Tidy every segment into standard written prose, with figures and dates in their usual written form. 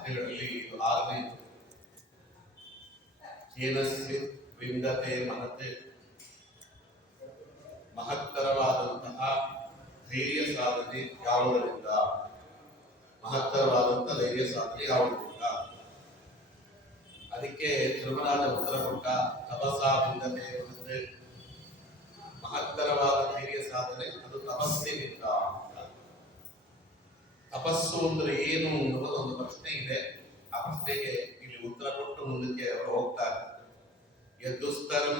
ಸಾಧನೆಗಳಲ್ಲಿ ಇದು 6ನೇ. ಕೇನಸ್ಸಿ ವಿಂದತೆ ಮಹತೆ, ಮಹತ್ತರವಾದಂತಹ ಧೈರ್ಯ ಸಾಧನೆ ಯಾವುದರಿಂದ? ಮಹತ್ತರವಾದಂತಹ ಧೈರ್ಯ ಸಾಧನೆ ಯಾವುದರಿಂದ? ಅದಕ್ಕೆ ಧರ್ಮರಾಜ ಉತ್ತರ ಕೊಟ್ಟ, ತಪಸಾ ವಿಂದತೆ ಮಹತೆ. ಮಹತ್ತರವಾದ ಧೈರ್ಯ ಸಾಧನೆ ಅದು ತಪಸ್ಸಿನಿಂದ. ತಪಸ್ಸು ಅಂದ್ರೆ ಏನು ಅನ್ನೋದು ಒಂದು ಪ್ರಶ್ನೆ ಇದೆ. ಆ ಪ್ರಶ್ನೆಗೆ ಇಲ್ಲಿ ಉತ್ತರ ಕೊಟ್ಟು ಮುಂದಕ್ಕೆ ಅವರು ಹೋಗ್ತಾರೆ. ಯದ್ದುಸ್ತರಂ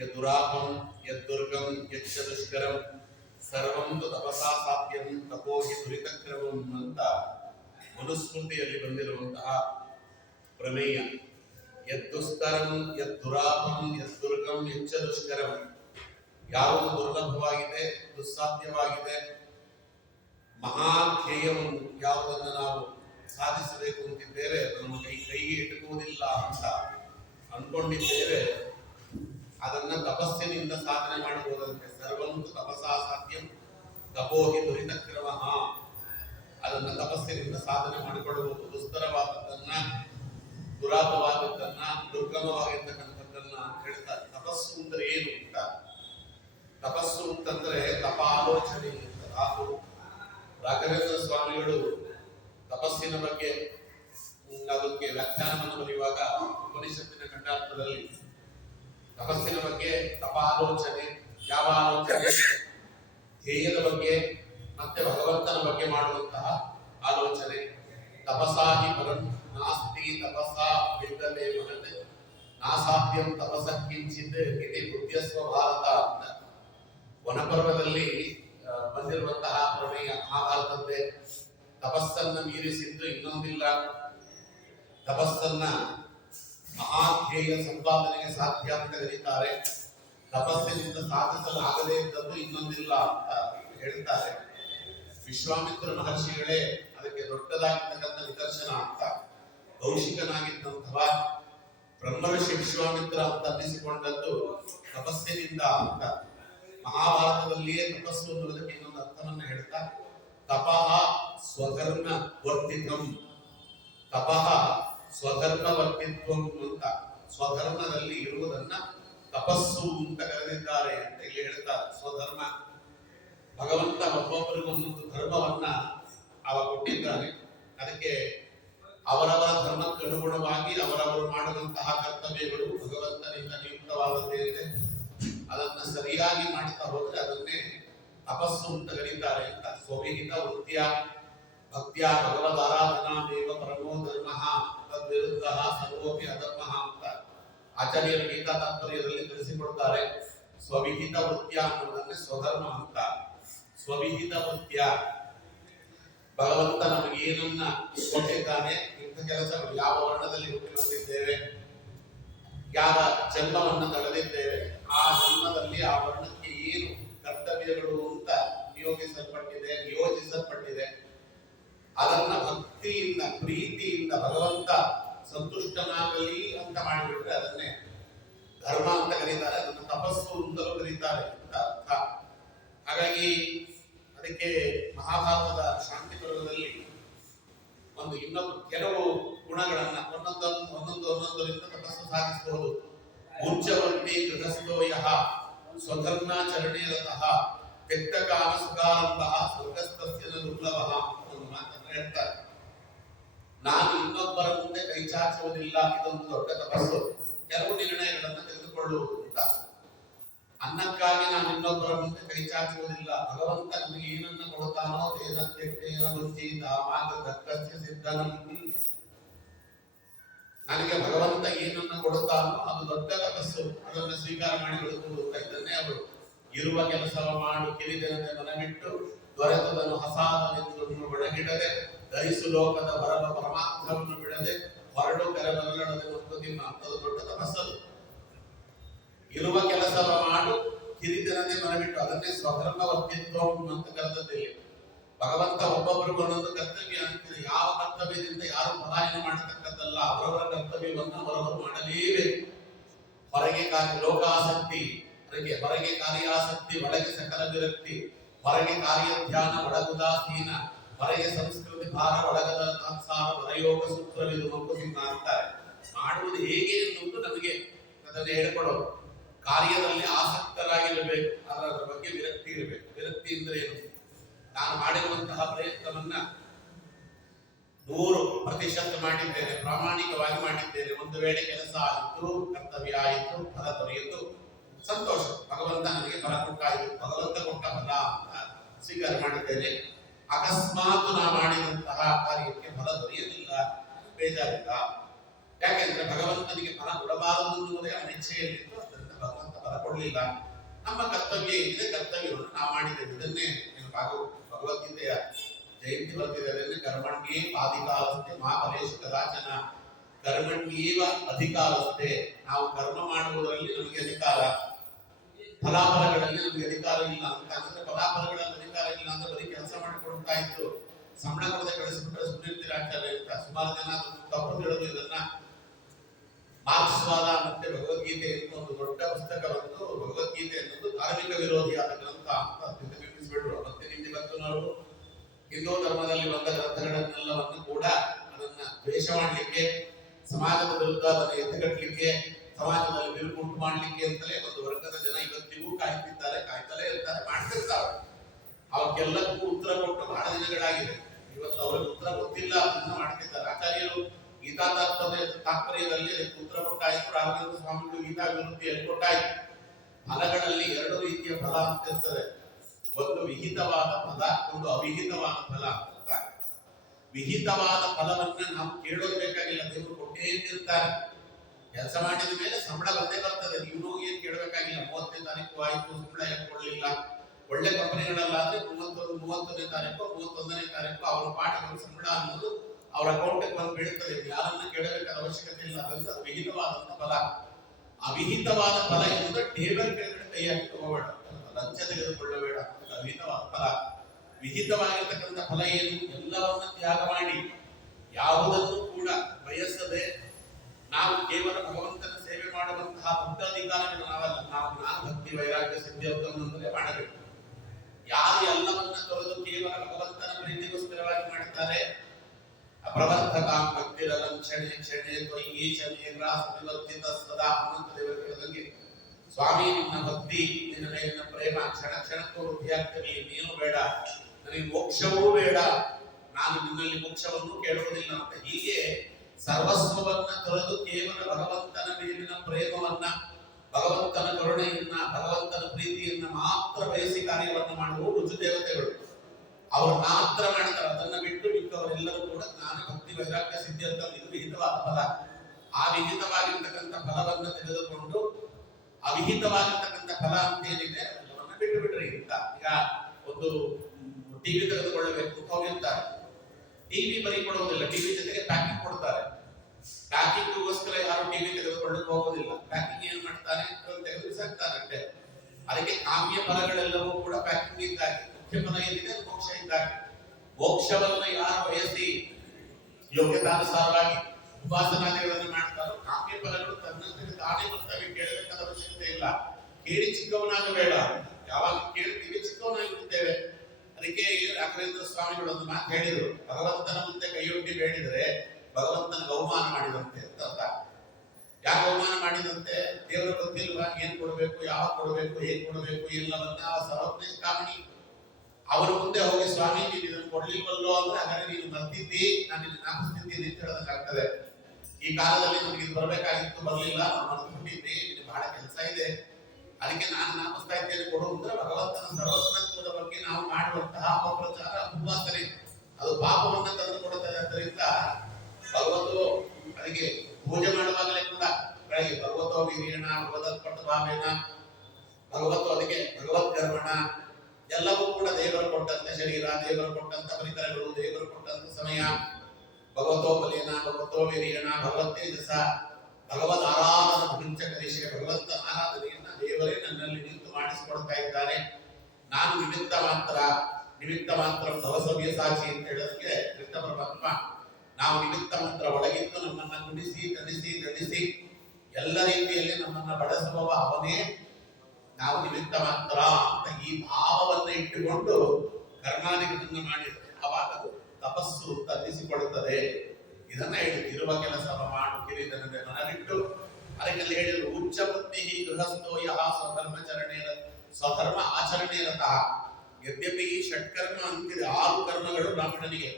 ಯದ್ದುರಾಪಂ ಯದ್ದುರ್ಗಂ ಯಚ್ಚ ದುಷ್ಕರಂ ಸರ್ವಂ ತು ತಪಸಾ ಸಾಧ್ಯಂ ತಪೋಹಿ ದುರಿತಕ್ರಮಂ ಅಂತ ಮನುಸ್ಮೃತಿಯಲ್ಲಿ ಬಂದಿರುವಂತಹ ಪ್ರಮೇಯ. ಯದ್ದುಸ್ತರಂ ಯದ್ದುರಾಪಂ ಯದ್ದುರ್ಗಂ ಯಚ್ಚ ದುಷ್ಕರಂ, ಯಾವುದು ದುರ್ಲಭವಾಗಿದೆ, ದುಸ್ಸಾಧ್ಯವಾಗಿದೆ, ಮಹಾಧ್ಯೇಯವನ್ನು ಯಾವುದನ್ನು ನಾವು ಸಾಧಿಸಬೇಕು ಅಂತಿದ್ದೇವೆ, ನಮ್ಮ ಕೈಗೆ ಇಟ್ಟುವುದಿಲ್ಲ ಅಂತ ಅನ್ಕೊಂಡಿದ್ದೇವೆ, ಅದನ್ನ ತಪಸ್ಸಿನಿಂದ ಸಾಧನೆ ಮಾಡಬಹುದಂತೆ. ಸರ್ವಂತು ತಪಸಾ ಸಾಧ್ಯಂ ತಪೋಹಿ ದುರಿತಕ್ರಮ. ಅದನ್ನ ತಪಸ್ಸಿನಿಂದ ಸಾಧನೆ ಮಾಡಿಕೊಳ್ಳಬಹುದು. ದುಸ್ತರವಾದದ್ದನ್ನ, ದುರಾಪವಾದದ್ದನ್ನ, ದುರ್ಗಮವಾಗಿರ್ತಕ್ಕಂಥದ್ದನ್ನ ಹೇಳ್ತಾರೆ. ತಪಸ್ಸು ಅಂದ್ರೆ ಏನು ಅಂತ. ತಪಸ್ಸು ಅಂತಂದ್ರೆ ತಪ ಆಲೋಚನೆ ಅಂತ. ರಾಘವೇಂದ್ರ ಸ್ವಾಮಿಗಳು ತಪಸ್ಸಿನ ಬಗ್ಗೆ ಅದಕ್ಕೆ ವ್ಯಾಖ್ಯಾನವನ್ನು ಬರೆಯುವಾಗ ಉಪನಿಷತ್ತಿನ ಖಂಡಾರ್ಥದಲ್ಲಿ ತಪಸ್ಸಿನ ಬಗ್ಗೆ ತಪ ಆಲೋಚನೆ, ಯಾವ ಆಲೋಚನೆ, ಧ್ಯೇಯದ ಬಗ್ಗೆ ಮತ್ತೆ ಭಗವಂತನ ಬಗ್ಗೆ ಮಾಡುವಂತಹ ಆಲೋಚನೆ. ತಪಸಾಹಿ ಪರಂ ನಾಸ್ತಿ ತಪಸಾ ವಿಂದತೆ ಮಹತೆ ನಾಸಾಧ್ಯಂ ತಪಸ ಕಿಂಚಿತ್ ಇತಿ ಬುದ್ಧಿಸ್ವ ಭಾರತ ಅಂತ ವನಪರ್ವದಲ್ಲಿ ಬಂದಿರುವಂತಹ ಪ್ರಮೇಯ ಮಹಾಭಾರತದ್ದೇ. ತಪಸ್ಸನ್ನ ಮೀರಿಸಿದ್ದು ಇನ್ನೊಂದಿಲ್ಲ. ತಪಸ್ಸನ್ನ ಮಹಾಧ್ಯೇಯ ಸಂಪಾದನೆಗೆ ಸಾಧ್ಯ ಅಂತ ಕರೀತಾರೆ. ತಪಸ್ಸಿನಿಂದ ಸಾಧಿಸಲಾಗದೇ ಇದ್ದದ್ದು ಇನ್ನೊಂದಿಲ್ಲ ಅಂತ ಹೇಳ್ತಾರೆ. ವಿಶ್ವಾಮಿತ್ರ ಮಹರ್ಷಿಗಳೇ ಅದಕ್ಕೆ ದೊಡ್ಡದಾಗಿರ್ತಕ್ಕಂಥ ನಿದರ್ಶನ ಅಂತ. ಕೌಶಿಕನಾಗಿದ್ದಂತಹ ಬ್ರಹ್ಮರ್ಷಿ ವಿಶ್ವಾಮಿತ್ರ ಅಂತ ಅನ್ನಿಸಿಕೊಂಡದ್ದು ತಪಸ್ಸಿನಿಂದ ಅಂತ. ಮಹಾಭಾರತದಲ್ಲಿಯೇ ತಪಸ್ಸು ಅನ್ನುವುದಕ್ಕೆ ಇನ್ನೊಂದು ಅರ್ಥವನ್ನ ಹೇಳ್ತಾ, ತಪಃ ಸ್ವಧರ್ಮ ವರ್ತಿತ್ವಂ, ತಪಃ ಸ್ವಧರ್ಮ ವರ್ತಿತ್ವಂ ಅಂತ, ಸ್ವಧರ್ಮದಲ್ಲಿ ಇರುವುದನ್ನ ತಪಸ್ಸು ಅಂತ ಕರೆದಿದ್ದಾರೆ ಅಂತ ಇಲ್ಲಿ ಹೇಳ್ತಾರೆ. ಸ್ವಧರ್ಮ, ಭಗವಂತ ಒಬ್ಬೊಬ್ಬರಿಗೊಂದೊಂದು ಧರ್ಮವನ್ನ ಅವ ಕೊಟ್ಟಿದ್ದಾನೆ. ಅದಕ್ಕೆ ಅವರವರ ಧರ್ಮಕ್ಕೆ ಅನುಗುಣವಾಗಿ ಅವರವರು ಮಾಡಿದಂತಹ ಕರ್ತವ್ಯಗಳು ಭಗವಂತನಿಂದ ನಿಯುಕ್ತವಾದದ್ದೇನಿದೆ, ಅದನ್ನ ಸರಿಯಾಗಿ ಮಾಡ್ತಾ ಹೋದ್ರೆ ಅದನ್ನೇ ತಪಸ್ಸು ಅಂತ ಕರೀತಾರೆ ಅಂತ. ಸ್ವವಿಹಿತ ವೃತ್ತಿಯ ಭಕ್ತಿಯ ಭಗವದ್ ಆರಾಧನಾಮೇವ ಪರಮೋ ಧರ್ಮ ತದ್ವಿರುದ್ಧ ಸರ್ವೋಪಿ ಅಧರ್ಮ ಅಂತ ಆಚಾರ್ಯರು ಗೀತಾ ತಾತ್ಪರ್ಯದಲ್ಲಿ ತಿಳಿಸಿಕೊಡ್ತಾರೆ. ಸ್ವವಿಹಿತ ವೃತ್ತಿಯ ಅನ್ನುವುದನ್ನೇ ಸ್ವಧರ್ಮ ಅಂತ. ಸ್ವವಿಹಿತ ವೃತ್ತಿಯ, ಭಗವಂತ ನಮಗೆ ಏನನ್ನ ಕೊಟ್ಟಿದ್ದಾನೆ, ಇಂಥ ಕೆಲಸಗಳು, ಯಾವ ವರ್ಣದಲ್ಲಿ ಹುಟ್ಟಿ ಬಂದಿದ್ದೇವೆ, ಯಾವ ಜನ್ಮವನ್ನು ತಳೆದಿದ್ದೇವೆ, ಆ ಜನ್ಮದಲ್ಲಿ ಆ ವರ್ಣಕ್ಕೆ ಏನು ಕರ್ತವ್ಯಗಳು ಅಂತ ನಿಯೋಜಿಸಲ್ಪಟ್ಟಿದೆ, ಅದನ್ನ ಭಕ್ತಿಯಿಂದ ಪ್ರೀತಿಯಿಂದ ಭಗವಂತ ಸಂತುಷ್ಟನಾಗಲಿ ಅಂತ ಮಾಡಿಬಿಟ್ರೆ ಅದನ್ನೇ ಧರ್ಮ ಅಂತ ಕರೀತಾರೆ. ಅದನ್ನು ತಪಸ್ಸು ಅಂತಲೂ ಕರೀತಾರೆ ಅಂತ ಅರ್ಥ. ಹಾಗಾಗಿ ಅದಕ್ಕೆ ಮಹಾಭಾರತದ ಶಾಂತಿ ಪರ್ವದಲ್ಲಿ ಇನ್ನೊಂದು ಕೆಲವು ಗುಣಗಳನ್ನ ಒಂದೊಂದರಿಂದ ತಪಸ್ಸು ಸಾಧಿಸಬಹುದು. ಉಚ್ಚವೃತ್ತಿ ಗೃಹಸ್ಥೋ ಯಃ ಸ್ವಧರ್ಮಾಚರಣೆ ರತಃ ವ್ಯಕ್ತಕಾಮ ಸುಖಾರಂಭಃ ಸ್ವರ್ಗಸ್ಥಸ್ಯ ದುರ್ಲಭಃ ಅನ್ನೋ ಮಾತನ್ನು ಹೇಳ್ತಾರೆ. ನಾನು ಇನ್ನೊಬ್ಬರ ಮುಂದೆ ಕೈ ಚಾಚುವುದಿಲ್ಲ, ಇದೊಂದು ದೊಡ್ಡ ತಪಸ್ಸು. ಕೆಲವು ನಿರ್ಣಯಗಳನ್ನು ತೆಗೆದುಕೊಳ್ಳುವುದು ಅಂತ. ಅನ್ನಕ್ಕಾಗಿ ನಾನು ಇನ್ನೊಬ್ಬರ ಮುಂದೆ ಕೈ ಚಾಚುವುದಿಲ್ಲ. ಭಗವಂತ ನನಗೆ ಏನನ್ನ ಕೊಡ್ತಾನೋ ತೇನ ರುಚಿತ ಮಾರ್ಗದಕ್ಕಸ್ಯ ಸಿದ್ಧನಂ. ನನಗೆ ಭಗವಂತ ಏನನ್ನ ಕೊಡುತ್ತಾನೋ ಅದು ದೊಡ್ಡ ತಪಸ್ಸು, ಅದನ್ನು ಸ್ವೀಕಾರ ಮಾಡಿ ಬಿಡುವುದು. ಇದನ್ನೇ ಅವರು ಇರುವ ಕೆಲಸವ ಮಾಡು ಕಿರಿದೆನದೆ ಮನವಿಟ್ಟು ದೊರೆತದನ್ನು ಹಸಾದನೆಂದು ಒಳಗಿಡದೆ ಧರಿಸು ಲೋಕದ ಬರವ ಪರಮಾರ್ಥವನ್ನು ಬಿಡದೆ ಹೊರಡು ಕರೆಬರಲಡದೆ ಒಂದು ದಿನ. ಅದು ದೊಡ್ಡ ತಪಸ್ಸದು. ಇರುವ ಕೆಲಸವ ಮಾಡು ಕಿರಿದೆನದೆ ಮನವಿಟ್ಟು, ಅದನ್ನೇ ಸ್ವಧರ್ಮ ವರ್ತಿತ್ವ ಅಂತ ಕರೆದದ್ದಿಲ್ಲ. ಭಗವಂತ ಒಬ್ಬೊಬ್ಬರಿಗೂ ಒಂದೊಂದು ಕರ್ತವ್ಯ ಅಂತಿದೆ. ಯಾವ ಕರ್ತವ್ಯದಿಂದ ಯಾರು ಪಲಾಯನ ಮಾಡತಕ್ಕದ್ದಲ್ಲ. ಅವರವರ ಕರ್ತವ್ಯವನ್ನು ಅವರವರು ಮಾಡಲೇಬೇಕು. ಹೊರಗೆ ಲೋಕಾಸಕ್ತಿ, ಹೊರಗೆ ಕಾರ್ಯಾಸಕ್ತಿ, ಒಳಗೆ ಸಕಲ ವಿರಕ್ತಿ, ಹೊರಗೆ ಕಾರ್ಯ ಧ್ಯಾನ, ಒಳಗುದಾಸೀನ, ಹೊರಗೆ ಸಂಸ್ಕೃತಿ ಭಾರ, ಒಳಗದ ಸಂಸಾರ, ಪರಯೋಗ ಸೂತ್ರವಿದು ಮಂಕುತಿಮ್ಮ ಅಂತಾರೆ. ಮಾಡುವುದು ಹೇಗೆ ಎನ್ನುವುದು ನಮಗೆ ಅದನ್ನು ಹೇಳ್ಕೊಡೋದು. ಕಾರ್ಯದಲ್ಲಿ ಆಸಕ್ತರಾಗಿರಬೇಕು, ಅದರ ಬಗ್ಗೆ ವಿರಕ್ತಿ ಇರಬೇಕು. ವಿರಕ್ತಿ ಅಂದ್ರೆ ಏನು? ನಾನು ಮಾಡಿರುವಂತಹ ಪ್ರಯತ್ನವನ್ನ 100% ಮಾಡಿದ್ದೇನೆ, ಪ್ರಾಮಾಣಿಕವಾಗಿ ಮಾಡಿದ್ದೇನೆ. ಒಂದು ವೇಳೆ ಕೆಲಸ ಆಯಿತು, ಕರ್ತವ್ಯ ಆಯಿತು, ಫಲ ದೊರೆಯಿತು, ಸಂತೋಷ, ಭಗವಂತ ನನಗೆ ಫಲ ಕೊಟ್ಟಾಯಿತು, ಭಗವಂತ ಕೊಟ್ಟ ಫಲ ಅಂತ ಸ್ವೀಕಾರ ಮಾಡಿದ್ದೇನೆ. ಅಕಸ್ಮಾತ್ ನಾ ಮಾಡಿದಂತಹ ಕಾರ್ಯಕ್ಕೆ ಫಲ ದೊರೆಯಲಿಲ್ಲ, ಬೇಜಾರಿಲ್ಲ. ಯಾಕೆಂದ್ರೆ ಭಗವಂತನಿಗೆ ಫಲ ಕೊಡಬಾರದು ಎನ್ನುವುದೇ ಅವನ ಇಚ್ಛೆಯಲ್ಲಿತ್ತು. ಅದರಿಂದ ಭಗವಂತ ಫಲ ಕೊಡಲಿಲ್ಲ. ನಮ್ಮ ಕರ್ತವ್ಯ ಏನಿದೆ, ಕರ್ತವ್ಯವನ್ನು ನಾವು ಮಾಡಿದ್ದೇವೆ. ಇದನ್ನೇ ಭಗವದ್ಗೀತೆಯ ಜಯಂತಿ ಬರ್ತಿದೆ. ಅದನ್ನೇ ಕರ್ಮಣ್ಯೇ ಅಧಿಕಾರಸ್ಥೆ ಮಾ ಫಲೇಶು ಕದಾಚನ. ಕರ್ಮಣ್ಯೇವ ಅಧಿಕಾರಸ್ಥೆ. ನಾವು ಕರ್ಮ ಮಾಡುವುದರಲ್ಲಿ ನಮಗೆ ಅಧಿಕಾರ, ಫಲಾಫಲಗಳಲ್ಲಿ ನಮಗೆ ಅಧಿಕಾರ ಇಲ್ಲ ಅಂತ. ಅಂದ್ರೆ ಫಲಾಫಲಗಳಲ್ಲಿ ಅಧಿಕಾರ ಇಲ್ಲ ಅಂದ್ರೆ ಬರೀ ಕೆಲಸ ಮಾಡಿಕೊಡ್ತಾ ಇತ್ತು, ಸಂಬಳ ಕೊಡದೆ ಕಳಿಸ್ಬಿಟ್ರೆ ಸುಮ್ಮನಿರ್ತೀರಾಗ್ತಾರೆ ಅಂತ ಸುಮಾರು ಜನ ತಪ್ಪು ಹೇಳೋದು. ಇದನ್ನ ಮಾರ್ಕ್ಸ್ವಾದ ಮತ್ತೆ ಭಗವದ್ಗೀತೆ ಅಂತ ಒಂದು ದೊಡ್ಡ ಪುಸ್ತಕವನ್ನು, ಭಗವದ್ಗೀತೆ ಅನ್ನೋದು ಧಾರ್ಮಿಕ ವಿರೋಧಿಯಾದ ಗ್ರಂಥ ಅಂತ ಬಿಂಬಿಸ್ಬಿಟ್ರು. ಮತ್ತೆ ನಿಮ್ಗೆ ಇವತ್ತು ನಾವು ಹಿಂದೂ ಧರ್ಮದಲ್ಲಿ ಬಂದ ಗ್ರಂಥಗಳನ್ನೆಲ್ಲವನ್ನು ಕೂಡ ಅದನ್ನ ದ್ವೇಷ ಮಾಡಲಿಕ್ಕೆ, ಸಮಾಜದ ವಿರುದ್ಧ ಅದನ್ನು ಎತ್ತುಗಟ್ಟಲಿಕ್ಕೆ, ಸಮಾಜದಲ್ಲಿ ಬಿರುಕು ಉಂಟು ಮಾಡಲಿಕ್ಕೆ ಅಂತಲೇ ಒಂದು ವರ್ಗದ ಜನ ಇವತ್ತಿಗೂ ಕಾಯ್ತಿದ್ದಾರೆ, ಕಾಯ್ತಲೇ ಇರ್ತಾರೆ, ಮಾಡ್ತಿರ್ತಾರೆ. ಅವಕ್ಕೆಲ್ಲಕ್ಕೂ ಉತ್ತರ ಕೊಟ್ಟು ಬಹಳ ದಿನಗಳಾಗಿದೆ. ಇವತ್ತು ಅವ್ರಿಗೆ ಉತ್ತರ ಗೊತ್ತಿಲ್ಲ, ಅದನ್ನ ಮಾಡ್ತಿದ್ದಾರೆ. ಆಚಾರ್ಯರು ಗೀತಾ ತಾತ್ಪರ್ಯದಲ್ಲಿ ಅದಕ್ಕೆ ಉತ್ತರ ಕೊಟ್ಟಾಯ್ತು. ರಾಘವೇಂದ್ರ ಸ್ವಾಮಿಗಳು ಗೀತಾ ವಿವೃತ್ತಿಯಲ್ಲಿ ಕೊಟ್ಟಾಯ್ತು. ಫಲಗಳಲ್ಲಿ 2 ರೀತಿಯ ಫಲ ಅಂತ ಇರ್ತದೆ. ಒಂದು ವಿಹಿತವಾದ ಫಲ, ಒಂದು ಅವಿಹಿತವಾದ ಫಲ ಅಂತ. ವಿಹಿತವಾದ ಫಲವನ್ನ ನಾವು ಕೇಳೋದು ಬೇಕಾಗಿಲ್ಲ, ದೇವರು ಕೊಟ್ಟೇ ಇರ್ತಾರೆ. ಕೆಲಸ ಮಾಡಿದ ಮೇಲೆ ಸಂಬಳ ಬಂದೇ ಬರ್ತದೆ. ನೀವು ಏನ್ ಕೇಳಬೇಕಾಗಿಲ್ಲ. 30ನೇ ತಾರೀಕು ಆಯ್ತು, ಸಂಬಳ ಯಾಕೆ ಕೊಡ್ಲಿಲ್ಲ? ಒಳ್ಳೆ ಕಂಪನಿಗಳಲ್ಲಾದ್ರೆ 30ನೇ ತಾರೀಕು 31ನೇ ತಾರೀಕು ಅವರ ಪಾಠಗಳು ಸಂಬಳ ಅನ್ನೋದು ಅವರ ಅಕೌಂಟ್ಗೆ ಬಂದು ಬೀಳ್ತದೆ. ಯಾರನ್ನ ಕೇಳಬೇಕಾದ ಅವಶ್ಯಕತೆ ಇಲ್ಲ. ಅದರಿಂದ ವಿಹಿತವಾದಂತ ಫಲ. ಅವಿಹಿತವಾದ ಫಲ ಎನ್ನುವುದು ಟೇಬಲ್ ಕೆಳಗಡೆ ಕೈ ಹಾಕಿ ತಗೋಬೇಡ, ಲಂಚ ತೆಗೆದುಕೊಳ್ಳಬೇಡ. ಅವಿಹಿತವಾದ ಫಲ. ವಿಹಿತವಾಗಿರ್ತಕ್ಕಂಥ ಫಲ ಏನು? ಎಲ್ಲವನ್ನ ತ್ಯಾಗ ಮಾಡಿ, ಯಾವುದನ್ನು ಕೂಡ ಬಯಸದೆ, ನಾವು ಕೇವಲ ಭಗವಂತನ ಸೇವೆ ಮಾಡುವಂತಹ ಭಕ್ತಾಧಿಕಾರಿಗಳು ನಾವಲ್ಲ. ನಾವು ಜ್ಞಾನ ಭಕ್ತಿ ವೈರಾಗ್ಯ ಸಿದ್ಧಿಯೋತ್ತಮಂದರೆ ಮಾಡಬೇಕು. ಯಾರು ಎಲ್ಲವನ್ನ ತೊರೆದು ಕೇವಲ ಭಗವಂತನ ಪ್ರೀತಿಗೋಸ್ಕರವಾಗಿ ಮಾಡುತ್ತಾರೆ, ಪ್ರವರ್ತಕಾಂ ಭಕ್ತಿರಲಂ ಕ್ಷಣೆ ಕ್ಷಣೆ ತ್ವಯಿ ಶಮೇ ಗ್ರಾಸ ವಿವರ್ಜಿತ ಸದಾ. ಹನುಮಂತ ದೇವರು ಹೇಳಿದಂಗೆ, ಸ್ವಾಮಿ ನಿನ್ನ ಭಕ್ತಿ, ನಿನ್ನ ಮೇಲಿನ ಪ್ರೇಮ ಕ್ಷಣ ಕ್ಷಣಕ್ಕೂ ವೃದ್ಧಿಯಾಗ್ತದೆ. ನೀನು ಬೇಡ, ನನಗೆ ಮೋಕ್ಷವೂ ಬೇಡ, ನಾನು ನಿನ್ನಲ್ಲಿ ಮೋಕ್ಷವನ್ನು ಕೇಳುವುದಿಲ್ಲ ಅಂತ. ಹೀಗೆ ಸರ್ವಸ್ವವನ್ನ ತೊರೆದು ಕೇವಲ ಭಗವಂತನ ಮೇಲಿನ ಪ್ರೇಮವನ್ನ, ಭಗವಂತನ ಕರುಣೆಯನ್ನ, ಭಗವಂತನ ಪ್ರೀತಿಯನ್ನ ಮಾತ್ರ ಬಯಸಿ ಕಾರ್ಯವನ್ನು ಮಾಡುವ ರುಜು ದೇವತೆಗಳು. ಅವರು ಮಾತ್ರ ಮಾಡ್ತಾರೆ. ಅದನ್ನ ಬಿಟ್ಟು ಮಿಕ್ಕವರೆಲ್ಲರೂ ಕೂಡ ಜ್ಞಾನ ಭಕ್ತಿ ವೈರಾಗ್ಯ ಸಿದ್ಧಿ ಅಂತ ಇದು ವಿಹಿತವಾದ ಫಲ. ಆ ವಿಹಿತವಾಗಿರ್ತಕ್ಕಂಥ ಫಲವನ್ನ ತೆಗೆದುಕೊಂಡು ಅವಿಹಿತವಾಗಿರ್ತಕ್ಕಂಥ ಫಲ ಅಂತ ಏನಿದೆ ಅದನ್ನ ಬಿಟ್ಟು ಬಿಡ್ರಿ ಅಂತ. ಈಗ ಒಂದು ಟಿವಿ ತೆಗೆದುಕೊಳ್ಳಬೇಕು ಅಂತ ಹೋಗಿರ್ತಾರೆ. ಟಿವಿ ಬರೀ ಕೊಡುವುದಿಲ್ಲ, ಟಿವಿ ಜೊತೆಗೆ ಪ್ಯಾಕಿಂಗ್ ಕೊಡ್ತಾರೆ. ಪ್ಯಾಕಿಂಗ್ಗೋಸ್ಕರ ಯಾರು ಟಿವಿ ತೆಗೆದುಕೊಳ್ಳಕ್ಕೆ ಹೋಗೋದಿಲ್ಲ. ಪ್ಯಾಕಿಂಗ್ ಏನ್ ಮಾಡ್ತಾನೆ, ತೆಗೆದು ಬಿಸಾಕ್ತಾನೆ ಅಷ್ಟೇ. ಅದಕ್ಕೆ ಕಾಮ್ಯ ಫಲಗಳೆಲ್ಲವೂ ಕೂಡ ಪ್ಯಾಕಿಂಗ್ ಇದ್ದಾಗೆ, ಮುಖ್ಯ ಫಲ ಏನಿದೆ ಮೋಕ್ಷ ಇದ್ದಾಗೆ. ಮೋಕ್ಷವನ್ನು ಯಾರು ಬಯಸಿ ಯೋಗ್ಯತಾನುಸಾರವಾಗಿ ಉಪಾಸನಾದಿಗಳನ್ನು ಮಾಡ್ತಾರೋ, ಕಾಮ್ಯ ಫಲಗಳು ತನ್ನಂತೆ ತಾನೇ ಬರ್ತವೆ, ಕೇಳಬೇಕಾದ ಅವಶ್ಯಕತೆ ಇಲ್ಲ. ಕೇಳಿ ಚಿಕ್ಕವನಾಗಬೇಡ, ಯಾವಾಗ ಕೇಳ್ತೀವಿ ಚಿಕ್ಕವನಾಗಿರುತ್ತೇವೆ. ಅದಕ್ಕೆ ರಾಘವೇಂದ್ರ ಸ್ವಾಮಿಗಳು ಒಂದು ಮಾತು ಹೇಳಿದ್ರು, ಭಗವಂತನ ಮುಂದೆ ಕೈಯೊಡ್ಡಿ ಬೇಡಿದರೆ ಭಗವಂತನ ಅವಮಾನ ಮಾಡಿದಂತೆ ಅಂತ. ಯಾಕೆ ಅವಮಾನ ಮಾಡಿದಂತೆ? ದೇವರು ಗೊತ್ತಿಲ್ವಾ ಏನ್ ಕೊಡಬೇಕು, ಯಾವಾಗ ಕೊಡಬೇಕು, ಹೇಗ್ ಕೊಡಬೇಕು ಎಲ್ಲವನ್ನ ಸರ್ವಜ್ಞಾಮಣಿ ಅವರ ಮುಂದೆ ಹೋಗಿ ಸ್ವಾಮಿ ನೀನು ಇದನ್ನು ಕೊಡ್ಲಿಲ್ವಲ್ಲೋ ಅಂದ್ರೆ ಹಾಗಾದ್ರೆ ನೀನು ಬರ್ತಿದ್ದಿ, ನಾನು ನಿನ್ನ ಜ್ಞಾಪಿಸ್ತಿದ್ದೀನಿ ಅಂತ ಹೇಳೋದಕ್ಕಾಗ್ತದೆ. ಈ ಕಾಲದಲ್ಲಿ ನನಗೆ ಇದು ಬರ್ಬೇಕಾಗಿತ್ತು, ಬರ್ಲಿಲ್ಲ, ನಾನು ಮರ್ತಿದ್ದೆ, ಇದು ಬಹಳ ಕೆಲಸ ಇದೆ, ಅದಕ್ಕೆ ನಾನು ಜ್ಞಾಪಿಸ್ತಾ ಇದ್ದೇನೆ ಕೊಡು ಅಂದ್ರೆ ಭಗವಂತನ ಸರ್ವಸ್ವತ್ವದ ಬಗ್ಗೆ ನಾವು ಮಾಡುವಂತಹ ಅಪಪ್ರಚಾರ, ಉಪಾಸನೆ ಅದು ಪಾಪವನ್ನ ತಂದು ಕೊಡುತ್ತದೆ. ಅದರಿಂದ ಭಗವಂತೋ ಅದಕ್ಕೆ ಪೂಜೆ ಮಾಡುವಾಗಲೇ ಕೂಡ ಬೆಳಗ್ಗೆ ಭಗವತೋ ವೀರ್ಯಣ ಭಗವತ್ಪಟ್ಟ ಭಾವೇನ ಭಗವತ್ತು, ಅದಕ್ಕೆ ಭಗವತ್ ಕರ್ಮಣ ಎಲ್ಲವೂ ಕೂಡ ದೇವರು ಕೊಟ್ಟಂತ ಶರೀರ, ದೇವರು ಕೊಟ್ಟಂತ ಪರಿಕರಗಳು, ದೇವರು ಕೊಟ್ಟಂತ ಸಮಯ, ಭಗವತೋ ಬಲೇನ ಭಗವತೋ ವೀರ್ಯಣ ಭಗವತ್ ತೇಜಸ ಭಗವದ್ ಆರಾಧನ ಪಂಚಕದೇಶ, ಭಗವಂತ ಆರಾಧನೆಯನ್ನ ದೇವರೇ ನನ್ನಲ್ಲಿ ನಿಂತು ಮಾಡಿಸಿಕೊಡ್ತಾ ಇದ್ದಾನೆ. ನಾನು ನಿಮಿತ್ತ ಮಾತ್ರ ಭವಸವ್ಯ ಸಾಕ್ಷಿ ಅಂತ ಹೇಳೋದಕ್ಕೆ ಕೃಷ್ಣ ಪರಮಾತ್ಮ ನಾವು ನಿಮಿತ್ತ ಮಾತ್ರ ಒಳಗಿದ್ದು ನಮ್ಮನ್ನ ಕುಡಿಸಿ ದಂಡಿಸಿ ಎಲ್ಲ ರೀತಿಯಲ್ಲಿ ನಮ್ಮನ್ನ ಬಡಿಸುವವ ಅವನೇ, ನಾವು ನಿಮಿತ್ತ ಮಾತ್ರ ಅಂತ ಈ ಭಾವವನ್ನ ಇಟ್ಟುಕೊಂಡು ಕರ್ಮಾದಿಗಳನ್ನು ಮಾಡಿದರೆ ಅವಾಗ ಅದು ತಪಸ್ಸು ಅಂತ ಅನ್ನಿಸಿಕೊಳ್ಳುತ್ತದೆ. ಇದನ್ನ ಹೇಳಿದ್ರು, ಇರುವ ಕೆಲಸವ ಮಾಡು ಕಿರಿದನದೆ ಮನವಿಟ್ಟು. ಅದಕ್ಕೆಲ್ಲ ಹೇಳಿದ್ರು, ಉಚ್ಚ ಬುದ್ಧಿ ಗೃಹಸ್ಥೋ ಯಹ ಸ್ವಧರ್ಮ ಆಚರಣೆ ರತಃ. ಯದ್ಯಪಿ ಷಟ್ಕರ್ಮ ಅಂತಿದೆ, 6 ಕರ್ಮಗಳು ಬ್ರಾಹ್ಮಣನಿಗೆ.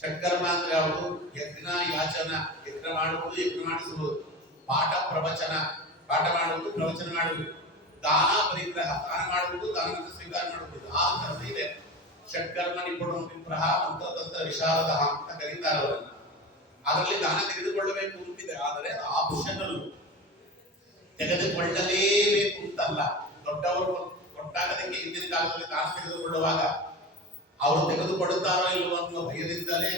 ಷಟ್ಕರ್ಮ ಅಂದ್ರೆ ಯಾವುದು? ಯಜ್ಞ ಯಾಚನ, ಯಜ್ಞ ಮಾಡುವುದು, ಯಜ್ಞ ಮಾಡಿಸುವುದು, ಪಾಠ ಪ್ರವಚನ, ಪಾಠ ಮಾಡುವುದು, ಪ್ರವಚನ ಮಾಡುವುದು, ದಾನ ಪರಿಗ್ರಹ, ದಾನ ಮಾಡುವುದು, ದಾನವನ್ನು ಸ್ವೀಕಾರ ಮಾಡುವುದು, 6 ಕರ್ಮ ಇದೆ. ಷಟ್ಕರ್ಮ ನಿಪುಣ ವಿಪ್ರಹ ಮಂತ್ರತಂತ್ರ ವಿಶಾರದ ಅಂತ ಕರೀತಾರೆ ಅವರನ್ನ. ಅದರಲ್ಲಿ ದಾನ ತೆಗೆದುಕೊಳ್ಳಬೇಕು ಅಂತಿದೆ, ಆದರೆ ಆಪ್ಷನಲ್, ತೆಗೆದುಕೊಳ್ಳಲೇಬೇಕು ಅಂತಲ್ಲ. ದೊಡ್ಡವರು ಕೊಟ್ಟಾಗದಕ್ಕೆ ಹಿಂದಿನ ಕಾಲದಲ್ಲಿ ದಾನ ತೆಗೆದುಕೊಳ್ಳುವಾಗ ಅವರು ತೆಗೆದುಕೊಡುತ್ತಾರೋ ಇಲ್ಲವೋ ಅನ್ನುವ ಭಯದಿಂದಲೇ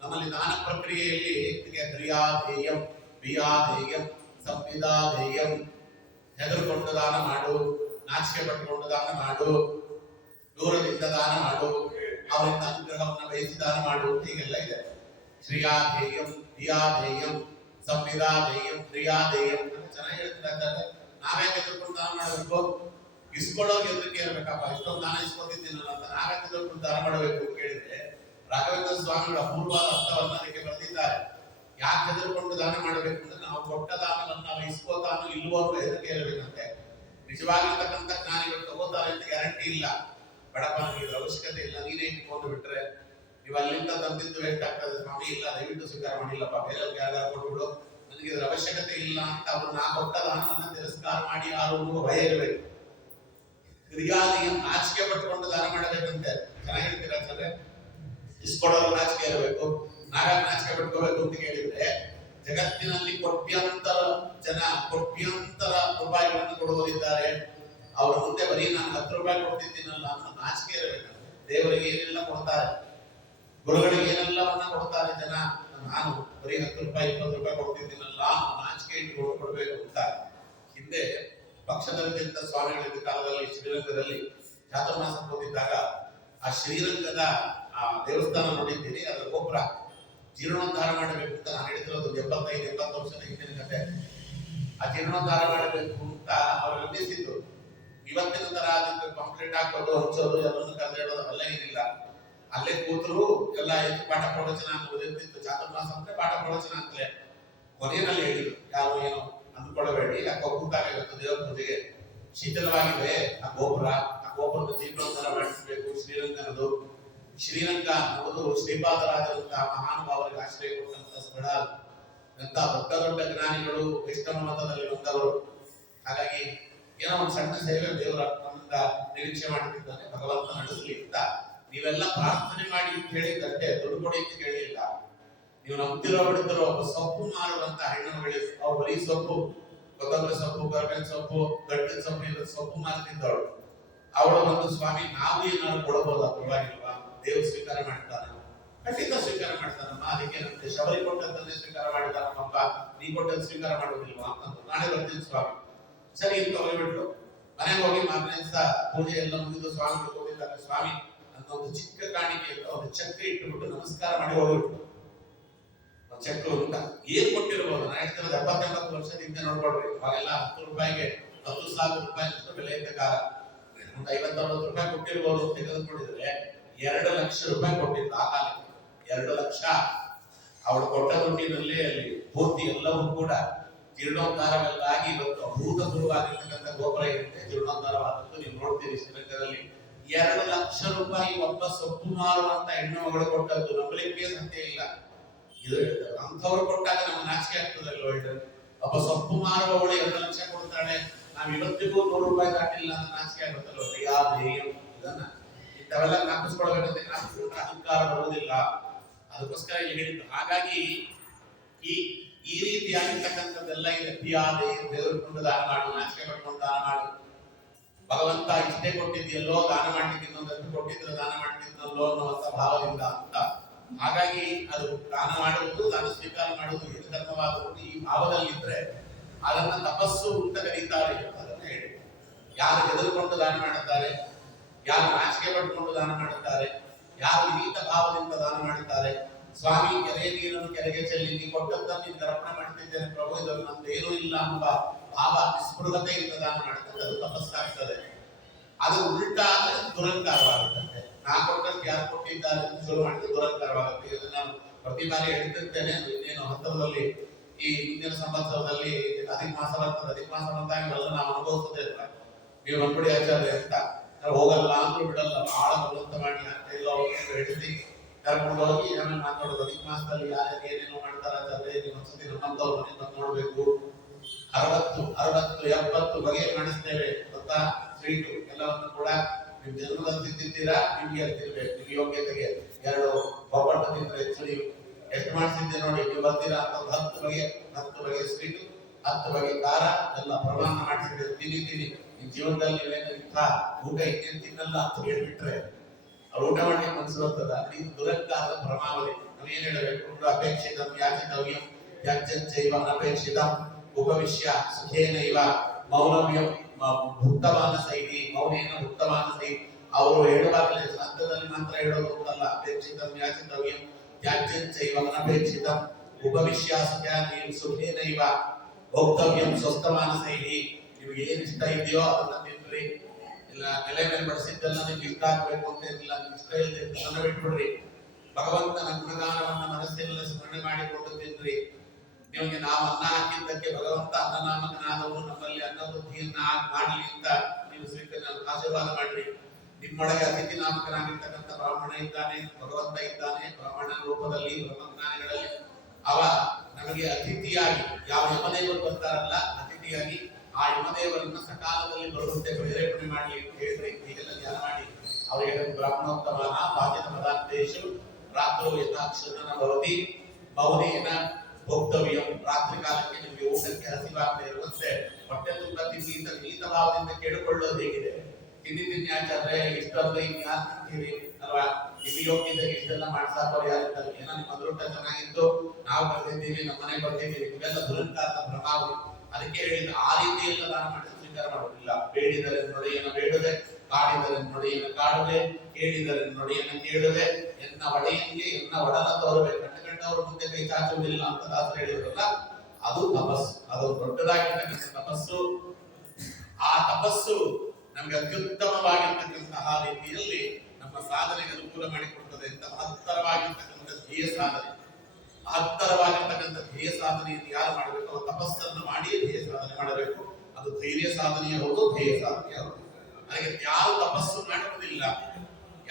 ನಮ್ಮಲ್ಲಿ ದಾನ ಪ್ರಕ್ರಿಯೆಯಲ್ಲಿ ಕ್ರಿಯಾಧೇಯಂ, ಕ್ರಿಯಾಧೇಯಂ, ಸಂವಿಧಾಧೇಯಂ, ಹೆದರುಕೊಂಡು ದಾನ ಮಾಡು, ನಾಚಿಕೆ ಪಟ್ಟುಕೊಂಡು ದಾನ ಮಾಡು, ದೂರದಿಂದ ದಾನ ಮಾಡು, ಅವರಿಂದ ಅನುಗ್ರಹವನ್ನು ಬಯಸಿ ದಾನ ಮಾಡು, ಹೀಗೆಲ್ಲ ಇದೆ. ಶ್ರೀಯಾಧೇಯಂ, ಕ್ರಿಯಾಧೇಯಂ, ಸಂವಿಧಾಧೇಯಂ, ಕ್ರಿಯಾಧೇಯಂ ಅಂತ ಚೆನ್ನಾಗಿ ಹೇಳ್ತಿದ್ದಾರೆ. ನಾವೇ ತೆಗೆದುಕೊಂಡು ದಾನ ಮಾಡಬೇಕು? ಇಸ್ಕೊಳ್ಳೋಕೆ ಹೆದರಿಕೆ ಇರಬೇಕಪ್ಪ, ಇಷ್ಟೊಂದು ದಾನ ಇಸ್ಕೊತಿದ್ದೀನಲ್ಲ ಅಂತ ನಾವೇ ತೆಗೆದುಕೊಂಡು ದಾನ ಮಾಡಬೇಕು ಅಂತ ಕೇಳಿದ್ರೆ ರಾಘವೇಂದ್ರ ಸ್ವಾಮಿಗಳ ಅಪೂರ್ವವಾದ ಅರ್ಥವನ್ನು ಅದಕ್ಕೆ ಬರೆದಿದ್ದಾರೆ. ಯಾಕೆ ಹೆದರ್ಕೊಂಡು ದಾನ ಮಾಡಬೇಕು ಅಂದ್ರೆ, ನಾವು ಕೊಟ್ಟ ದಾನವನ್ನು ನಾವು ಇಸ್ಕೋತಾನೋ ಇಲ್ವೋ ಅಂತ ಹೆದರಿಕೆ ಇರಬೇಕಂತೆ. ನಿಜವಾಗಿರ್ತಕ್ಕಂಥ ಜ್ಞಾನಿಗಳು ತಗೋತಾರೆ ಅಂತ ಗ್ಯಾರಂಟಿ ಇಲ್ಲ. ಬಡಪ್ಪ ನನಗೆ ಇದ್ರ ಅವಶ್ಯಕತೆ ಇಲ್ಲ, ನೀನೇ ಇಟ್ಕೊಂಡು ಬಿಟ್ರೆ ನೀವು ಅಲ್ಲಿಂದ ತಂದಿದ್ದು ವೇಸ್ಟ್ ಆಗ್ತದೆ ಸ್ವಾಮಿ, ಇಲ್ಲ ದಯವಿಟ್ಟು ಸ್ವೀಕಾರ ಮಾಡಿಲ್ಲಪ್ಪ, ಬೇರೆಯವ್ರಿಗೆ ಯಾರು ಕೊಟ್ಬಿಡು, ನನಗೆ ಇದ್ರ ಅವಶ್ಯಕತೆ ಇಲ್ಲ ಅಂತ ಅವರು ನಾ ಕೊಟ್ಟ ದಾನವನ್ನು ತಿರಸ್ಕಾರ ಮಾಡಿ ಯಾರು ಭಯ ಇರಬೇಕು. ಕ್ರಿಯಾದಿಯನ್ನು ನಾಚಿಕೆ ಪಟ್ಟುಕೊಂಡು ದಾನ ಮಾಡಬೇಕಂತೆ. ಚೆನ್ನಾಗಿ ಹೇಳ್ತೀರಾ ಸರ್? ಇಸ್ಕೊಡೋರು ನಾಚಿಕೆ ಇರಬೇಕು, ನಾವ್ಯಾಕೆ ನಾಚಿಕೆ ಪಟ್ಕೋಬೇಕು ಅಂತ ಕೇಳಿದ್ರೆ, ಜಗತ್ತಿನಲ್ಲಿ ಕೋಟ್ಯಾಂತರ ಜನ ಕೋಟ್ಯಾಂತರ ರೂಪಾಯಿಗಳನ್ನು ಕೊಡುವರಿದ್ದಾರೆ. ಅವ್ರ ಮುಂದೆ ಬರೀ ನಾನು 10 ರೂಪಾಯಿ ಕೊಡ್ತಿದ್ದೀನಲ್ಲ ಅನ್ನೋ ನಾಚಿಕೆ ಇರಬೇಕಂತೆ. ದೇವರಿಗೆ ಏನೆಲ್ಲ ಕೊಡ್ತಾರೆ, ಗುರುಗಳಿಗೆ ಏನೆಲ್ಲವನ್ನ ಕೊಡ್ತಾರೆ ಜನ, ನಾನು ಬರೀ 10 ರೂಪಾಯಿ 20 ರೂಪಾಯಿ ಕೊಡ್ತಿದ್ದೀನಲ್ಲ ಅನ್ನೋ ನಾಚಿಕೆ ಇಟ್ಟುಕೊಂಡು ಕೊಡಬೇಕು ಅಂತ. ಹಿಂದೆ ಪಕ್ಷದಲ್ಲಿದ್ದ ಸ್ವಾಮಿಗಳಿದ್ದ ಕಾಲದಲ್ಲಿ ಶ್ರೀರಂಗದಲ್ಲಿ ಚಾತುರ್ಮಾಸ ಹೋಗಿದ್ದಾಗ ಆ ಶ್ರೀರಂಗದ ಆ ದೇವಸ್ಥಾನ ನೋಡಿದ್ದೀನಿ. ಅದರ ಗೋಪುರ ಜೀರ್ಣೋದ್ಧಾರ ಮಾಡಬೇಕು ಅಂತ ನಾನು ಹೇಳಿದಿರೋದು 75-80 ವರ್ಷದ ಹಿಂದಿನ ಕತೆ. ಆ ಜೀರ್ಣೋದ್ಧಾರ ಮಾಡಬೇಕು ಅಂತ ಅವ್ರು ಅನ್ನಿಸಿದ್ದು. ಇವತ್ತಿನ ತರ ಅದಕ್ಕೆ ಕಂಪ್ಲೀಟ್ ಹಾಕೋದು, ಹಂಚೋದು, ಎಲ್ಲವನ್ನು ಕರೆದಿಡೋದು ಅಲ್ಲ, ಏನಿಲ್ಲ. ಅಲ್ಲೇ ಕೂತರು ಎಲ್ಲ ಎದ್ದು ಪಾಠ ಪ್ರವಚನ ಓದಿರ್ತಿತ್ತು. ಚಾತುರ್ಮಾಸ ಅಂದ್ರೆ ಪಾಠ ಪ್ರವಚನ ಅಂತಲೇ. ಕೊನೆಯಲ್ಲಿ ಹೇಳಿದ್ರು, ಯಾರು ಏನು ಅಂದ್ಕೊಳ್ಬೇಡಿ, ಯಾಕೋ ಕೂತಾಗ ಇವತ್ತು ದೇವರ ಪೂಜೆಗೆ ಶಿಥಿಲವಾಗಿದೆ ಆ ಗೋಪುರ, ಆ ಗೋಪುರದ ಜೀರ್ಣೋದ್ಧಾರ ಮಾಡಿಸಬೇಕು. ಶ್ರೀರಂಗನದು, ಶ್ರೀರಂಗ ಅನ್ನೋದು ಶ್ರೀಪಾದರಾಜರಂತಹ ಮಹಾನುಭಾವರಿಗೆ ಆಶ್ರಯ ಕೊಟ್ಟಂತ ಸ್ಥಳ. ಎಂತ ದೊಡ್ಡ ದೊಡ್ಡ ಜ್ಞಾನಿಗಳು ವೈಷ್ಣವ ಮತದಲ್ಲಿ ಬಂದವರು. ಹಾಗಾಗಿ ಏನೋ ಒಂದು ಸಣ್ಣ ಸೇವೆ ದೇವರ ನಮ್ಮಿಂದ ನಿರೀಕ್ಷೆ ಮಾಡುತ್ತಿದ್ದಾನೆ, ಭಗವಂತ ನಡೆಸಲಿ ಅಂತ ನೀವೆಲ್ಲ ಪ್ರಾರ್ಥನೆ ಮಾಡಿ ಅಂತ ಹೇಳಿದಂತೆ ದುಡ್ಡು ಕೊಡಿ ಅಂತ ಕೇಳಿಲ್ಲ. ನೀವು ನಂಬ್ತಿರೋ ಬಿಡ್ತಿರೋ ಒಬ್ಬ ಸೊಪ್ಪು ಮಾರುವಂತ ಹೆಣ್ಣುಗಳಿಗೆ, ಅವ್ರು ಬರೀ ಸೊಪ್ಪು, ಕೊತ್ತಂಬರಿ ಸೊಪ್ಪು, ಕರ್ಬೇವಿನ ಸೊಪ್ಪು, ಗಡ್ಡಿನ ಸೊಪ್ಪು, ಇದ್ರ ಸೊಪ್ಪು ಮಾರ್ತಿದ್ದವಳು. ಅವಳು ಒಂದು, ಸ್ವಾಮಿ ನಾವು ಏನಾದ್ರು ಕೊಡಬಹುದು, ಪರವಾಗಿಲ್ವಾ, ದೇವರು ಸ್ವೀಕಾರ ಮಾಡ್ತಾನೆ, ಖಂಡಿತ ಸ್ವೀಕಾರ ಮಾಡ್ತಾನಮ್ಮ, ಅದಕ್ಕೆ ನಮ್ಗೆ ಶಬರಿ ಕೊಟ್ಟಂತನ್ನೇ ಸ್ವೀಕಾರ ಮಾಡಿದಾನಪ್ಪ, ನೀ ಕೊಟ್ಟದ್ದು ಸ್ವೀಕಾರ ಮಾಡೋದಿಲ್ವಾ ಅಂತ. ನಾಳೆ ಬರ್ತೀನಿ ಸ್ವಾಮಿ, ಸರಿ ಅಂತ ಹೋಗ್ಬಿಟ್ಲು. ಮನೆಗೆ ಹೋಗಿ ಮಾರನೇ ದಿವಸ ಪೂಜೆ ಎಲ್ಲ ಮುಗಿದು ಸ್ವಾಮಿ ಹೋಗಿದ್ದಾಗ, ಸ್ವಾಮಿ ಅಂತ ಒಂದು ಚಿಕ್ಕ ಕಾಣಿಕೆ ಅಂತ ಒಂದು ಚಕ್ರ ಇಟ್ಟುಬಿಟ್ಟು ನಮಸ್ಕಾರ ಮಾಡಿ ಹೋಗ್ಬಿಟ್ಲು. ಚಕ್ರ ಅಂತ ಏನ್ ಕೊಟ್ಟಿರ್ಬೋದು, ನಾನು ಹೇಳ್ತಿರೋದು 70-80 ವರ್ಷದ ಹಿಂದೆ ನೋಡ್ಕೊಳ್ರಿ. ಅವಾಗೆಲ್ಲ 10 ರೂಪಾಯಿಗೆ 10,000 ರೂಪಾಯಿ ಬೆಲೆ ಇದ್ದ ಕಾಲ. ಒಂದು 50-60 ರೂಪಾಯಿ ಕೊಟ್ಟಿರ್ಬೋದು. ತೆಗೆದುಕೊಂಡಿದ್ರೆ 2 ಲಕ್ಷ ರೂಪಾಯಿ ಕೊಟ್ಟಿದ್ದು ಆ ಕಾಲಕ್ಕೆ. 2 ಲಕ್ಷ ಅವಳು ಕೊಟ್ಟ ದುಡ್ಡಿನಲ್ಲಿ ಅಲ್ಲಿ ಪೂರ್ತಿ ಎಲ್ಲವೂ ಕೂಡ ಜೀರ್ಣೋದ್ಧಾರವೆಲ್ಲಾಗಿ ಇವತ್ತು ಅಭೂತಪೂರ್ವವಾಗಿರ್ತಕ್ಕಂಥ ಗೋಪುರ ಇರುತ್ತೆ. ಜೀರ್ಣೋದ್ಧಾರವಾದದ್ದು ನೀವು ನೋಡ್ತೀರಿ ಶ್ರೀರಂಗದಲ್ಲಿ. 2 ಲಕ್ಷ ರೂಪಾಯಿ ಒಬ್ಬ ಸೊಪ್ಪು ಮಾರುವಂತ ಹೆಣ್ಣು ಮಗಳು ಕೊಟ್ಟದ್ದು ನಂಬಲಿಕ್ಕೆ ಸಾಧ್ಯ ಇಲ್ಲ. ಇದು ಹೇಳ್ತಾರೆ, ಅಂಥವ್ರು ಕೊಟ್ಟಾಗ ನಮ್ಗೆ ನಾಚಿಕೆ ಆಗ್ತದಲ್ವ. ಹೇಳ್ತಾರೆ, ಒಬ್ಬ ಸೊಪ್ಪು ಮಾರುವವಳು 2 ಲಕ್ಷ ಕೊಡ್ತಾಳೆ, ನಾವ್ ಇವತ್ತಿಗೂ 100 ರೂಪಾಯಿ ದಾಟಿಲ್ಲ ಅಂತ ನಾಚಿಕೆ ಆಗುತ್ತಲ್ವ. ಇದನ್ನ ಇಂಥವೆಲ್ಲ ಜ್ಞಾಪಿಸ್ಕೊಳ್ಬೇಕಂತ, ಜ್ಞಾಪಿಸ್ಕೊಂಡ್ರೆ ಅಹಂಕಾರ ಬರುವುದಿಲ್ಲ. ಅದಕ್ಕೋಸ್ಕರ ಇಲ್ಲಿ ಹೇಳಿದ್ದು. ಹಾಗಾಗಿ ಈ ರೀತಿಯಾಗಿರ್ತಕ್ಕಂಥದ್ದೆಲ್ಲ ಇದೆ. ದೇವರುಕೊಂಡು ದಾನ ಮಾಡು, ನಾಚಿಕೆ ಪಡ್ಕೊಂಡು ದಾನ ಮಾಡು, ಭಗವಂತ ಇಷ್ಟೇ ಕೊಟ್ಟಿದ್ಯಲ್ಲೋ, ದಾನ ಮಾಡ್ಲಿಕ್ಕೆ ಇನ್ನೊಂದಷ್ಟು ಕೊಟ್ಟಿದ್ರೆ ದಾನ ಮಾಡ್ತಿದ್ನಲ್ಲೋ ಅನ್ನುವಂಥ ಭಾವದಿಂದ ಅಂತ. ಹಾಗಾಗಿ ಅದು ದಾನ ಮಾಡುವುದು, ದಾನ ಸ್ವೀಕಾರ ಮಾಡುವುದು ಇದು ಧರ್ಮವಾದದ್ದು ಈ ಭಾವದಲ್ಲಿದ್ರೆ ಅದನ್ನ ತಪಸ್ಸು ಅಂತ ಕರೀತಾರೆ. ಅದನ್ನ ಹೇಳಿ, ಯಾರು ಹೆದರ್ಕೊಂಡು ದಾನ ಮಾಡುತ್ತಾರೆ, ಯಾರು ನಾಚಿಕೆ ಪಡ್ಕೊಂಡು ದಾನ ಮಾಡುತ್ತಾರೆ, ಯಾರು ವಿನೀತ ಭಾವದಿಂದ ದಾನ ಮಾಡುತ್ತಾರೆ, ಸ್ವಾಮಿ ಕೆರೆ ನೀರನ್ನು ಕೆರೆಗೆ ಚೆಲ್ಲಿ ನೀ ಕೊಟ್ಟದ್ದನ್ನು ನಿನ್ಗೆ ಅರ್ಪಣೆ ಮಾಡ್ತಿದ್ದೇನೆ ಪ್ರಭು, ಇದನ್ನು ನಮ್ದೇನೂ ಇಲ್ಲ ಎಂಬ ಭಾವ ನಿಸ್ಪೃಹತೆಯಿಂದ ದಾನ ಮಾಡ್ತದೆ, ಅದು ತಪಸ್ಸಾಗ್ತದೆ. ಅದು ಉಲ್ಟಾ ಆದ್ರೆ ದುರಂಕಾರವಾಗುತ್ತದೆ. ನಾ ಕೊಟ್ಟದ್ದು ಯಾರು ಕೊಟ್ಟಿದ್ದಾರೆ ಅಂತ ಶುರು ಮಾಡಿದ್ರೆ ದುರಂಕಾರವಾಗುತ್ತೆ. ಇದು ನಾನು ಪ್ರತಿ ಬಾರಿ ಹೇಳ್ತಿರ್ತೇನೆ. ಇನ್ನೇನು ಹತ್ತಿರದಲ್ಲಿ ಈ ಹಿಂದಿನ ಸಂವತ್ಸರದಲ್ಲಿ ಅಧಿಕ ಮಾಸ ಬರ್ತದೆ. ಅಧಿಕ ಮಾಸ ಬಂದಾಗ ಎಲ್ಲ ನಾವು ಅನುಭವಿಸದೇ ಇಲ್ಲ. ನೀವು ಬಂದ್ಬಿಡಿ ಆಚಾರ್ಯ ಅಂತ ಹೋಗಲ್ಲ ಅಂದ್ರೂ ಬಿಡಲ್ಲ, ಬಹಳ ಬಲವಂತ ಮಾಡಿ ಎಲ್ಲ ಹಿಡಿಸಿ ಕರ್ಕೊಂಡು ಹೋಗಿ ಏನೇನು ಮಾತಾಡೋದು. ಅಧಿಕ ಮಾಸದಲ್ಲಿ ಯಾರ್ಯಾರು ಏನೇನೋ ಮಾಡ್ತಾರ ಆಚಾರ್ಯ, ನೀವು ಒಂದ್ಸತಿ ನಮ್ಮಂತವ್ರು ಮನೆ ಬಂದು ನೋಡ್ಬೇಕು. 60, 70 ಬಗೆ ಮಾಡಿಸ್ತೇವೆ ಗೊತ್ತಾ. ಸ್ವೀಟು ಎಲ್ಲವನ್ನು ಕೂಡ ನೀವು ಜನ್ಮದಲ್ಲಿ ತಿಂದಿದ್ದೀರಾ, ನಿಮ್ಗೆ ತಿನ್ಬೇಕು. ನಿಮ್ಗೆ ಯೋಗ್ಯತೆಗೆ 2 ಒಬ್ಬಟ್ಟು ತಿಂದ್ರೆ ಹೆಚ್ಚು. ನೀವು ಎಷ್ಟು ಮಾಡಿಸಿದ್ದೆ ನೋಡಿ, ನೀವು ಬರ್ತೀರಾ ಅಂತ 10 ಬಗೆ ಸ್ವೀಟು, 10 ಬಗೆ ಖಾರ ಎಲ್ಲ ಪ್ರಮಾಣ ಮಾಡಿಸಿದ್ರೆ ತಿನ್ನಿ. ಈ ಜೀವನದಲ್ಲಿ ನೀವೇನು ಇಂಥ ಊಟ ಇನ್ನೇನು ತಿನ್ನಲ್ಲ ಅಂತ ಹೇಳ್ಬಿಟ್ರೆ ಅವ್ರು ಊಟ ಮಾಡ್ಲಿಕ್ಕೆ ಮನಸ್ಸು ಬರ್ತದ. ಇದು ದುರಂಕಾರದ ಪ್ರಮಾವಳಿ. ನಾವೇನ್ ಹೇಳಬೇಕು? ಅಪೇಕ್ಷಿತಂ ಯಾಚಿತವ್ಯಂ ಯಾಚೈವ ಅನಪೇಕ್ಷಿತಂ ಉಪವಿಶ್ಯ ಸುಖೇನೈವ ಮೌನವ್ಯಂ ಭುಕ್ತಮಾನಸೈಹಿ ಮೌನೇನ ಭುಕ್ತಮಾನಸೈಹಿ. ಅವರು ಹೇಳುವಾಗಲೇ ಶಾಂತದಲ್ಲಿ ಮಾತ್ರ ಹೇಳೋದು ಅಂತಲ್ಲ. ಅಪೇಕ್ಷಿತಂ ಯಾಚಿತವ್ಯಂ ಯಾಚೈವ ಅನಪೇಕ್ಷಿತಂ ಉಪವಿಶ್ಯ ಸುಖೇನೈವ ಭೋಕ್ತವ್ಯಂ ಸ್ವಸ್ಥಮಾನಸೈಹಿ. ನಿಮ್ಗೆ ಏನ್ ಇಷ್ಟ ಇದೆಯೋ ಅದನ್ನ ತಿನ್ರಿ. ಇಲ್ಲ ಎಲೆ ಮೇಲೆ ಬಡಿಸಿದ್ದೆಲ್ಲ ನಿಮ್ಗೆ ಇಷ್ಟ ಆಗ್ಬೇಕು ಅಂತ ಏನಿಲ್ಲ, ನಿಮ್ಗೆ ಇಷ್ಟ ಇಲ್ಲದೆ ಅದನ್ನ ಬಿಟ್ಬಿಡ್ರಿ. ಭಗವಂತನ ಗುಣಗಾನವನ್ನ ಮನಸ್ಸಿನಲ್ಲಿ ಸ್ಮರಣೆ ಮಾಡಿಕೊಂಡು ತಿನ್ರಿ. ನಿಮಗೆ ನಾವು ಅನ್ನ ಹಾಕಿದ್ದಕ್ಕೆ ಭಗವಂತ ಅನ್ನನಾಮಕನಾದವರು ನಮ್ಮಲ್ಲಿ ಅನ್ನವೃದ್ಧಿಯನ್ನ ಮಾಡಲಿ ಅಂತ ನೀವು ಆಶೀರ್ವಾದ ಮಾಡ್ರಿ. ನಿಮ್ಮೊಳಗೆ ಅತಿಥಿ ನಾಮಕನಾಗಿರ್ತಕ್ಕಂಥ ಬ್ರಾಹ್ಮಣ ಇದ್ದಾನೆ, ಭಗವಂತ ಇದ್ದಾನೆ. ಬ್ರಾಹ್ಮಣ ರೂಪದಲ್ಲಿ ಬ್ರಹ್ಮಜ್ಞಾನಿಗಳಲ್ಲಿ ಅವ ನಮಗೆ ಅತಿಥಿಯಾಗಿ, ಯಾವ ಯಮದೇವರು ಬರ್ತಾರಲ್ಲ ಅತಿಥಿಯಾಗಿ, ಆ ಯಮದೇವರನ್ನ ಸಕಾಲದಲ್ಲಿ ಬರುವಂತೆ ಪ್ರೇರೇಪಣೆ ಮಾಡಿ ಅಂತ ಹೇಳಿದ್ರೆ ಹೀಗೆಲ್ಲ ಧ್ಯಾನ ಮಾಡಿ ಅವರಿಗೆ ಬ್ರಾಹ್ಮಣೋತ್ತಮನ ಪಾಚಿತ ಪದಾರ್ಥೇಶು ರಾತ್ರೋ ಯಥಾಕ್ಷರನ ಭವತಿ ಮೌನೇನ ಭೋಕ್ತವ್ಯಂ. ರಾತ್ರಿ ಕಾಲಕ್ಕೆ ನಿಮಗೆ ಊಟಕ್ಕೆ ಹಸಿವಾಗದೆ ಇರುವಂತೆ ಹೊಟ್ಟೆ ತುಂಬ ತಿನ್ನಿ ಅಂತ ನೀತ ಭಾವದಿಂದ ಕೇಳಿಕೊಳ್ಳೋದು ಹೇಗಿದೆ. ತಿನ್ನಿ ಆಚಾರ್ಯ ಇಷ್ಟೊಂದು ಇನ್ಯಾರು ತಿಂತೀರಿ ಅಲ್ವಾ, ನಿಮಗೆ ಯೋಗ್ಯತೆಗೆ ಇಷ್ಟೆಲ್ಲ ಮಾಡ್ಸಾಕೋರು ಯಾರಿದ್ದಾರೆ. ಏನೋ ನಿಮ್ಮ ಅದೃಷ್ಟ ಚೆನ್ನಾಗಿತ್ತು, ನಾವು ಬರ್ತಿದ್ದೀವಿ, ನಮ್ಮನೆ ಬರ್ತಿದ್ದೀವಿ, ಇವೆಲ್ಲ ದುರಂಕಾರದ ಪ್ರಭಾವ. ಅದಕ್ಕೆ ಹೇಳಿದ ಆ ರೀತಿಯೆಲ್ಲ ನಾನು ಮಾಡಿ ಸ್ವೀಕಾರ ಮಾಡೋದಿಲ್ಲ. ಬೇಡಿದರೆ ನೊಡೆಯನ್ನು ಬೇಡುವೆ, ಕಾಡಿದರೆ ನೊಡೆಯನ್ನು ಕಾಡುವೆ, ಕೇಳಿದರೆ ನೊಡೆಯನ್ನು ಕೇಳುವೆ, ಎನ್ನ ಒಡೆಯಂಗೆ ಎನ್ನ ಒಡಲ ತೋರುವೆ, ಕಂಡವರು ಮುಂದೆ ಕೈ ಚಾಚುವುದಿಲ್ಲ ಅಂತ ದಾಸರು ಹೇಳಿದ್ರಲ್ಲ, ಅದು ತಪಸ್ಸು. ಅದು ದೊಡ್ಡದಾಗಿರ್ತಕ್ಕಂಥ ತಪಸ್ಸು. ಆ ತಪಸ್ಸು ನಮಗೆ ಅತ್ಯುತ್ತಮವಾಗಿರ್ತಕ್ಕಂತಹ ರೀತಿಯಲ್ಲಿ ನಮ್ಮ ಸಾಧನೆಗೆ ಅನುಕೂಲ ಮಾಡಿಕೊಡ್ತದೆ ಅಂತ ಮಹತ್ತರವಾಗಿರ್ತಕ್ಕಂಥ ಧ್ಯೇಯ ಸಾಧನೆ. ಮಹತ್ತರವಾಗಿರ್ತಕ್ಕಂಥ ಧ್ಯೇಯ ಸಾಧನೆಯನ್ನು ಯಾರು ಮಾಡಬೇಕು? ಅವರು ತಪಸ್ಸನ್ನು ಮಾಡಿ ಧ್ಯೇಯ ಸಾಧನೆ ಮಾಡಬೇಕು. ಅದು ಧೈರ್ಯ ಸಾಧನೆಯ ಹೌದು, ಧ್ಯೇಯ ಸಾಧನೆಯ ಹೌದು. ಹಾಗೆ ಯಾರು ತಪಸ್ಸು ಮಾಡುವುದಿಲ್ಲ,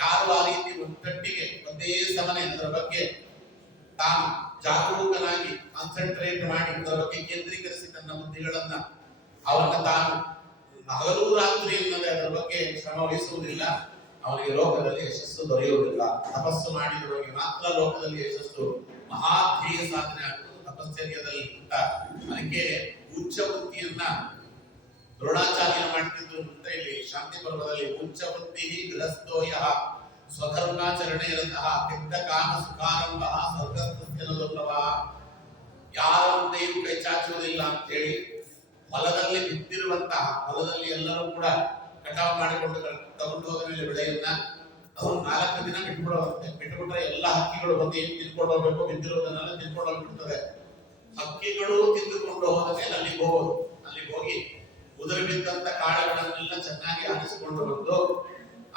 ಯಾರು ಆ ರೀತಿ ಒಟ್ಟೊಟ್ಟಿಗೆ ಒಂದೇ ಸಮನೆ ಅದರ ಬಗ್ಗೆ ತಾನು ಜಾಗರೂಕನಾಗಿ ಕಾನ್ಸಂಟ್ರೇಟ್ ಮಾಡಿ ಅದರ ಬಗ್ಗೆ ಕೇಂದ್ರೀಕರಿಸಿ ತನ್ನ ಬುದ್ಧಿಗಳನ್ನ ಅವನ್ನ ತಾನು ಹಗಲು ರಾತ್ರಿ ಎನ್ನದೆ ಅದರ ಬಗ್ಗೆ ಶ್ರಮ ವಹಿಸುವುದಿಲ್ಲ, ಅವನಿಗೆ ಲೋಕದಲ್ಲಿ ಯಶಸ್ಸು ದೊರೆಯುವುದಿಲ್ಲ. ತಪಸ್ಸು ಮಾಡಿದವರಿಗೆ ಮಾತ್ರ ಲೋಕದಲ್ಲಿ ಯಶಸ್ಸು. ಮಹಾಧ್ಯೇಯ ಸಾಧನೆ ಆಗುವುದು ತಪಶ್ಚರ್ಯದಲ್ಲಿ ಅಂತ. ಅದಕ್ಕೆ ಉಚ್ಚ ವೃತ್ತಿಯನ್ನ ದ್ರೋಣಾಚಾರ್ಯ ಮಾಡ್ತಿದ್ರು ಅಂತ ಇಲ್ಲಿ ಶಾಂತಿ ಪರ್ವದಲ್ಲಿ. ಉಚ್ಚ ವೃತ್ತಿ ಗೃಹಸ್ಥೋಯ ಸ್ವಧರ್ಮಾಚರಣೆಯಂತಹ ಕೆಟ್ಟ ಕಾಮ ಸುಖಾರಂಭ ಸ್ವರ್ಗಸ್ಥ್ಯ ದುರ್ಲಭ. ಯಾರ ಮುಂದೆಯೂ ಕೈ ಚಾಚುವುದಿಲ್ಲ ಅಂತೇಳಿ ಹೊಲದಲ್ಲಿ ಬಿದ್ದಿರುವಂತಹ, ಹೊಲದಲ್ಲಿ ಎಲ್ಲರೂ ಕೂಡ ಕಟಾವು ಮಾಡಿಕೊಂಡು ತಗೊಂಡು ಹೋದ ಮೇಲೆ ಬೆಳೆಯನ್ನ 4 ದಿನ ಬಿಟ್ಬಿಡುವಂತೆ. ಬಿಟ್ಟುಬಿಟ್ರೆ ಎಲ್ಲ ಹಕ್ಕಿಗಳು ಬಂದು ಏನ್ ತಿನ್ಕೊಂಡು ಹೋಗ್ಬೇಕು, ಬಿದ್ದಿರುವುದನ್ನೆಲ್ಲ ತಿನ್ಕೊಂಡು ಹೋಗ್ಬಿಡ್ತದೆ. ಹಕ್ಕಿಗಳು ತಿಂದುಕೊಂಡು ಹೋದ ಮೇಲೆ ಅಲ್ಲಿಗೆ ಹೋಗೋದು. ಅಲ್ಲಿಗೆ ಹೋಗಿ ಉದುರು ಬಿದ್ದಂತ ಕಾಳುಗಳನ್ನೆಲ್ಲ ಚೆನ್ನಾಗಿ ಆರಿಸಿಕೊಂಡು ಬಂದು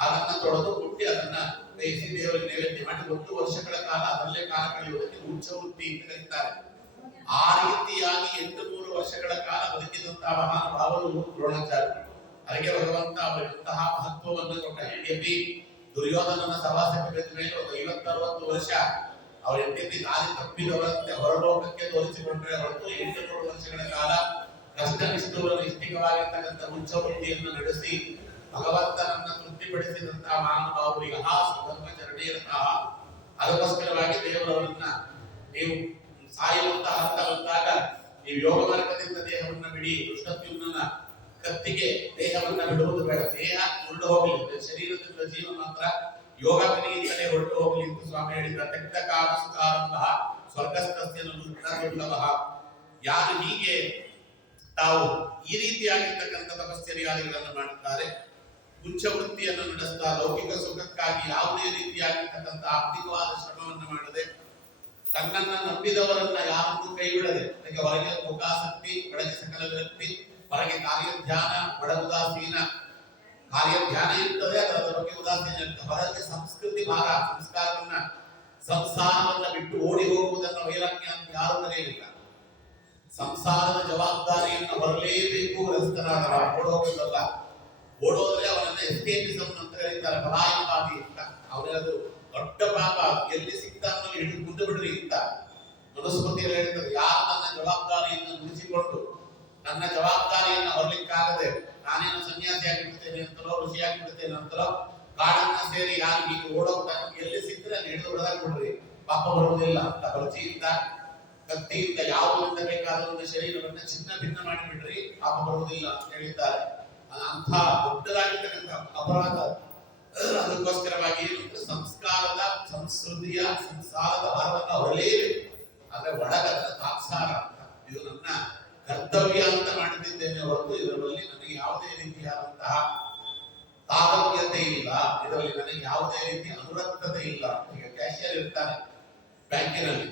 ಅದನ್ನ ತೊಳೆದು ಕುಟ್ಟಿ ಅದನ್ನ ಬೇಯಿಸಿ ದೇವರಿಗೆ ನೈವೇದ್ಯ ಮಾಡಿ 1 ವರ್ಷಗಳ ಕಾಲ ಅದರಲ್ಲೇ ಕಾಲ ಕಳೆಯುವುದಕ್ಕೆ ಉಚ್ಚ ವೃತ್ತಿ ಅಂತ ಕರೀತಾರೆ. ಆ ರೀತಿಯಾಗಿ 800 ವರ್ಷಗಳ ಕಾಲ ಬದುಕಿದಂತಹ ಮಹಾನುಭಾವರು ದ್ರೋಣಾಚಾರ್ಯ. ಅದಕ್ಕೆ ಭಗವಂತ ಅವರಿಗಂತಹ ಮಹತ್ವವನ್ನು ಕೊಟ್ಟ. ಯದ್ಯಪಿ ದುರ್ಯೋಧನನ ಸವಾಸಕ್ಕೆ ಬೆದ್ದ ಮೇಲೆ 50-60 ವರ್ಷ ಅವ್ರ ಹೆಂಡತಿ ದಾರಿ ತಪ್ಪಿದವರಂತೆ ಹೊರಲೋಕಕ್ಕೆ ತೋರಿಸಿಕೊಂಡ್ರೆ ಹೊರತು 800 ವರ್ಷಗಳ ಕಾಲ ಕಷ್ಟ ನಿಷ್ಠಿಕವಾಗಿರ್ತಕ್ಕಂಥ ಉಚ್ಚವೃತ್ತಿಯನ್ನು ನಡೆಸಿ ಭಗವಂತನನ್ನ ತೃಪ್ತಿಪಡಿಸಿದಂತಹ ಮಹಾನುಭಾವರಿಗೆ ಸ್ವಧರ್ಮಾಚರಣೆ ಇರುತ್ತಾ. ಅದಕ್ಕೋಸ್ಕರವಾಗಿ ದೇವರವರನ್ನ ನೀವು ಸಾಯುವಂತ ಹಂತ ಬಂದಾಗ ನೀವು ಯೋಗ ಮಾರ್ಗದಿಂದ ದೇಹವನ್ನ ಬಿಡಿ. ಕೃಷ್ಣತ್ಯುಮ್ನ ಕತ್ತಿಗೆ ದೇಹವನ್ನ ಬಿಡುವುದು ಬೇಡ. ದೇಹ ಹೊರಟು ಹೋಗಲಿ, ಶರೀರದಿಂದ ಜೀವ ಮಾತ್ರ ಯೋಗ ಕ್ರಿಯೆಯಿಂದಲೇ ಹೊರಟು ಹೋಗಲಿ ಎಂದು ಸ್ವಾಮಿ ಹೇಳಿದ. ತೆಕ್ತ ಕಾಮ ಸುಖಾರಂಭ ಸ್ವರ್ಗಸ್ಥ್ಯ ದುರ್ಲಭ. ಯಾರು ಹೀಗೆ ತಾವು ಈ ರೀತಿಯಾಗಿರ್ತಕ್ಕಂಥ ತಪಶ್ಚರ್ಯಾದಿಗಳನ್ನು ಮಾಡುತ್ತಾರೆ, ಉಚ್ಚ ವೃತ್ತಿಯನ್ನು ನಡೆಸ್ತಾ ಲೌಕಿಕ ಸುಖಕ್ಕಾಗಿ ಯಾವುದೇ ರೀತಿಯಾಗಿರ್ತಕ್ಕಂಥ ಆರ್ಥಿಕವಾದ ಶ್ರಮವನ್ನು ಮಾಡದೆ ತನ್ನನ್ನ ನಂಬಿದವರನ್ನ ಯಾರನ್ನೂ ಕೈ ಬಿಡದೆ, ಅದಕ್ಕೆ ಹೊರಗೆ ಮುಖಾಸಕ್ತಿ, ಒಳಗೆ ಸಕಲ ವಿರಕ್ತಿ, ಹೊರಗೆ ಕಾರ್ಯಧ್ಯಾನ, ಒಳ ಉದಾಸೀನ. ಕಾರ್ಯಧ್ಯಾನ ಇರ್ತದೆ, ಅದರ ಬಗ್ಗೆ ಉದಾಸೀನ ಇರ್ತದೆ. ಹೊರಗೆ ಸಂಸ್ಕೃತಿ ಭಾಗ, ಸಂಸ್ಕಾರವನ್ನ ಸಂಸಾರವನ್ನ ಬಿಟ್ಟು ಓಡಿ ಹೋಗುವುದನ್ನು ವೈರಾಗ್ಯ ಅಂತ ಯಾರು ಕರೆಯಲಿಲ್ಲ. ಸಂಸಾರದ ಜವಾಬ್ದಾರಿಯನ್ನು ಹೊರಲೇಬೇಕು ಗೃಹಸ್ಥನಾದವ, ಓಡೋಗುವುದಲ್ಲ. ಓಡೋದ್ರೆ ಅವನನ್ನ ಎಸ್ಕೇಪಿಸಮ್ ಅಂತ ಕರೀತಾರೆ, ಪಲಾಯನವಾದಿ ಅಂತ. ಅವನದು ದೊಡ್ಡ ಪಾಪ. ಎಲ್ಲಿ ಸಿಗ್ತಾನಲ್ಲಿ ಹಿಡಿದು ಮುಂದೆ ಬಿಡ್ರಿ ಅಂತ ಮನುಸ್ಮೃತಿಯಲ್ಲಿ ಹೇಳ್ತಾರೆ. ಯಾರು ನನ್ನ ಜವಾಬ್ದಾರಿಯನ್ನು ನುಡಿಸಿಕೊಂಡು ನನ್ನ ಜವಾಬ್ದಾರಿಯನ್ನು ಹೊರಲಿಕ್ಕಾಗದೆ ನಾನೇನು ಸನ್ಯಾಸಿ ಆಗಿಬಿಡ್ತೇನೆ ಅಂತಲೋ ಋಷಿಯಾಗಿ ಬಿಡ್ತೇನೆ ಅಂತಲೋ ಕಾಡನ್ನ ಸೇರಿ ಯಾರು ಹೀಗೆ ಓಡೋಗ್ತಾನೆ, ಎಲ್ಲಿ ಸಿಕ್ಕರೆ ಅಲ್ಲಿ ಹಿಡಿದು ಹೊಡೆದಾಗ ಬಿಡ್ರಿ, ಪಾಪ ಬರುವುದಿಲ್ಲ ಅಂತ. ಬರ್ಜಿಯಿಂದ ಕತ್ತಿಯಿಂದ ಯಾವುದರಿಂದ ಬೇಕಾದ ಒಂದು ಶರೀರವನ್ನ ಚಿನ್ನ ಭಿನ್ನ ಮಾಡಿಬಿಡ್ರಿ, ಪಾಪ ಬರುವುದಿಲ್ಲ ಅಂತ ಹೇಳಿದ್ದಾರೆ. ಅಂಥ ದೊಡ್ಡದಾಗಿರ್ತಕ್ಕಂಥ ಅಪರಾಧ. ಅದಕ್ಕೋಸ್ಕರವಾಗಿ ಸಂಸ್ಕಾರದ ಸಂಸ್ಕೃತಿಯ ಸಂಸಾರದ ಭಾರವನ್ನು ಹೊರಲೇಬೇಕು. ಆದ್ರೆ ಒಳಗದ ತಾತ್ಸಾರ ಅಂತ, ಇದು ನನ್ನ ಕರ್ತವ್ಯ ಅಂತ ಮಾಡುತ್ತಿದ್ದೇನೆ ಹೊರತು ಇದರಲ್ಲಿ ನನಗೆ ಯಾವುದೇ ರೀತಿಯಾದಂತಹ ತಾರತಮ್ಯತೆ ಇಲ್ಲ, ಇದರಲ್ಲಿ ನನಗೆ ಯಾವುದೇ ರೀತಿಯ ಅನುರಕ್ತತೆ ಇಲ್ಲ. ಈಗ ಕ್ಯಾಶಿಯರ್ ಇರ್ತಾನೆ ಬ್ಯಾಂಕಿನಲ್ಲಿ,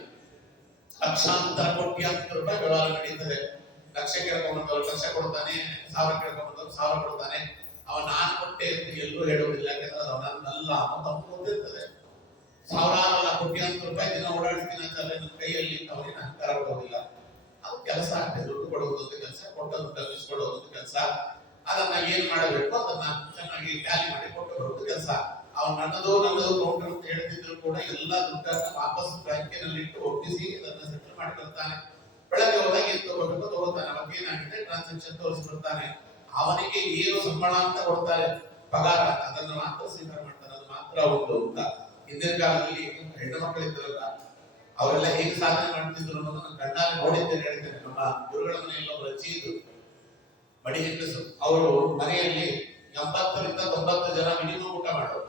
ಲಕ್ಷಾಂತರ ಕೋಟ್ಯಾಂತರ ರೂಪಾಯಿ ವ್ಯವಹಾರ ನಡೀತದೆ. ಲಕ್ಷ ಕೇಳ್ಕೊಂಡ್ಬಂದವರು ಲಕ್ಷ ಕೊಡ್ತಾನೆ, 1000 ಕೇಳ್ಕೊಂಡ್ಬಂದವರು 1000 ಕೊಡ್ತಾನೆ. ಅವನ ನಾನು ಕೊಟ್ಟೆ ಅಂತ ಎಲ್ಲರೂ ಹೇಳುವುದಿಲ್ಲ, ಯಾಕಂದ್ರೆ ಅದು ನನ್ನಲ್ಲ ಅನ್ನೋದು ಅವ್ನು ಗೊತ್ತಿರ್ತದೆ. ಸಾವಿರಾರಲ್ಲ ಕೋಟ್ಯಾಂತರ ರೂಪಾಯಿ ದಿನ ಓಡಾಡ್ತೀನಿ ಅಂತ ನನ್ನ ಕೈಯಲ್ಲಿ ಅವನಿಗೆ ಅಹಂಕಾರ ಕೊಡೋದಿಲ್ಲ. ಅದು ಕೆಲಸ ಆಗ್ತದೆ, ದುಡ್ಡು ಕೊಡುವುದು ಒಂದು ಕೆಲಸ, ಕೊಟ್ಟದ್ದು ಕಲ್ಪಿಸ್ಕೊಡೋದು ಒಂದು ಕೆಲಸ. ಅದನ್ನ ಏನ್ ಮಾಡಬೇಕು ಅದನ್ನ ಚೆನ್ನಾಗಿ ಟ್ಯಾಲಿ ಮಾಡಿ ಕೊಟ್ಟು ಬರೋದು ಕೆಲಸ. ಅವನು ನನ್ನದು ಕೌಂಟರ್ ಅಂತ ಹೇಳ್ತಿದ್ರು ಕೂಡ ಎಲ್ಲ ದುಡ್ಡನ್ನ ವಾಪಸ್ ಬ್ಯಾಂಕಿನಲ್ಲಿ ಇಟ್ಟು ಒಪ್ಪಿಸಿ ಅದನ್ನ ಸೆಟಲ್ ಮಾಡಿಕೊಳ್ತಾನೆ. ಬೆಳಗ್ಗೆ ಹೋದಾಗ ಏನು ತಗೋಬೇಕು ತಗೋತಾನೆ, ಅವತ್ತೇನಾಗಿದೆ ಟ್ರಾನ್ಸಾಕ್ಷನ್ ತೋರಿಸ್ಬಿಡ್ತಾನೆ. ಅವನಿಗೆ ಏನು ಸಂಬಳ ಅಂತ ಕೊಡ್ತಾರೆ, ಪಗಾರ, ಅದನ್ನು ಮಾತ್ರ ಸ್ವೀಕಾರ ಮಾಡ್ತಾನೆ. ಅದು ಮಾತ್ರ ಒಂದು ಅಂತ. ಹಿಂದಿನ ಕಾಲದಲ್ಲಿ ಹೆಣ್ಣು ಮಕ್ಕಳಿದ್ರಲ್ಲ, ಅವರೆಲ್ಲ ಹೇಗೆ ಸಾಧನೆ ಮಾಡ್ತಿದ್ರು ಅನ್ನೋದು ನನ್ನ ಕಣ್ಣಾರೆ ನೋಡಿದ್ದೇನೆ, ಹೇಳ್ತೇನೆ. ನಮ್ಮ ಗುರುಗಳ ಮನೆಯಲ್ಲಿ ಒಬ್ಬರು ಅಜ್ಜಿ ಇದ್ರು, ಬಡಿ ಹೆಂಗಸು. ಅವರು ಮನೆಯಲ್ಲಿ 80 ರಿಂದ 90 ಜನ ಮಿನಿಮಮ್ ಊಟ ಮಾಡೋರು.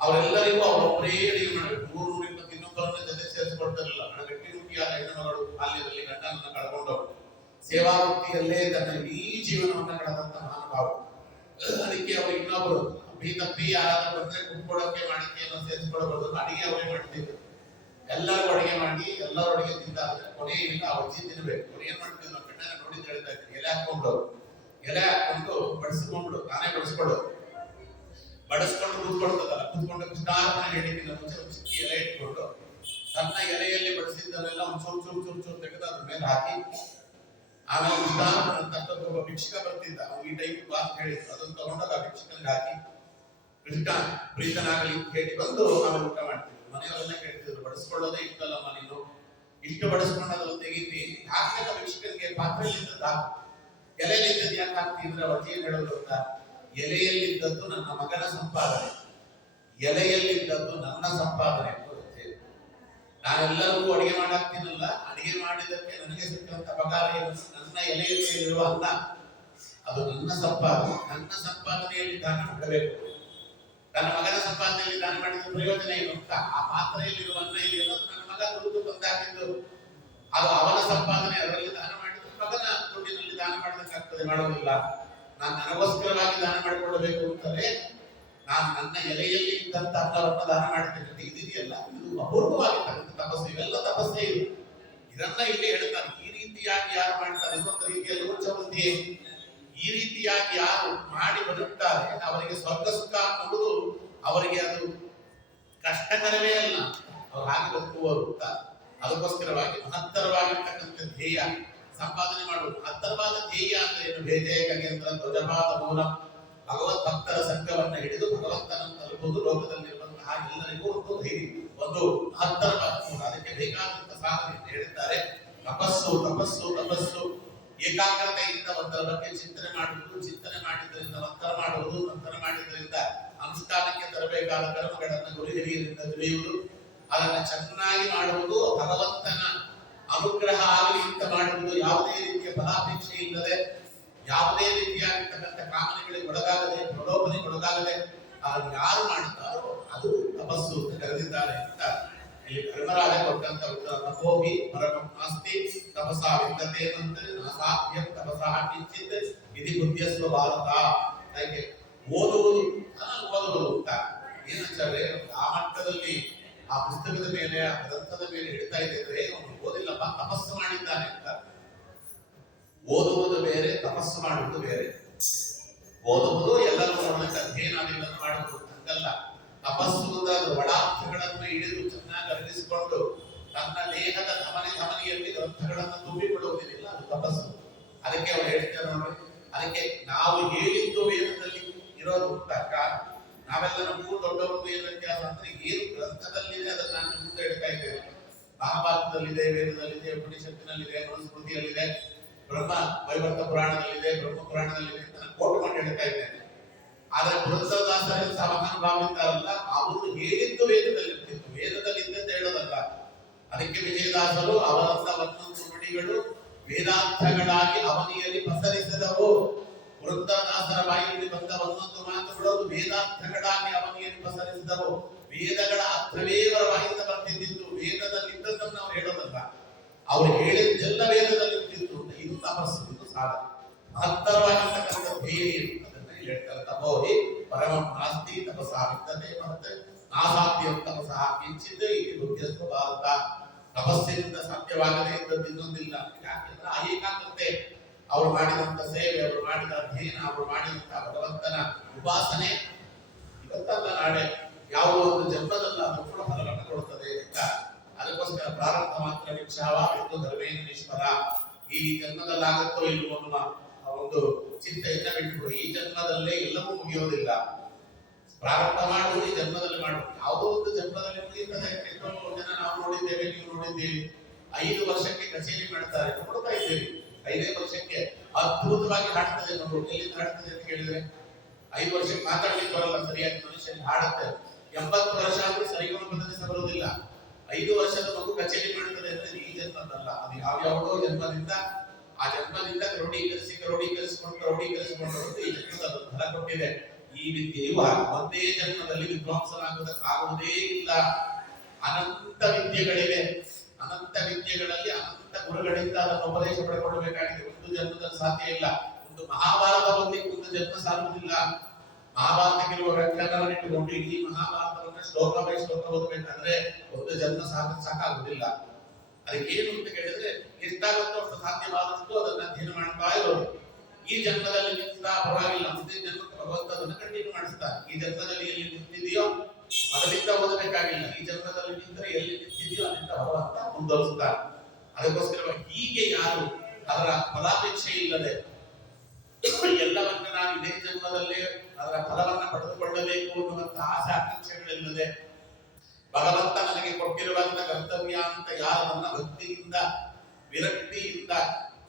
ಅವರೆಲ್ಲರಿಗೂ ಅವರೊಬ್ಬರೇ ಅಡಿಗೆ ಮಾಡಬೇಕು. 100-120 ಇನ್ನೊಬ್ಬರನ್ನ ಜೊತೆ ಸೇರಿಸಿಕೊಳ್ತಿರಲಿಲ್ಲ. ಗಟ್ಟಿ ರುಚಿಯಾದ ಹೆಣ್ಣು ಮಗಳು ಬಾಲ್ಯದಲ್ಲಿ ಗಂಡನನ್ನ ಕಳ್ಕೊಂಡವರು, ಸೇವಾ ವೃತ್ತಿಯಲ್ಲೇ ತನ್ನ ಇಡೀ ಜೀವನವನ್ನ ಕಳೆದಂತ ಮಹಾನುಭಾವ. ಅದಕ್ಕೆ ಅವರು ಇನ್ನೊಬ್ಬರು ತಪ್ಪಿ ಯಾರಾದ್ರೂ ಬಂದ್ರೆ ಕುಟ್ಕೊಡಕ್ಕೆ ಮಾಡಕ್ಕೆ ಸೇರಿಸಿಕೊಳ್ಳಬಹುದು, ಅಡಿಗೆ ಅವರೇ ಮಾಡ್ತಿದ್ರು. ಎಲ್ಲರೂ ಅಡಿಗೆ ಮಾಡಿ ಎಲ್ಲರೂ ಅಡಿಗೆ ತಿಂದಾದ್ರೆ ಕೊನೆಯಿಂದ ಅಜ್ಜಿ ತಿನ್ಬೇಕು. ಅವ್ರು ಏನ್ ಮಾಡ್ತಿದ್ರು, ಕಣ್ಣಾರೆ ನೋಡಿದ್ದು ಹೇಳ್ತಾ ಇದ್ರು, ಎಲೆ ಹಾಕೊಂಡು ಬಡಿಸ್ಕೊಂಡು ತಾನೇ ಬಡಿಸ್ಕೊಳ್ಳೋದು. ಬಡಿಸ್ಕೊಂಡು ಕೂತ್ಕೊಳ್ತದಲ್ಲ, ಕೂತ್ಕೊಂಡು ಕೃಷ್ಣಾರ್ಪಣೆ ಹೇಳಿದ್ದಿನ ಮುಂಚೆ ಒಂದು ಚಿಕ್ಕಿ ಎಲೆ ಇಟ್ಕೊಂಡು ತನ್ನ ಎಲೆಯಲ್ಲಿ ಬಡಿಸಿದ್ದನ್ನೆಲ್ಲ ಒಂದು ಚೂರು ತೆಗೆದು ಅದ್ರ ಮೇಲೆ ಹಾಕಿ, ಆಮೇಲೆ ಕೃಷ್ಣಾರ್ಪಣೆ ಅಂತ ಒಬ್ಬ ಭಿಕ್ಷಕ ಬರ್ತಿದ್ದ, ಅವ್ನು ಈ ಟೈಪ್ ಅಂತ ಹೇಳಿದ್ರು. ಅದನ್ನು ತಗೊಂಡಾಗ ಆ ಭಿಕ್ಷಕನಿಗೆ ಹಾಕಿ ಕೃಷ್ಣ ಪ್ರೀತನಾಗಲಿ ಹೇಳಿ ಬಂದು ಆಮೇಲೆ ಊಟ ಮಾಡ್ತಿದ್ರು. ಮನೆಯವರೆಲ್ಲ ಕೇಳ್ತಿದ್ರು, ಬಡಿಸ್ಕೊಳ್ಳೋದೇ ಇಷ್ಟಲ್ಲಮ್ಮ ನೀನು, ಇಷ್ಟು ಬಡಿಸ್ಕೊಂಡಾದ್ರೂ ತೆಗಿತಿ, ಹಾಕ್ತಕ್ಕ ಭಿಕ್ಷಕನಿಗೆ ಪಾತ್ರೆಯಲ್ಲಿದ್ದದ್ದು ಹಾಕು, ಎಲೆಯಲ್ಲಿದ್ದದ್ದು ಯಾಕೆ ಹಾಕ್ತಿದ್ರೆ ಅವ್ರು ಏನ್ ಹೇಳೋದು ಅಂತ, ಎಲೆಯಲ್ಲಿದ್ದದ್ದು ನನ್ನ ಮಗನ ಸಂಪಾದನೆ, ಎಲೆಯಲ್ಲಿದ್ದದ್ದು ನನ್ನ ಸಂಪಾದನೆ ಅಂತ ಗೊತ್ತೇ. ನಾನೆಲ್ಲರಿಗೂ ಅಡಿಗೆ ಮಾಡಾಕ್ತೀನಲ್ಲ, ಅಡಿಗೆ ಮಾಡಿದಕ್ಕೆ ನನಗೆ ಸಿಕ್ಕಂತ ಪಗಾರ ಏನು, ನನ್ನ ಎಲೆಯಲ್ಲಿರುವ ಅನ್ನ ಅದು ನನ್ನ ಸಂಪಾದನೆ. ನನ್ನ ಸಂಪಾದನೆಯಲ್ಲಿ ದಾನ ಮಾಡಬೇಕು. ನನ್ನ ಮಗನ ಸಂಪಾದನೆಯಲ್ಲಿ ದಾನ ಮಾಡಿದ ಪ್ರಯೋಜನ ಏನು ಅಂತ, ಆ ಪಾತ್ರೆಯಲ್ಲಿರುವ ಅನ್ನ ಇದೆಯಲ್ಲ ನನ್ನ ಮಗ ದುಡಿದು ಬಂದಾಕಿದ್ದು, ಅದು ಅವನ ಸಂಪಾದನೆ. ಅದರಲ್ಲಿ ದಾನ ಮಾಡಿದ್ರೆ ಮಗನ ದುಡ್ಡಿನಲ್ಲಿ ದಾನ ಮಾಡಬೇಕಾಗ್ತದೆ, ಮಾಡೋದಿಲ್ಲ. ನಾನು ನನಗೋಸ್ಕರವಾಗಿ ದಾನ ಮಾಡಿಕೊಳ್ಳಬೇಕು ಅಂತಲೇ ನಾನು ನನ್ನ ಎಲೆಯಲ್ಲಿ ಇದ್ದಂತ ಅನ್ನವನ್ನು ದಾನ ಮಾಡಿದ್ದೇನೆ. ಇದೆಯಲ್ಲ, ಇದು ಅಪೂರ್ವವಾಗಿರ್ತಕ್ಕಂಥ ತಪಸ್ಸು. ಇವೆಲ್ಲ ತಪಸ್ಸೇ ಇದು. ಇದನ್ನ ಇಲ್ಲಿ ಹೇಳ್ತಾರೆ. ಈ ರೀತಿಯಾಗಿ ಯಾರು ಮಾಡ್ತಾರೆ, ಇದೊಂದು ರೀತಿಯಲ್ಲಿ ಉಚ್ಚವೃತ್ತಿ. ಈ ರೀತಿಯಾಗಿ ಯಾರು ಮಾಡಿ ಬದುಕ್ತಾರೆ ಅವರಿಗೆ ಸ್ವರ್ಗ ಸುಖ ಅನ್ನುವುದು ಅವರಿಗೆ ಅದು ಕಷ್ಟಕರವೇ ಅಲ್ಲ, ಅವ್ರು ಹಾಗೆ ಬದುಕುವರು ಅಂತ. ಅದಕ್ಕೋಸ್ಕರವಾಗಿ ಮಹತ್ತರವಾಗಿರ್ತಕ್ಕಂಥ ಧ್ಯೇಯ ಸಂಪಾದನೆ ಮಾಡುವುದು. ಮಹತ್ತರವಾದ ಧ್ಯೇಯ ಅಂದ್ರೆ ಏನು, ಭೇದೇಕೇಂದ್ರ ಧ್ವಜಪಾದ ಮೂಲ ಭಗವತ್ ಭಕ್ತರ ಸಂಘವನ್ನ ಹಿಡಿದು ಭಗವಂತನನ್ನು ತಲುಪುವುದು ಲೋಕದಲ್ಲಿರುವಂತಹ ಎಲ್ಲರಿಗೂ ಒಂದು ಧೈರ್ಯ, ಒಂದು ಮಹತ್ತರವಾದ ಮೂಲ. ಅದಕ್ಕೆ ಬೇಕಾದಂತ ಸಾಧನೆ ಹೇಳಿದ್ದಾರೆ. ತಪಸ್ಸು ತಪಸ್ಸು ತಪಸ್ಸು, ಏಕಾಗ್ರತೆಯಿಂದ ಒಂದರ ಬಗ್ಗೆ ಚಿಂತನೆ ಮಾಡುವುದು, ಚಿಂತನೆ ಮಾಡಿದ್ರಿಂದ ಮಂಥನ ಮಾಡುವುದು, ಮಂಥನ ಮಾಡಿದ್ರಿಂದ ಅನುಷ್ಠಾನಕ್ಕೆ ತರಬೇಕಾದ ಕರ್ಮಗಳನ್ನು ಗುರು ಹಿರಿಯರಿಂದ ತಿಳಿಯುವುದು, ಅದನ್ನು ಚೆನ್ನಾಗಿ ಮಾಡುವುದು, ಭಗವಂತನ ಅನುಗ್ರಹ ಆಗಲಿ ಅಂತ ಮಾಡುವುದು, ಯಾವುದೇ ರೀತಿಯ ಫಲಾಪೇಕ್ಷೆ ಇಲ್ಲದೆ, ಯಾವುದೇ ರೀತಿಯಾಗಿರ್ತಕ್ಕಂಥ ಕಾಮನೆಗಳಿಗೆ ಒಳಗಾಗದೆ, ಪ್ರಲೋಭನೆಗೆ ಒಳಗಾಗದೆ ಅದನ್ನು ಯಾರು ಮಾಡುತ್ತಾರೋ ಅದು ತಪಸ್ಸು ಅಂತ ಕರೆದಿದ್ದಾರೆ ಅಂತ ಇಲ್ಲಿ ಧರ್ಮರಾಜ ಕೊಟ್ಟಂತ ಉತ್ತರ. ತಪೋಹಿ ಪರಮಂ ನಾಸ್ತಿ ತಪಸಾ ವಿದ್ಯತೆ ಅಂದ್ರೆ ನಾಸಾಧ್ಯ ತಪಸಾ ಕಿಂಚಿತ್ ವಿಧಿ ಬುದ್ಧಿಯಸ್ವ ಭಾರತ. ಹಾಗೆ ಓದುವುದು ಅಂತ ಏನಾಚಾರ್ಯ ಆ ಮಟ್ಟದಲ್ಲಿ ಆ ಪುಸ್ತಕದ ಮೇಲೆ, ಆ ಗ್ರಂಥದ ಮೇಲೆ ಹಿಡಿತಾ ಇದೆ ಅಂದ್ರೆ ಅವನು ಓದಿಲ್ಲಪ್ಪ, ತಪಸ್ಸು ಮಾಡಿದ್ದಾನೆ ಅಂತ. ಓದುವುದು ಬೇರೆ, ತಪಸ್ಸು ಮಾಡುವುದು ಬೇರೆ. ಓದುವುದು ಎಲ್ಲರೂ ಅಧ್ಯಯನ ಮಾಡುವುದು ಹಂಗಲ್ಲ. ತಪಸ್ಸು ಅಂದ್ರೆ ಒಳಾರ್ಥಗಳನ್ನು ಹಿಡಿದು ಚೆನ್ನಾಗಿ ನಿಲ್ಲಿಸಿಕೊಂಡು ತನ್ನ ದೇಹದ ಧಮನಿಯಲ್ಲಿ ಗ್ರಂಥಗಳನ್ನು ತುಂಬಿಕೊಳ್ಳುವುದಿಲ್ಲ, ಅದು ತಪಸ್ಸು. ಅದಕ್ಕೆ ಅವ್ರು ಹೇಳ್ತಾರೆ ನೋಡಿ, ಅದಕ್ಕೆ ನಾವು ಹೇಳಿದ್ದು ವೇದದಲ್ಲಿ ಇರೋದು ಉಂಟಾಕ ನಾವೆಲ್ಲ ನಮಗೂ ದೊಡ್ಡವರಿಗೂ ಏನು ವ್ಯತ್ಯಾಸ ಅಂದ್ರೆ ಏನು ಗ್ರಂಥದಲ್ಲಿದೆ ಅದನ್ನ ನಾನು ಮುಂದೆ ಹೇಳ್ತಾ ಇದ್ದೇವೆ. ಮಹಾಭಾರತದಲ್ಲಿದೆ, ವೇದದಲ್ಲಿದೆ, ಉಪನಿಷತ್ತಿನಲ್ಲಿದೆ, ಮನುಸ್ಮೃತಿಯಲ್ಲಿದೆ, ಬ್ರಹ್ಮ ವೈವರ್ತ ಪುರಾಣದಲ್ಲಿದೆ, ಬ್ರಹ್ಮ ಪುರಾಣದಲ್ಲಿದೆ ಅಂತ ನಾನು ಕೋಟ್ ಮಾಡಿ ಹೇಳ್ತಾ ಇದ್ದೇನೆ. ಆದ್ರೆ ಪುರಂದರದಾಸರು ಮಹಾನುಭಾವಿದ್ದಾರಲ್ಲ, ಅವರು ಹೇಳಿದ್ದು ವೇದದಲ್ಲಿ ಇರ್ತಿತ್ತು, ವೇದದಲ್ಲಿ ಇದ್ದಂತ ಹೇಳೋದಲ್ಲ. ಅದಕ್ಕೆ ವಿಜಯದಾಸರು ಅವರಂತ ಒಂದೊಂದು ನುಡಿಗಳು ವೇದಾರ್ಥಗಳಾಗಿ ಅವನಿಯಲ್ಲಿ ಪಸರಿಸಿದವು. ಪುರಂದರದಾಸರ ಬಾಯಿಯಲ್ಲಿ ಬಂದ ಒಂದೊಂದು ಮಾತುಗಳು ಅದು ವೇದಾರ್ಥಗಳಾಗಿ ಅವನಿಯಲ್ಲಿ ಪಸರಿಸಿದವು. ವೇದಗಳ ಅರ್ಥವೇ ಅವರ ಬಾಯಿಂದ ಬರ್ತಿದ್ದಿತ್ತು, ವೇದದಲ್ಲಿದ್ದದ್ದನ್ನು ಅವ್ರು ಹೇಳೋದಲ್ಲ. ಅವ್ರು ಹೇಳಿದ್ದೆಲ್ಲ ವೇದದಲ್ಲಿ ಇರ್ತಿತ್ತು. ಇದು ತಪಸ್ಸು, ಇದು ಸಾಧನೆ. ಮಹತ್ತರವಾಗಿರ್ತಕ್ಕಂಥ ಧ್ಯೇಯ ಅದನ್ನ ಹೇಳ್ತಾರೆ. ತಪೋಹಿ ಪರಮಂ ನಾಸ್ತಿ ತಪಸಃ ವಿದ್ಯತೆ ಮತ್ತೆ ನಾಸಾಧ್ಯ ತಪಸಃ ಕಿಂಚಿತ್ ಇದು ಬುದ್ಧಿಸ್ತು ಭಾರತ. ತಪಸ್ಸಿನಿಂದ ಸಾಧ್ಯವಾಗದೇ ಇದ್ದದ್ದು ಇನ್ನೊಂದಿಲ್ಲ. ಯಾಕೆಂದ್ರೆ ಆ ಏಕಾಗ್ರತೆ, ಅವರು ಮಾಡಿದಂತ ಸೇವೆ, ಅವರು ಮಾಡಿದ ಅಧ್ಯಯನ, ಅವರು ಮಾಡಿದಂತ ಭಗವಂತನ ಉಪಾಸನೆ ಇವತ್ತಲ್ಲ ನಾಳೆ ಯಾವುದೋ ಒಂದು ಜನ್ಮದಲ್ಲ ಅದು ಕೂಡ ಫಲವನ್ನು ಕೊಡುತ್ತದೆ ಅಂತ. ಅದಕ್ಕೋಸ್ಕರ ಪ್ರಾರಂಭ ಮಾತ್ರ ವಿಕ್ಷಾವ ಎಂದು ಧರ್ಮೇನ ಈಶ್ವರ. ಈ ಜನ್ಮದಲ್ಲಾಗತ್ತೋ ಇಲ್ಲವೋ ಅನ್ನುವ ಒಂದು ಚಿಂತೆಯನ್ನ ಬಿಟ್ಟು ಈ ಜನ್ಮದಲ್ಲೇ ಎಲ್ಲವೂ ಮುಗಿಯೋದಿಲ್ಲ. ಪ್ರಾರಂಭ ಮಾಡುವುದು ಈ ಜನ್ಮದಲ್ಲಿ ಮಾಡುವುದು. ಯಾವುದೋ ಒಂದು ಜನ್ಮದಲ್ಲಿ ಮುಗಿಯುತ್ತದೆ. ಎಷ್ಟೋ ಜನ ನಾವು ನೋಡಿದ್ದೇವೆ, ನೀವು ನೋಡಿದ್ದೀವಿ. 5 ವರ್ಷಕ್ಕೆ ಕಚೇರಿ ಮಾಡ್ತಾರೆ, ನೋಡ್ತಾ ಇದ್ದೇವೆ. 5ನೇ ವರ್ಷಕ್ಕೆ ಅದ್ಭುತವಾಗಿ ಹಾಡ್ತದೆ. ನಾವು ಎಲ್ಲಿಂದ ಹಾಡ್ತದೆ ಅಂತ ಕೇಳಿದ್ರೆ 5 ವರ್ಷಕ್ಕೆ ಮಾತಾಡ್ಲಿಕ್ಕೆ ಬರಲ್ಲ ಸರಿಯಾಗಿ, ಮನುಷ್ಯನಿಗೆ ಹಾಡುತ್ತೆ. 80 ವರ್ಷ ಆದ್ರೂ ಸರಿಗಮ ಪದ್ಧತಿ ಬರುವುದಿಲ್ಲ. 5 ವರ್ಷದ ಮಗು ಕಚೇರಿ ಮಾಡ್ತದೆ ಅಂದ್ರೆ ಈ ಜನ್ಮದಲ್ಲ, ಅದು ಯಾವ್ಯಾವುದೋ ಜನ್ಮದಿಂದ, ಆ ಜನ್ಮದಿಂದ ಕ್ರೋಢೀಕರಿಸಿಕೊಂಡು ಈ ಜನ್ಮದ ಫಲ ಕೊಟ್ಟಿದೆ. ಈ ವಿದ್ಯೆಯು ಒಂದೇ ಜನ್ಮದಲ್ಲಿ ವಿದ್ವಾಂಸನಾಗುವುದಕ್ಕಾಗುವುದೇ ಇಲ್ಲ. ಅನಂತ ವಿದ್ಯೆಗಳಿವೆ. ಅನಂತ ವಿದ್ಯೆಗಳಲ್ಲಿ ಅನಂತ ಗುರುಗಳಿಂದ ಅದನ್ನು ಉಪದೇಶ ಪಡೆದುಕೊಳ್ಳಬೇಕಾಗಿದೆ. ಒಂದು ಜನ್ಮದಲ್ಲಿ ಸಾಧ್ಯ ಇಲ್ಲ. ಒಂದು ಮಹಾಭಾರತ ಓದಲಿಕ್ಕೆ ಒಂದು ಜನ್ಮ ಸಾಲುವುದಿಲ್ಲ. ಮಹಾಭಾರತಕ್ಕಿರುವ ವ್ಯಾಖ್ಯಾನವನ್ನು ಇಟ್ಟುಕೊಂಡು ಈ ಮಹಾಭಾರತವನ್ನು ಶ್ಲೋಕ ಬೈ ಶ್ಲೋಕ ಓದಬೇಕಾದ್ರೆ ಒಂದು ಜನ್ಮ ಸಾಕಾಗುವುದಿಲ್ಲ. ಅದಕ್ಕೆ ಏನು ಅಂತ ಕೇಳಿದ್ರೆ ಎಷ್ಟಾಗುತ್ತೋ ಅಷ್ಟು ಸಾಧ್ಯವಾದಷ್ಟು ಅದನ್ನ ಅಧ್ಯಯನ ಮಾಡ್ತಾ ಇರೋದು. ಈ ಜನ್ಮದಲ್ಲಿ ನಿಂತ ಪರವಾಗಿಲ್ಲ, ಮುಂದಿನ ಜನ್ಮಕ್ಕೆ ಭಗವಂತ ಅದನ್ನು ಕಂಟಿನ್ಯೂ ಮಾಡಿಸ್ತಾನೆ. ಈ ಜನ್ಮದಲ್ಲಿ ಎಲ್ಲಿ ನಿಂತಿದೆಯೋ ಅದರಿಂದ ಓದಬೇಕಾಗಿಲ್ಲ, ಈ ಜನ್ಮದಲ್ಲಿ ನಿಂತರೆ ಎಲ್ಲಿ ನಿಂತಿದೆಯೋ ಅಲ್ಲಿಂದ ಭಗವಂತ ಮುಂದುವರಿಸುತ್ತಾನೆ. ಅದಕ್ಕೋಸ್ಕರ ಹೀಗೆ ಯಾರು ಅದರ ಫಲಾಪೇಕ್ಷೆ ಇಲ್ಲದೆ ಎಲ್ಲವನ್ನ ನಾನು ಇದೇ ಜನ್ಮದಲ್ಲಿ ಅದರ ಫಲವನ್ನ ಪಡೆದುಕೊಳ್ಳಬೇಕು ಅನ್ನುವಂತಹ ಆಸೆ ಆಕಾಂಕ್ಷೆಗಳಿಲ್ಲದೆ ಭಗವಂತ ನನಗೆ ಕೊಟ್ಟಿರುವಂತ ಕರ್ತವ್ಯ ಅಂತ ಯಾರು ನನ್ನ ಭಕ್ತಿಯಿಂದ ವಿರಕ್ತಿಯಿಂದ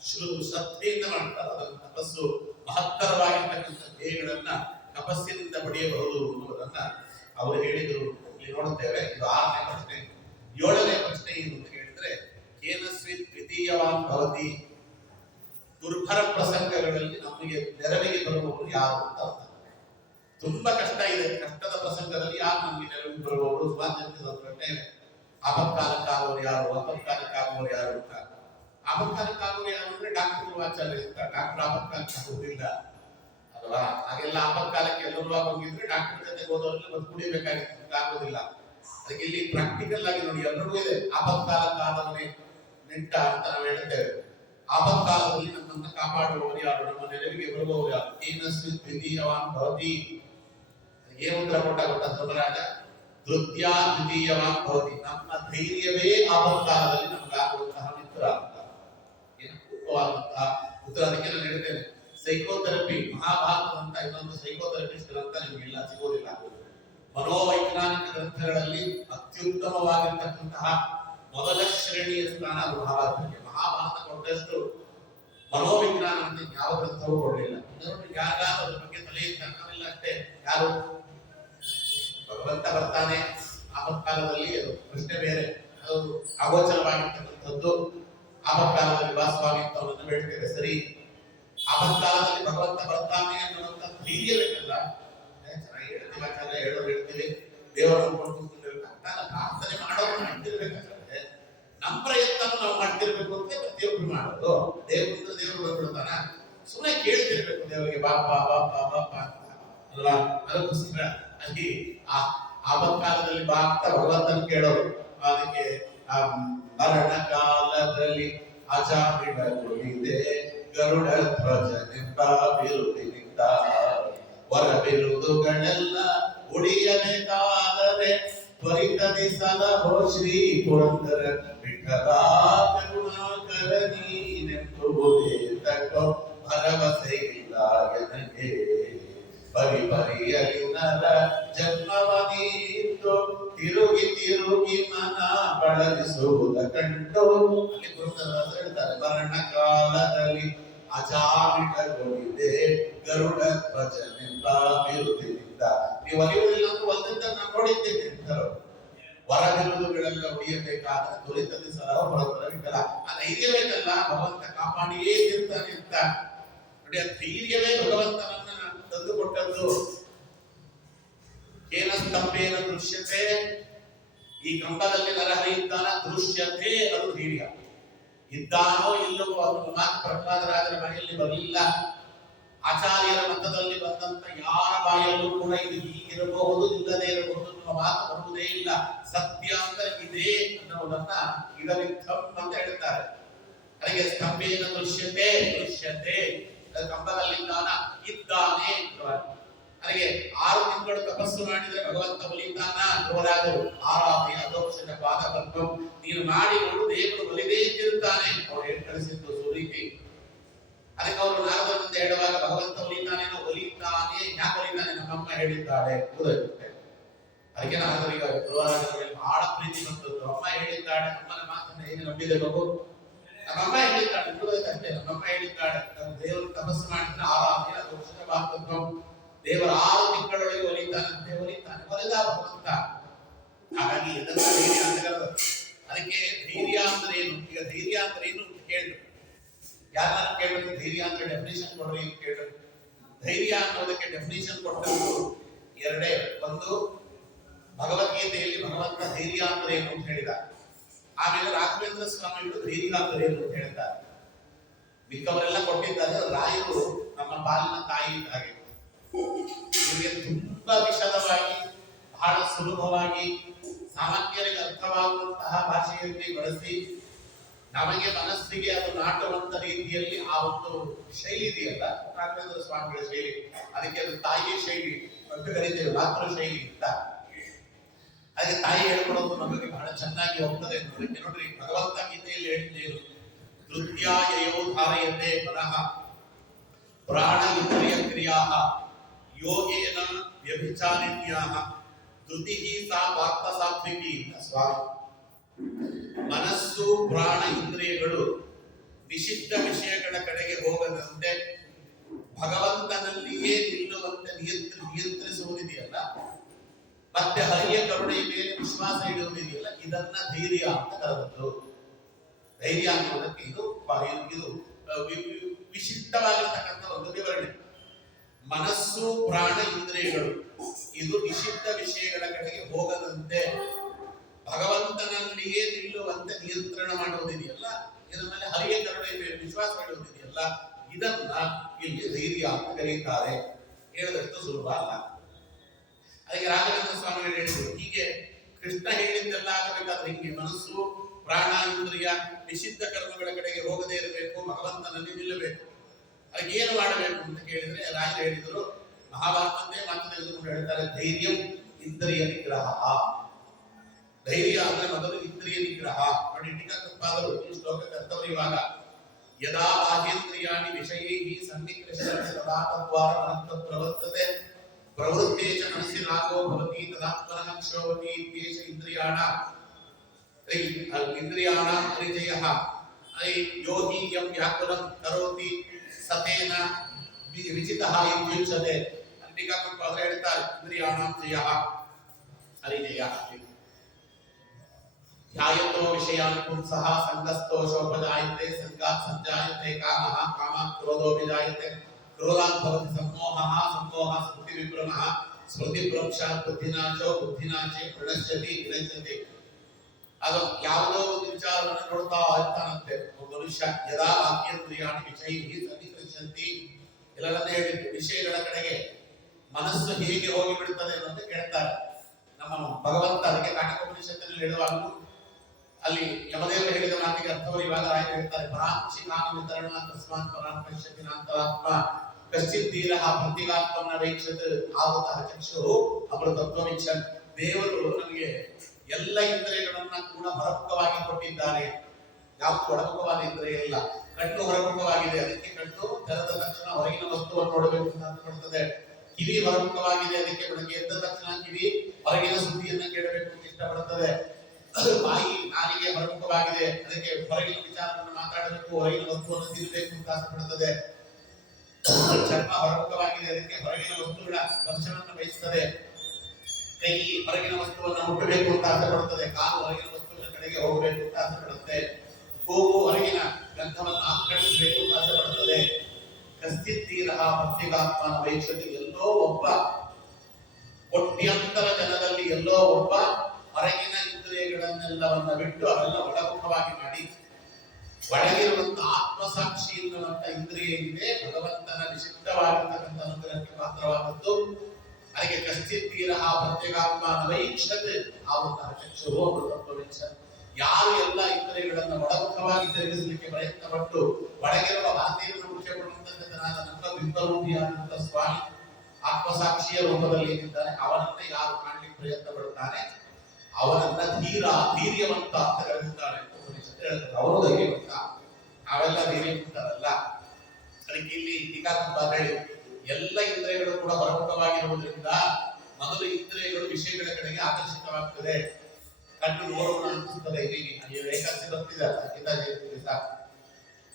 ಶ್ರದ್ಧೆಯಿಂದ ಮಾಡ್ತಾರೆ, ಅದನ್ನು ತಪಸ್ಸು ಮಹತ್ತರವಾಗಿರ್ತಕ್ಕಂಥ ಧ್ಯೇಯಗಳನ್ನ ತಪಸ್ಸಿನಿಂದ ಪಡೆಯಬಹುದು ಅನ್ನುವುದನ್ನ ಅವರು ಹೇಳಿದರು. ಇಲ್ಲಿ ನೋಡುತ್ತೇವೆ. ಇದು 6ನೇ ಪ್ರಶ್ನೆ. 7ನೇ ಪ್ರಶ್ನೆ ಏನು ಅಂತ ಹೇಳಿದ್ರೆ, ಕೇನಸ್ವಿ ದ್ವಿತೀಯವಾನ್ ಭವತಿ. ದುರ್ಭರ ಪ್ರಸಂಗಗಳಲ್ಲಿ ನಮಗೆ ನೆರವಿಗೆ ಬರುವವರು ಯಾರು ಅಂತ ಅರ್ಥ. ತುಂಬಾ ಕಷ್ಟ ಇದೆ, ಕಷ್ಟದ ಪ್ರಸಂಗದಲ್ಲಿ ಯಾರು ನಮಗೆ ನೆರವಿಗೆ ಬರುವವರು? ಸುಮಾರು ಪ್ರಶ್ನೆ ಇದೆ. ಆಪತ್ಕಾಲಕ್ಕಾಗುವರು ಯಾರು, ಆಪತ್ಕಾಲಕ್ಕಾಗುವರು ಯಾರು ಅಂತ. ಆಪತ್ಕಾಲಕ್ಕಾಗುವರು ಯಾರು ಅಂದ್ರೆ ಡಾಕ್ಟರ್ ಆಚಾರ್ಯ ಇರ್ತಾರೆ. ಡಾಕ್ಟರ್ ಆಪತ್ಕಾಲಕ್ಕಾಗುವುದಿಲ್ಲ ಅಲ್ವಾ? ಹಾಗೆಲ್ಲ ಆಪತ್ಕಾಲಕ್ಕೆ ಎಲ್ಲರೂ ಹೋಗಿದ್ರೆ ಡಾಕ್ಟರ್ ಜೊತೆ ಹೋದವರಿಗೆ ಬಂದು ಕುಡಿಬೇಕಾಗಿತ್ತು, ಆಗೋದಿಲ್ಲ. ಅದಕ್ಕೆ ಇಲ್ಲಿ ಪ್ರಾಕ್ಟಿಕಲ್ ಆಗಿ ನೋಡಿ, ಎಲ್ಲರಿಗೂ ಇದೆ ಆಪತ್ಕಾಲಕ್ಕಾದವನೇ ನಿಂಟ ಅಂತ ನಾವು ಹೇಳ್ತೇವೆ. ಆಪತ್ಕಾಲದಲ್ಲಿ ನಮ್ಮನ್ನು ಕಾಪಾಡುವವರು ಯಾರು, ನಮ್ಮ ನೆರವಿಗೆ ಬರುವವರು ಯಾರು? ಕೇನಸ್ವಿ ದ್ವಿತೀಯವಾನ್ ಭವತಿ. ಏನು ಉತ್ತರ ಕೊಟ್ಟ ಗೊತ್ತಾ ಧರ್ಮರಾಜ? ಧೃತ್ಯ ದ್ವಿತೀಯವಾನ್ ಭವತಿ. ನಮ್ಮ ಧೈರ್ಯವೇ ಆಪತ್ಕಾಲದಲ್ಲಿ ನಮಗಾಗುವಂತಹ ಮಿತ್ರ ಅಂತ. ಏನು ಪೂರ್ವವಾದಂತಹ ಉತ್ತರ. ಅದಕ್ಕೆ ನಾನು ಹೇಳ್ತೇನೆ, ಸೈಕೋಥೆರಪಿ, ಮಹಾಭಾರತದಂತ ಇನ್ನೊಂದು ಸೈಕೋಥೆರಪಿಸ್ಟ್ ಗ್ರಂಥ ನಿಮಗೆಲ್ಲ ಸಿಗೋದಿಲ್ಲ. ಮನೋವೈಜ್ಞಾನಿಕ ಗ್ರಂಥಗಳಲ್ಲಿ ಅತ್ಯುತ್ತಮವಾಗಿರ್ತಕ್ಕಂತಹ ಮೊದಲ ಶ್ರೇಣಿಯ ಸ್ಥಾನ ಅದು ಮಹಾಭಾರತಕ್ಕೆ. ಮಹಾಭಾರತ ಕೊಟ್ಟಷ್ಟು ಮನೋವಿಜ್ಞಾನ ಅಂತ ಯಾವ ಗ್ರಂಥವೂ ಕೊಡಲಿಲ್ಲ. ಯಾರಾದ್ರೂ ಅದ್ರ ಬಗ್ಗೆ ತಲೆ ನಾವೆಲ್ಲ ಅಷ್ಟೇ. ಯಾರು ಭಗವಂತ ಬರ್ತಾನೆ ಆಪತ್ಕಾಲದಲ್ಲಿ, ಅದು ಪ್ರಶ್ನೆ ಬೇರೆ, ಅದು ಅಗೋಚರವಾಗಿರ್ತಕ್ಕಂಥದ್ದು. ಆಪತ್ಕಾಲದಲ್ಲಿ ವಾಸವಾಗಿರ್ತವನ್ನ ಬೇಡ್ತೇವೆ ಸರಿ. ಆಪತ್ಕಾಲದಲ್ಲಿ ಭಗವಂತ ಬರ್ತಾನೆ ಅನ್ನುವಂಥ ಧೈರ್ಯ ಬೇಕಲ್ಲ. ಚೆನ್ನಾಗಿ ಹೇಳ್ತೀವಿ ಆಚಾರ್ಯ, ಹೇಳೋದು ಹೇಳ್ತೀವಿ, ದೇವರನ್ನು ಪ್ರಾರ್ಥನೆ ಮಾಡೋರು ಮಾಡ್ತಿರ್ಬೇಕಾದ್ರೆ ನಮ್ಮ ಪ್ರಯತ್ನ ನಾವು ಮಾಡ್ತಿರ್ಬೇಕು ಅಂತ ಪ್ರತಿಯೊಬ್ಬರು ಮಾಡೋದು. ದೇವರು ಬಂದ್ಬಿಡ್ತಾನ, ಸುಮ್ಮನೆ ಕೇಳ್ತಿರ್ಬೇಕು ದೇವರಿಗೆ ಬಾಪ ಬಾಪ ಬಾಪ ಅಂತ ಅಲ್ವಾ? ಅದಕ್ಕೋಸ್ಕರ ಅಲ್ಲಿ ಆ ಆಪತ್ಕಾಲದಲ್ಲಿ ಬಾ ಅಂತ ಭಗವಂತನ ಕೇಳೋರು. ಅದಕ್ಕೆ ಮರಣ ಕಾಲದಲ್ಲಿ ಅಜಾಮಿಡಗುಳಿದೆ ಗರುಡ ಧ್ವಜನಿಂದ ಬಿರುದಿನಿಂದ ಹೊರ ಬಿರುದುಗಳೆಲ್ಲ ಉಳಿಯಬೇಕಾದರೆ ತ್ವರಿತದಿ ಸಲಹೋ ಶ್ರೀ ಪುರಂದರ ವಿಠಲ ಕರುಣಾಕರ ನೀನೆಂಬುವುದೇ ತಕ್ಕೋ ಭರವಸೆ ಇಲ್ಲ ಎನಗೆ ಪರಿಪರಿಯಲಿ ನರ ಜನ್ಮವನೀತು ತಿರುಗಿ ತಿರುಗಿ ಮನ ಬಳಲಿಸುವುದ ಕಂಡು ಅಲ್ಲಿ ಪುರಂದರದಾಸರು ಹೇಳ್ತಾರೆ ಮರಣ ಕಾಲದಲ್ಲಿ ಅಜಾಮಿಳಗೊಂಡಿದೆ ಗರುಡ ಧ್ವಜನೆಂಬ ಬಿರುದಿನಿಂದ ನೀವು ಅರಿಯುವುದಿಲ್ಲ ಅಂತ ಒಂದರಿಂದ ನಾನು ನೋಡಿದ್ದೇನೆ ಅಂತಾರೆ ವರ ಬಿರುದುಗಳೆಲ್ಲ ಉಳಿಯಬೇಕಾದ್ರೆ ತ್ವರಿತದಿ ಸಲಹೋ ಪುರಂದರ ವಿಠಲ ಆ ಧೈರ್ಯ ಬೇಕಲ್ಲ ಭಗವಂತ ಕಾಪಾಡಿಯೇ ಇರ್ತಾನೆ ಅಂತ ನೋಡಿ. ಆ ಧೈರ್ಯವೇ ಭಗವಂತನನ್ನ ತಂದುಕೊಟ್ಟದ್ದು. ಕೇನ ಸ್ತಂಭೇನ ದೃಶ್ಯತೆ, ಈ ಕಂಬದಲ್ಲಿ ನರಹರಿ ಇದ್ದಾನ ದೃಶ್ಯತೆ, ಅದು ಧೈರ್ಯ. ಇದ್ದಾನೋ ಇಲ್ಲವೋ ಅವನ ಮಾತು ಪ್ರಹ್ಲಾದರಾಜರ ಬಾಯಲ್ಲಿ ಬರಲಿಲ್ಲ. ಆಚಾರ್ಯರ ಮತದಲ್ಲಿ ಬಂದಂತ ಯಾರ ಬಾಯಲ್ಲೂ ಕೂಡ ಇದು ಹೀಗಿರಬಹುದು ಇಲ್ಲದೆ ಇರಬಹುದು ಅನ್ನುವ ಮಾತು ಬರುವುದೇ ಇಲ್ಲ. ಸತ್ಯ ಅಂತ ಇದೆ ಅನ್ನೋದನ್ನ ಇದರಿತ್ತಂ ಅಂತ ಹೇಳ್ತಾರೆ. ಅದಕ್ಕೆ ಸ್ತಂಭೇನ ದೃಶ್ಯತೆ, ದೃಶ್ಯತೆ ಕಂಬದಲ್ಲಿದ್ದಾನ ಇದ್ದಾನೆ. ನನಗೆ 6 ತಿಂಗಳು ತಪಸ್ಸು ಮಾಡಿದ್ರೆ ಭಗವಂತ ಒಲಿತಾನ ಧ್ರುವರಾಜರು. ಆರಾಧನೆ ಅದೋಷದ ಪಾದ ಪದ್ಮಂ ನೀನು ಮಾಡಿಕೊಂಡು ದೇವರು ಒಲಿದೇ ತಿರುತ್ತಾನೆ ಅವ್ರು ಹೇಳಿ ಕಳಿಸಿದ್ದು ಸುರೀತಿ. ಅದಕ್ಕೆ ಅವರು ನಾರದರಿಂದ ಹೇಳುವಾಗ ಭಗವಂತ ಒಲಿತಾನೇನೋ ಒಲಿತಾನೆ, ಯಾಕೆ ಒಲಿತಾನೆ ನಮ್ಮಮ್ಮ ಹೇಳಿದ್ದಾಳೆ ಓದಕ್ಕೆ. ಅದಕ್ಕೆ ನಾರದರಿಗೆ ಧ್ರುವರಾಜರಲ್ಲಿ ಬಹಳ ಪ್ರೀತಿ ಬಂದದ್ದು. ಅಮ್ಮ ಹೇಳಿದ್ದಾಳೆ, ಅಮ್ಮನ ಮಾತನ್ನು ಹೇಗೆ ನಂಬಿದೆ ಮಗು? ನಮ್ಮಮ್ಮ ಹೇಳಿದ್ದಾಳೆ ಅಷ್ಟೇ, ನಮ್ಮಮ್ಮ ಹೇಳಿದ್ದಾಳೆ ದೇವರು ತಪಸ್ಸು ಮಾಡಿದ್ರೆ ಆರಾಧನೆ ಅದೋಷದ ಪಾದ ಪದ್ಮಂ ದೇವರ 6 ತಿಂಗಳೊಳಗೆ ಒಲಿತಾನಂತೆ, ಒಲಿದ ಭಗವಂತ. ಹಾಗಾಗಿ ಇದನ್ನ ಧೈರ್ಯ ಅಂತ ಕರೆದು. ಅದಕ್ಕೆ ಧೈರ್ಯ ಅಂದ್ರೆ ಏನು, ಈಗ ಧೈರ್ಯ ಅಂದ್ರೆ ಏನು ಅಂತ ಕೇಳಿದ್ರು. ಯಾರು ಕೇಳಿದ್ರು ಧೈರ್ಯ ಅಂದ್ರೆ ಡೆಫಿನೇಷನ್ ಕೊಡ್ರಿ ಅಂತ ಕೇಳಿದ್ರು. ಧೈರ್ಯ ಅನ್ನೋದಕ್ಕೆ ಡೆಫಿನೇಷನ್ ಕೊಟ್ಟದ್ದು ಎರಡೇ. ಒಂದು ಭಗವದ್ಗೀತೆಯಲ್ಲಿ ಭಗವಂತ ಧೈರ್ಯ ಅಂದ್ರೆ ಏನು ಅಂತ ಹೇಳಿದ. ಆಮೇಲೆ ರಾಘವೇಂದ್ರ ಸ್ವಾಮಿಗಳು ಧೈರ್ಯ ಅಂದ್ರೆ ಏನು ಅಂತ ಹೇಳ್ತಾರೆ. ಮಿಕ್ಕವರೆಲ್ಲ ಕೊಟ್ಟಿದ್ದಾರೆ. ರಾಯರು ನಮ್ಮ ಪಾಲಿನ ತಾಯಿ ಇದ್ದ ಹಾಗೆ. ಇವರಿಗೆ ತುಂಬಾ ವಿಶದವಾಗಿ ಬಹಳ ಸುಲಭವಾಗಿ ಸಾಮಾನ್ಯರಿಗೆ ಅರ್ಥವಾಗುವಂತಹ ಭಾಷೆಯಲ್ಲಿ ಬಳಸಿ ನಮಗೆ ಮನಸ್ಸಿಗೆ ಅದು ನಾಟುವಂತ ರೀತಿಯಲ್ಲಿ ಆ ಒಂದು ಶೈಲಿ ಇದೆಯಲ್ಲ ರಾಘವೇಂದ್ರ ಸ್ವಾಮಿಗಳ ಶೈಲಿ, ಅದಕ್ಕೆ ಅದು ತಾಯಿಯ ಶೈಲಿ ಅಂತ ಕರೀತೇವೆ, ಮಾತೃ ಶೈಲಿ ಅಂತ. ಅದಕ್ಕೆ ತಾಯಿ ಹೇಳ್ಕೊಡೋದು ನಮಗೆ ಬಹಳ ಚೆನ್ನಾಗಿ ಹೋಗ್ತದೆ. ನೋಡ್ರಿ ಭಗವಂತ ಗೀತೆಯಲ್ಲಿ ಹೇಳಿದ್ದೇನು, ತೃತೀಯಯೋ ಧಾರಯತೆ ಮನಃ ಪ್ರಾಣ ಇಂದ್ರಿಯ ಕ್ರಿಯಾಃ ಯೋಗೇನ ವ್ಯಭಿಚಾರಿಣ್ಯಾಃ ಧೃತಿಃ ಸಾ ಪಾರ್ಥ ಸಾತ್ವಿಕಿ. ಸ್ವಾಮಿ ಮನಸ್ಸು ಪ್ರಾಣ ಇಂದ್ರಿಯಗಳು ನಿಷಿದ್ಧ ವಿಷಯಗಳ ಕಡೆಗೆ ಹೋಗದಂತೆ ಭಗವಂತನಲ್ಲಿಯೇ ನಿಲ್ಲುವಂತೆ ನಿಯಂತ್ರಿಸುವುದಿದೆಯಲ್ಲ, ಮತ್ತೆ ಹರಿಯ ಕರುಣೆಯ ಮೇಲೆ ವಿಶ್ವಾಸ ಇಡುವುದಿದೆಯಲ್ಲ, ಇದನ್ನ ಧೈರ್ಯ ಅಂತ ಕರೆದದ್ದು. ಧೈರ್ಯ ಅನ್ನೋದಕ್ಕೆ ಇದು ವಿಶಿಷ್ಟವಾಗಿರ್ತಕ್ಕಂಥ ಒಂದು ವಿವರಣೆ. ಮನಸ್ಸು ಪ್ರಾಣ ಇಂದ್ರಿಯಗಳು ಇದು ನಿಷಿದ್ಧ ವಿಷಯಗಳ ಕಡೆಗೆ ಹೋಗದಂತೆ ಭಗವಂತನಲ್ಲಿಯೇ ನಿಲ್ಲುವಂತೆ ನಿಯಂತ್ರಣ ಮಾಡುವುದಿದೆಯಲ್ಲ, ಇದರ ಮೇಲೆ ಹರಿಯ ಕರುಣೆಯ ಮೇಲೆ ವಿಶ್ವಾಸ ಇಡುವುದಿದೆಯಲ್ಲ, ಇದನ್ನ ಇಲ್ಲಿ ಧೈರ್ಯ ಅಂತ ಕರೀತಾರೆ. ಹೇಳದಷ್ಟು ಸುಲಭ ಅಲ್ಲ. ಅದಕ್ಕೆ ರಾಘವೇಂದ್ರ ಸ್ವಾಮಿಗಳು ಹೇಳಿದ್ರು, ಹೀಗೆ ಕೃಷ್ಣ ಹೇಳಿದ್ದೆಲ್ಲ ಆಗಬೇಕಾದ್ರೆ ಹಿಂಗೆ ಮನಸ್ಸು ಪ್ರಾಣ ಇಂದ್ರಿಯ ನಿಷಿದ್ಧ ಕರ್ಮಗಳ ಕಡೆಗೆ ಹೋಗದೇ ಇರಬೇಕು, ಭಗವಂತನಲ್ಲಿ ನಿಲ್ಲಬೇಕು. ಅದಕ್ಕೆ ಏನು ಮಾಡಬೇಕು ಅಂತ ಕೇಳಿದ್ರೆ ರಾಜರು ಹೇಳಿದ್ರು, ಮಹಾಭಾರತದ್ದೇ ಮಾತು ತೆಗೆದುಕೊಂಡು ಹೇಳ್ತಾರೆ, ಧೈರ್ಯ ಇಂದ್ರಿಯ ನಿಗ್ರಹ. ಧೈರ್ಯ ಅಂದ್ರೆ ಮೊದಲು ಇಂದ್ರಿಯ ನಿಗ್ರಹ. ನೋಡಿ ಟೀಕಾಕೃತ್ಪಾದರು ಈ ಶ್ಲೋಕಕ್ಕೆ ಅರ್ಥವರು ಇವಾಗ, ಯದಾ ಬಾಹ್ಯೇಂದ್ರಿಯಾಣಿ ವಿಷಯೈಹಿ ಸನ್ನಿಕೃಷ್ಯತೆ ತದಾ ತದ್ವಾರ ಮನಃ ಪ್ರವರ್ತತೆ ಪ್ರವೃತ್ತೇ ಚ ಮನಸ್ಸಿ ರಾಗೋ ಭವತಿ ತದಾತ್ಮನಃ ಕ್ಷೋಭತಿ ಇತ್ಯೇಷ ಇಂದ್ರಿಯಾಣಾಂ ಪರಿಚಯಃ ಯೋ ಹಿ ಯಂ ವ್ಯಾಕುಲಂ ಕರೋತಿ ಸತೇನ ವಿಚಿತಃ ಇತ್ಯುಚ್ಯತೆ. ಟೀಕಾಕೃತ್ಪಾದರು ಹೇಳ್ತಾರೆ, ಇಂದ್ರಿಯಾಣಾಂ ಜಯಃ ಪರಿಚಯಃ ಧ್ಯಾಯತೋ ವಿಷಯಾನ್ ಪುಂಸಃ ಸಂಗಸ್ತೋ ಶೋಪಜಾಯತೆ ಸಂಗಾತ್ ಸಂಜಾಯತೆ ಕಾಮಃ ಕಾಮಾತ್ ಕ್ರೋಧೋ ವಿಜಾಯತೆ ಕ್ರೋಧಾತ್ ಭವತಿ ಸಮ್ಮೋಹಃ ಸಮ್ಮೋಹಃ ಸ್ಮೃತಿ ವಿಭ್ರಮಃ ಸ್ಮೃತಿ ಭ್ರಂಶಾತ್ ಬುದ್ಧಿನಾಶೋ ಬುದ್ಧಿನಾಶೇ ಪ್ರಣಶ್ಯತಿ ವಿನಶ್ಯತಿ. ಅದು ಯಾವುದೋ ಒಂದು ವಿಚಾರವನ್ನು ನೋಡ್ತಾ ಇರ್ತಾನಂತೆ ಒಬ್ಬ ಮನುಷ್ಯ. ಯದಾ ವಾಕ್ಯೇಂದ್ರಿಯಾಣಿ ವಿಷಯೈಹಿ ಸನ್ನಿಕೃಷ್ಯಂತಿ, ಎಲ್ಲರನ್ನ ಹೇಳಿದ್ದು ವಿಷಯಗಳ ಕಡೆಗೆ ಮನಸ್ಸು ಹೇಗೆ ಹೋಗಿ ಬಿಡುತ್ತದೆ ಅಂತ ಕೇಳ್ತಾರೆ ನಮ್ಮ ಭಗವಂತ. ಅದಕ್ಕೆ ಕಾಟಕೋಪನಿಷತ್ತಿನಲ್ಲಿ ಹೇಳುವಾಗಲೂ ಅಲ್ಲಿ ಯಮದೇವರು ಹೇಳಿದ ಮಾತಿಗೆ ಅರ್ಥವರು ಇವಾಗ ರಾಯರು ಹೇಳ್ತಾರೆ, ಪರಾಂಶಿ ಕಾಮ ವಿತರಣ ತಸ್ಮಾತ್ ಪರಾಂ ಪಶ್ಯತಿ ನಾಂತರಾತ್ಮ ಕಶ್ಚಿತ್ ಧೀರಃ ಪ್ರತಿಗಾತ್ಮನ ವೀಕ್ಷತ್ ಆವತಃ ಚಕ್ಷುಃ ಅಮೃತತ್ವಮಿಚ್ಛನ್. ದೇವರು ನಮಗೆ ಎಲ್ಲ ಇಂದ್ರಿಯಗಳನ್ನ ಕೂಡ ಹೊರಮುಖವಾಗಿ ಕೊಟ್ಟಿದ್ದಾನೆ. ಯಾವುದು ಒಳಮುಖವಾದ ಇಂದ್ರಿಯ ಇಲ್ಲ. ಕಣ್ಣು ಹೊರಮುಖವಾಗಿದೆ, ಅದಕ್ಕೆ ಕಣ್ಣು ತೆರೆದ ತಕ್ಷಣ ಹೊರಗಿನ ವಸ್ತುವನ್ನು ನೋಡಬೇಕು ಅಂತ ಅನ್ಕೊಳ್ತದೆ. ಕಿವಿ ಹೊರಮುಖವಾಗಿದೆ, ಅದಕ್ಕೆ ಬೆಳಗ್ಗೆ ಎದ್ದ ತಕ್ಷಣ ಕಿವಿ ಹೊರಗಿನ ಸುದ್ದಿಯನ್ನ ಕೇಳಬೇಕು ಅಂತ ಇಷ್ಟಪಡುತ್ತದೆ. ಬಾಯಿ ನಾಲಿಗೆ ಹೊರಮುಖವಾಗಿದೆ, ಅದಕ್ಕೆ ಹೊರಗಿನ ವಿಚಾರವನ್ನು ಮಾತಾಡಬೇಕು, ಹೊರಗಿನ ವಸ್ತುವನ್ನು ತಿನ್ನಬೇಕು ಅಂತ ಆಸೆಪಡುತ್ತದೆ. ಚರ್ಮ ಹೊರಮುಖವಾಗಿದೆ, ಅದಕ್ಕೆ ಹೊರಗಿನ ವಸ್ತುಗಳ ಸ್ಪರ್ಶವನ್ನು ಬಯಸುತ್ತದೆ. ಕೈ ಹೊರಗಿನ ವಸ್ತುವನ್ನು ಮುಟ್ಟಬೇಕು ಅಂತ ಆಸೆಪಡುತ್ತದೆ. ಕಾಲು ಹೊರಗಿನ ವಸ್ತುವಿನ ಕಡೆಗೆ ಹೋಗಬೇಕು ಅಂತ ಆಸೆಪಡುತ್ತೆ. ಕೂಗು ಹೊರಗಿನ ಗಂಧವನ್ನು ಆಕರ್ಷಿಸಬೇಕು ಅಂತ ಆಸೆಪಡುತ್ತದೆ. ಕಸ್ತಿತ್ತೀರಃ ಪ್ರತ್ಯೇಗಾತ್ಮನ ವೈಕ್ಷತೆ, ಎಲ್ಲೋ ಒಬ್ಬ ಕೋಟ್ಯಂತರ ಜನದಲ್ಲಿ ಎಲ್ಲೋ ಒಬ್ಬ ಹೊರಗಿನ ಇಂದ್ರಿಯಗಳನ್ನೆಲ್ಲವನ್ನ ಬಿಟ್ಟು ಅವೆಲ್ಲ ಒಳಮುಖವಾಗಿ ಮಾಡಿ ಒಳಗಿರುವಂತಹ ಆತ್ಮಸಾಕ್ಷಿ ಎನ್ನುವಂತ ಇಂದ್ರಿಯ ಇದೆ, ಭಗವಂತನ ವಿಶಿಷ್ಟವಾಗಿರ್ತಕ್ಕಂಥ ಅನುಗ್ರಹಕ್ಕೆ ಪಾತ್ರವಾದದ್ದು. ಅದಕ್ಕೆ ಕಶ್ಚಿತ್ತೀರಃ ಪ್ರತ್ಯೇಗಾತ್ಮನ ವೈಕ್ಷತೆ ಆವೃತಃ ಚಕ್ಷುರೋ ಅಮೃತತ್ವವೆಚ್ಚ. ಯಾರು ಎಲ್ಲ ಇಂದ್ರಿಯಗಳನ್ನು ಒಳಮುಖವಾಗಿ ತಿರುಗಿಸಲಿಕ್ಕೆ ಪ್ರಯತ್ನ ಪಟ್ಟು ಒಳಗಿರುವ ಭಾರತೀಯರನ್ನು ಮುಖ್ಯ ಪಡುವಂತನಾದ ನಮ್ಮ ಬಿಂಬರೂಪಿಯಾದಂತಹ ಸ್ವಾಮಿ ಆತ್ಮಸಾಕ್ಷಿಯ ರೂಪದಲ್ಲಿ ಏನಿದ್ದಾನೆ ಅವನನ್ನ ಯಾರು ಕಾಣಲಿಕ್ಕೆ ಪ್ರಯತ್ನ ಪಡುತ್ತಾನೆ ಅವನನ್ನ ಧೀರ್ಯವಂತ ಅಂತ ಕರೆದಿದ್ದಾನೆ. ಅವರು ಧೈರ್ಯವಂತ, ನಾವೆಲ್ಲ ಧೈರ್ಯವಂತರಲ್ಲ. ಅದಕ್ಕೆ ಇಲ್ಲಿ ಟೀಕಾಕೃತ ಹೇಳಿ ಎಲ್ಲ ಇಂದ್ರಿಯಗಳು ಕೂಡ ಹೊರಮುಖವಾಗಿರುವುದರಿಂದ ಮೊದಲು ಇಂದ್ರಿಯಗಳು ವಿಷಯಗಳ ಕಡೆಗೆ ಆಕರ್ಷಿತವಾಗ್ತದೆ. ಕಣ್ಣು ನೋಡೋಣ ಅನಿಸುತ್ತದೆ. ಏಕಾದಶಿ ಬರ್ತಿದೆ,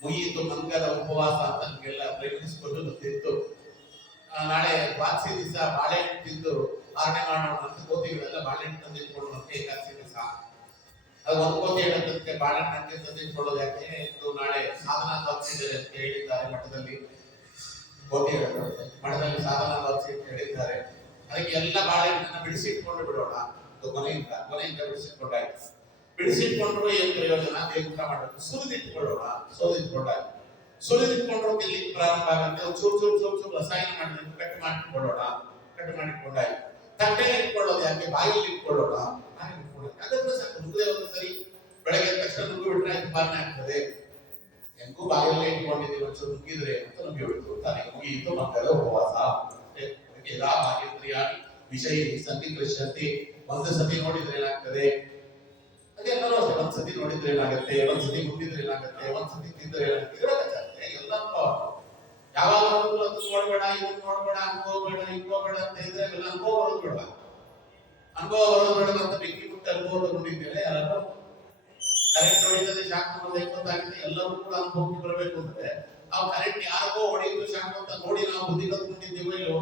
ಮುಗಿಯಿತು ಮಂಗಲ ಉಪವಾಸ ಅಂತ ನಮಗೆಲ್ಲ ಪ್ರಯತ್ನಿಸಿಕೊಂಡು ಗೊತ್ತಿತ್ತು. ನಾಳೆ ದ್ವಾದಶಿ ದಿವಸ ಬಾಳೆಹಣ್ಣು ತಿಂದು ಆರಣೆ ಮಾಡೋಣ ಅಂತ ಕೋತಿಗಳೆಲ್ಲ ಬಾಳೆಹಣ್ಣು ತಂದಿಟ್ಕೊಳ್ಳೋಣ ಅಂತ ಏಕಾದಶಿ ದಿವಸ. ಅದು ಒಂದು ಕೋತಿ ಹೇಳೋದಕ್ಕೆ ಬಾಳೆಹಣ್ಣು ತಂದಿಟ್ಕೊಳ್ಳೋದು ಯಾಕೆ, ಇದು ನಾಳೆ ಸಾಧನಾ ದ್ವಾದಶಿ ಅಂತ ಹೇಳಿದ್ದಾರೆ ಮಠದಲ್ಲಿ. ಕೋತಿ ಹೇಳೋದು ಮಠದಲ್ಲಿ ಸಾಧನಾ ದ್ವಾದಶಿ ಅಂತ ಹೇಳಿದ್ದಾರೆ. ಅದಕ್ಕೆ ಎಲ್ಲ ಬಾಳೆಹಣ್ಣನ್ನ ಬಿಡಿಸಿಟ್ಕೊಂಡು ಬಿಡೋಣ. ಕೊನೆಯಿಂದ ಬಿಡಿಸಿಟ್ಕೊಂಡಾಯ್ತು. ಬಿಡಿಸಿಟ್ಕೊಂಡ್ರು ಏನ್ ಪ್ರಯೋಜನ, ದೇವರ ಮಾಡಬೇಕು. ಸುರಿದಿಟ್ಕೊಂಡ್ರು ತಿನ್ಲಿಕ್ಕೆ ಪ್ರಾರಂಭ ಆಗುತ್ತೆ. ಚೂರು ರಸಾಯನ ಮಾಡಿ ಕಟ್ ಮಾಡಿಟ್ಕೊಂಡಾಯ್ತು. ತಟ್ಟೆಯಲ್ಲಿ ಇಟ್ಕೊಳ್ಳೋದು ಯಾಕೆ, ಬಾಯಲ್ಲಿ ಇಟ್ಕೊಳ್ಳೋಣ. ಅದನ್ನ ಸಾಕು, ನುಗ್ಗದೆ ಒಂದು ಸರಿ ಬೆಳಗ್ಗೆ ತಕ್ಷಣ ನುಗ್ಗಿ ಬಿಟ್ರೆ ಇದು ಪಾಲನೆ ಆಗ್ತದೆ. ಹೆಂಗೂ ಬಾಯಲ್ಲೇ ಇಟ್ಕೊಂಡಿದ್ದೀವಿ, ಒಂಚೂರು ನುಗ್ಗಿದ್ರೆ ಅಂತ ನುಗ್ಗಿ ಬಿಡ್ತು. ತಾನೇ ಮುಗಿಯಿತು ಮಂಗಲ ಉಪವಾಸ. ವಿಷಯ ಸನ್ನಿಕೃಷ್ಯತೆ. ಒಂದು ಸತಿ ನೋಡಿದ್ರೆ ಏನಾಗ್ತದೆ, ಅದೆಲ್ಲರೂ ಅಷ್ಟೇ. ಒಂದ್ ಸತಿ ನೋಡಿದ್ರೆ ಏನಾಗುತ್ತೆ, ಒಂದ್ ಸತಿ ಮುಟ್ಟಿದ್ರೆ ಏನಾಗುತ್ತೆ, ಒಂದ್ ಸತಿ ತಿಂದ್ರೆ ಏನಾಗುತ್ತೆ, ಎಲ್ಲ ಯಾವಾಗ ಅದು ನೋಡ್ಬೇಡ, ಇದನ್ನ ನೋಡ್ಬೇಡ, ಅನ್ಕೋಬೇಡ, ಹಿಂಗೋಬೇಡ ಅಂತ ಇದ್ರೆ ಎಲ್ಲ ಅನುಭವ ಬರೋದು ಬೇಡ. ಅನುಭವ ಬರೋದು ಬೇಡ ಅಂತ ಬೆಂಕಿ ಮುಟ್ಟಿ ಅನುಭವ ತಗೊಂಡಿದ್ದೇವೆ. ಯಾರು ಕರೆಂಟ್ ಹೊಡಿತದೆ, ಶಾಕ್ ಅನ್ನೋದು ಗೊತ್ತಾಗಿದೆ, ಎಲ್ಲರೂ ಕೂಡ ಅನುಭವಕ್ಕೆ ಬರಬೇಕು ಅಂದ್ರೆ ನಾವು ಕರೆಂಟ್ ಯಾರಿಗೋ ಹೊಡೆಯುವುದು ಶಾಕ್ ಅಂತ ನೋಡಿ ನಾವು ಬುದ್ಧಿ ಕಲ್ತ್ಕೊಂಡಿದ್ದೀವೋ ಇಲ್ಲೋ.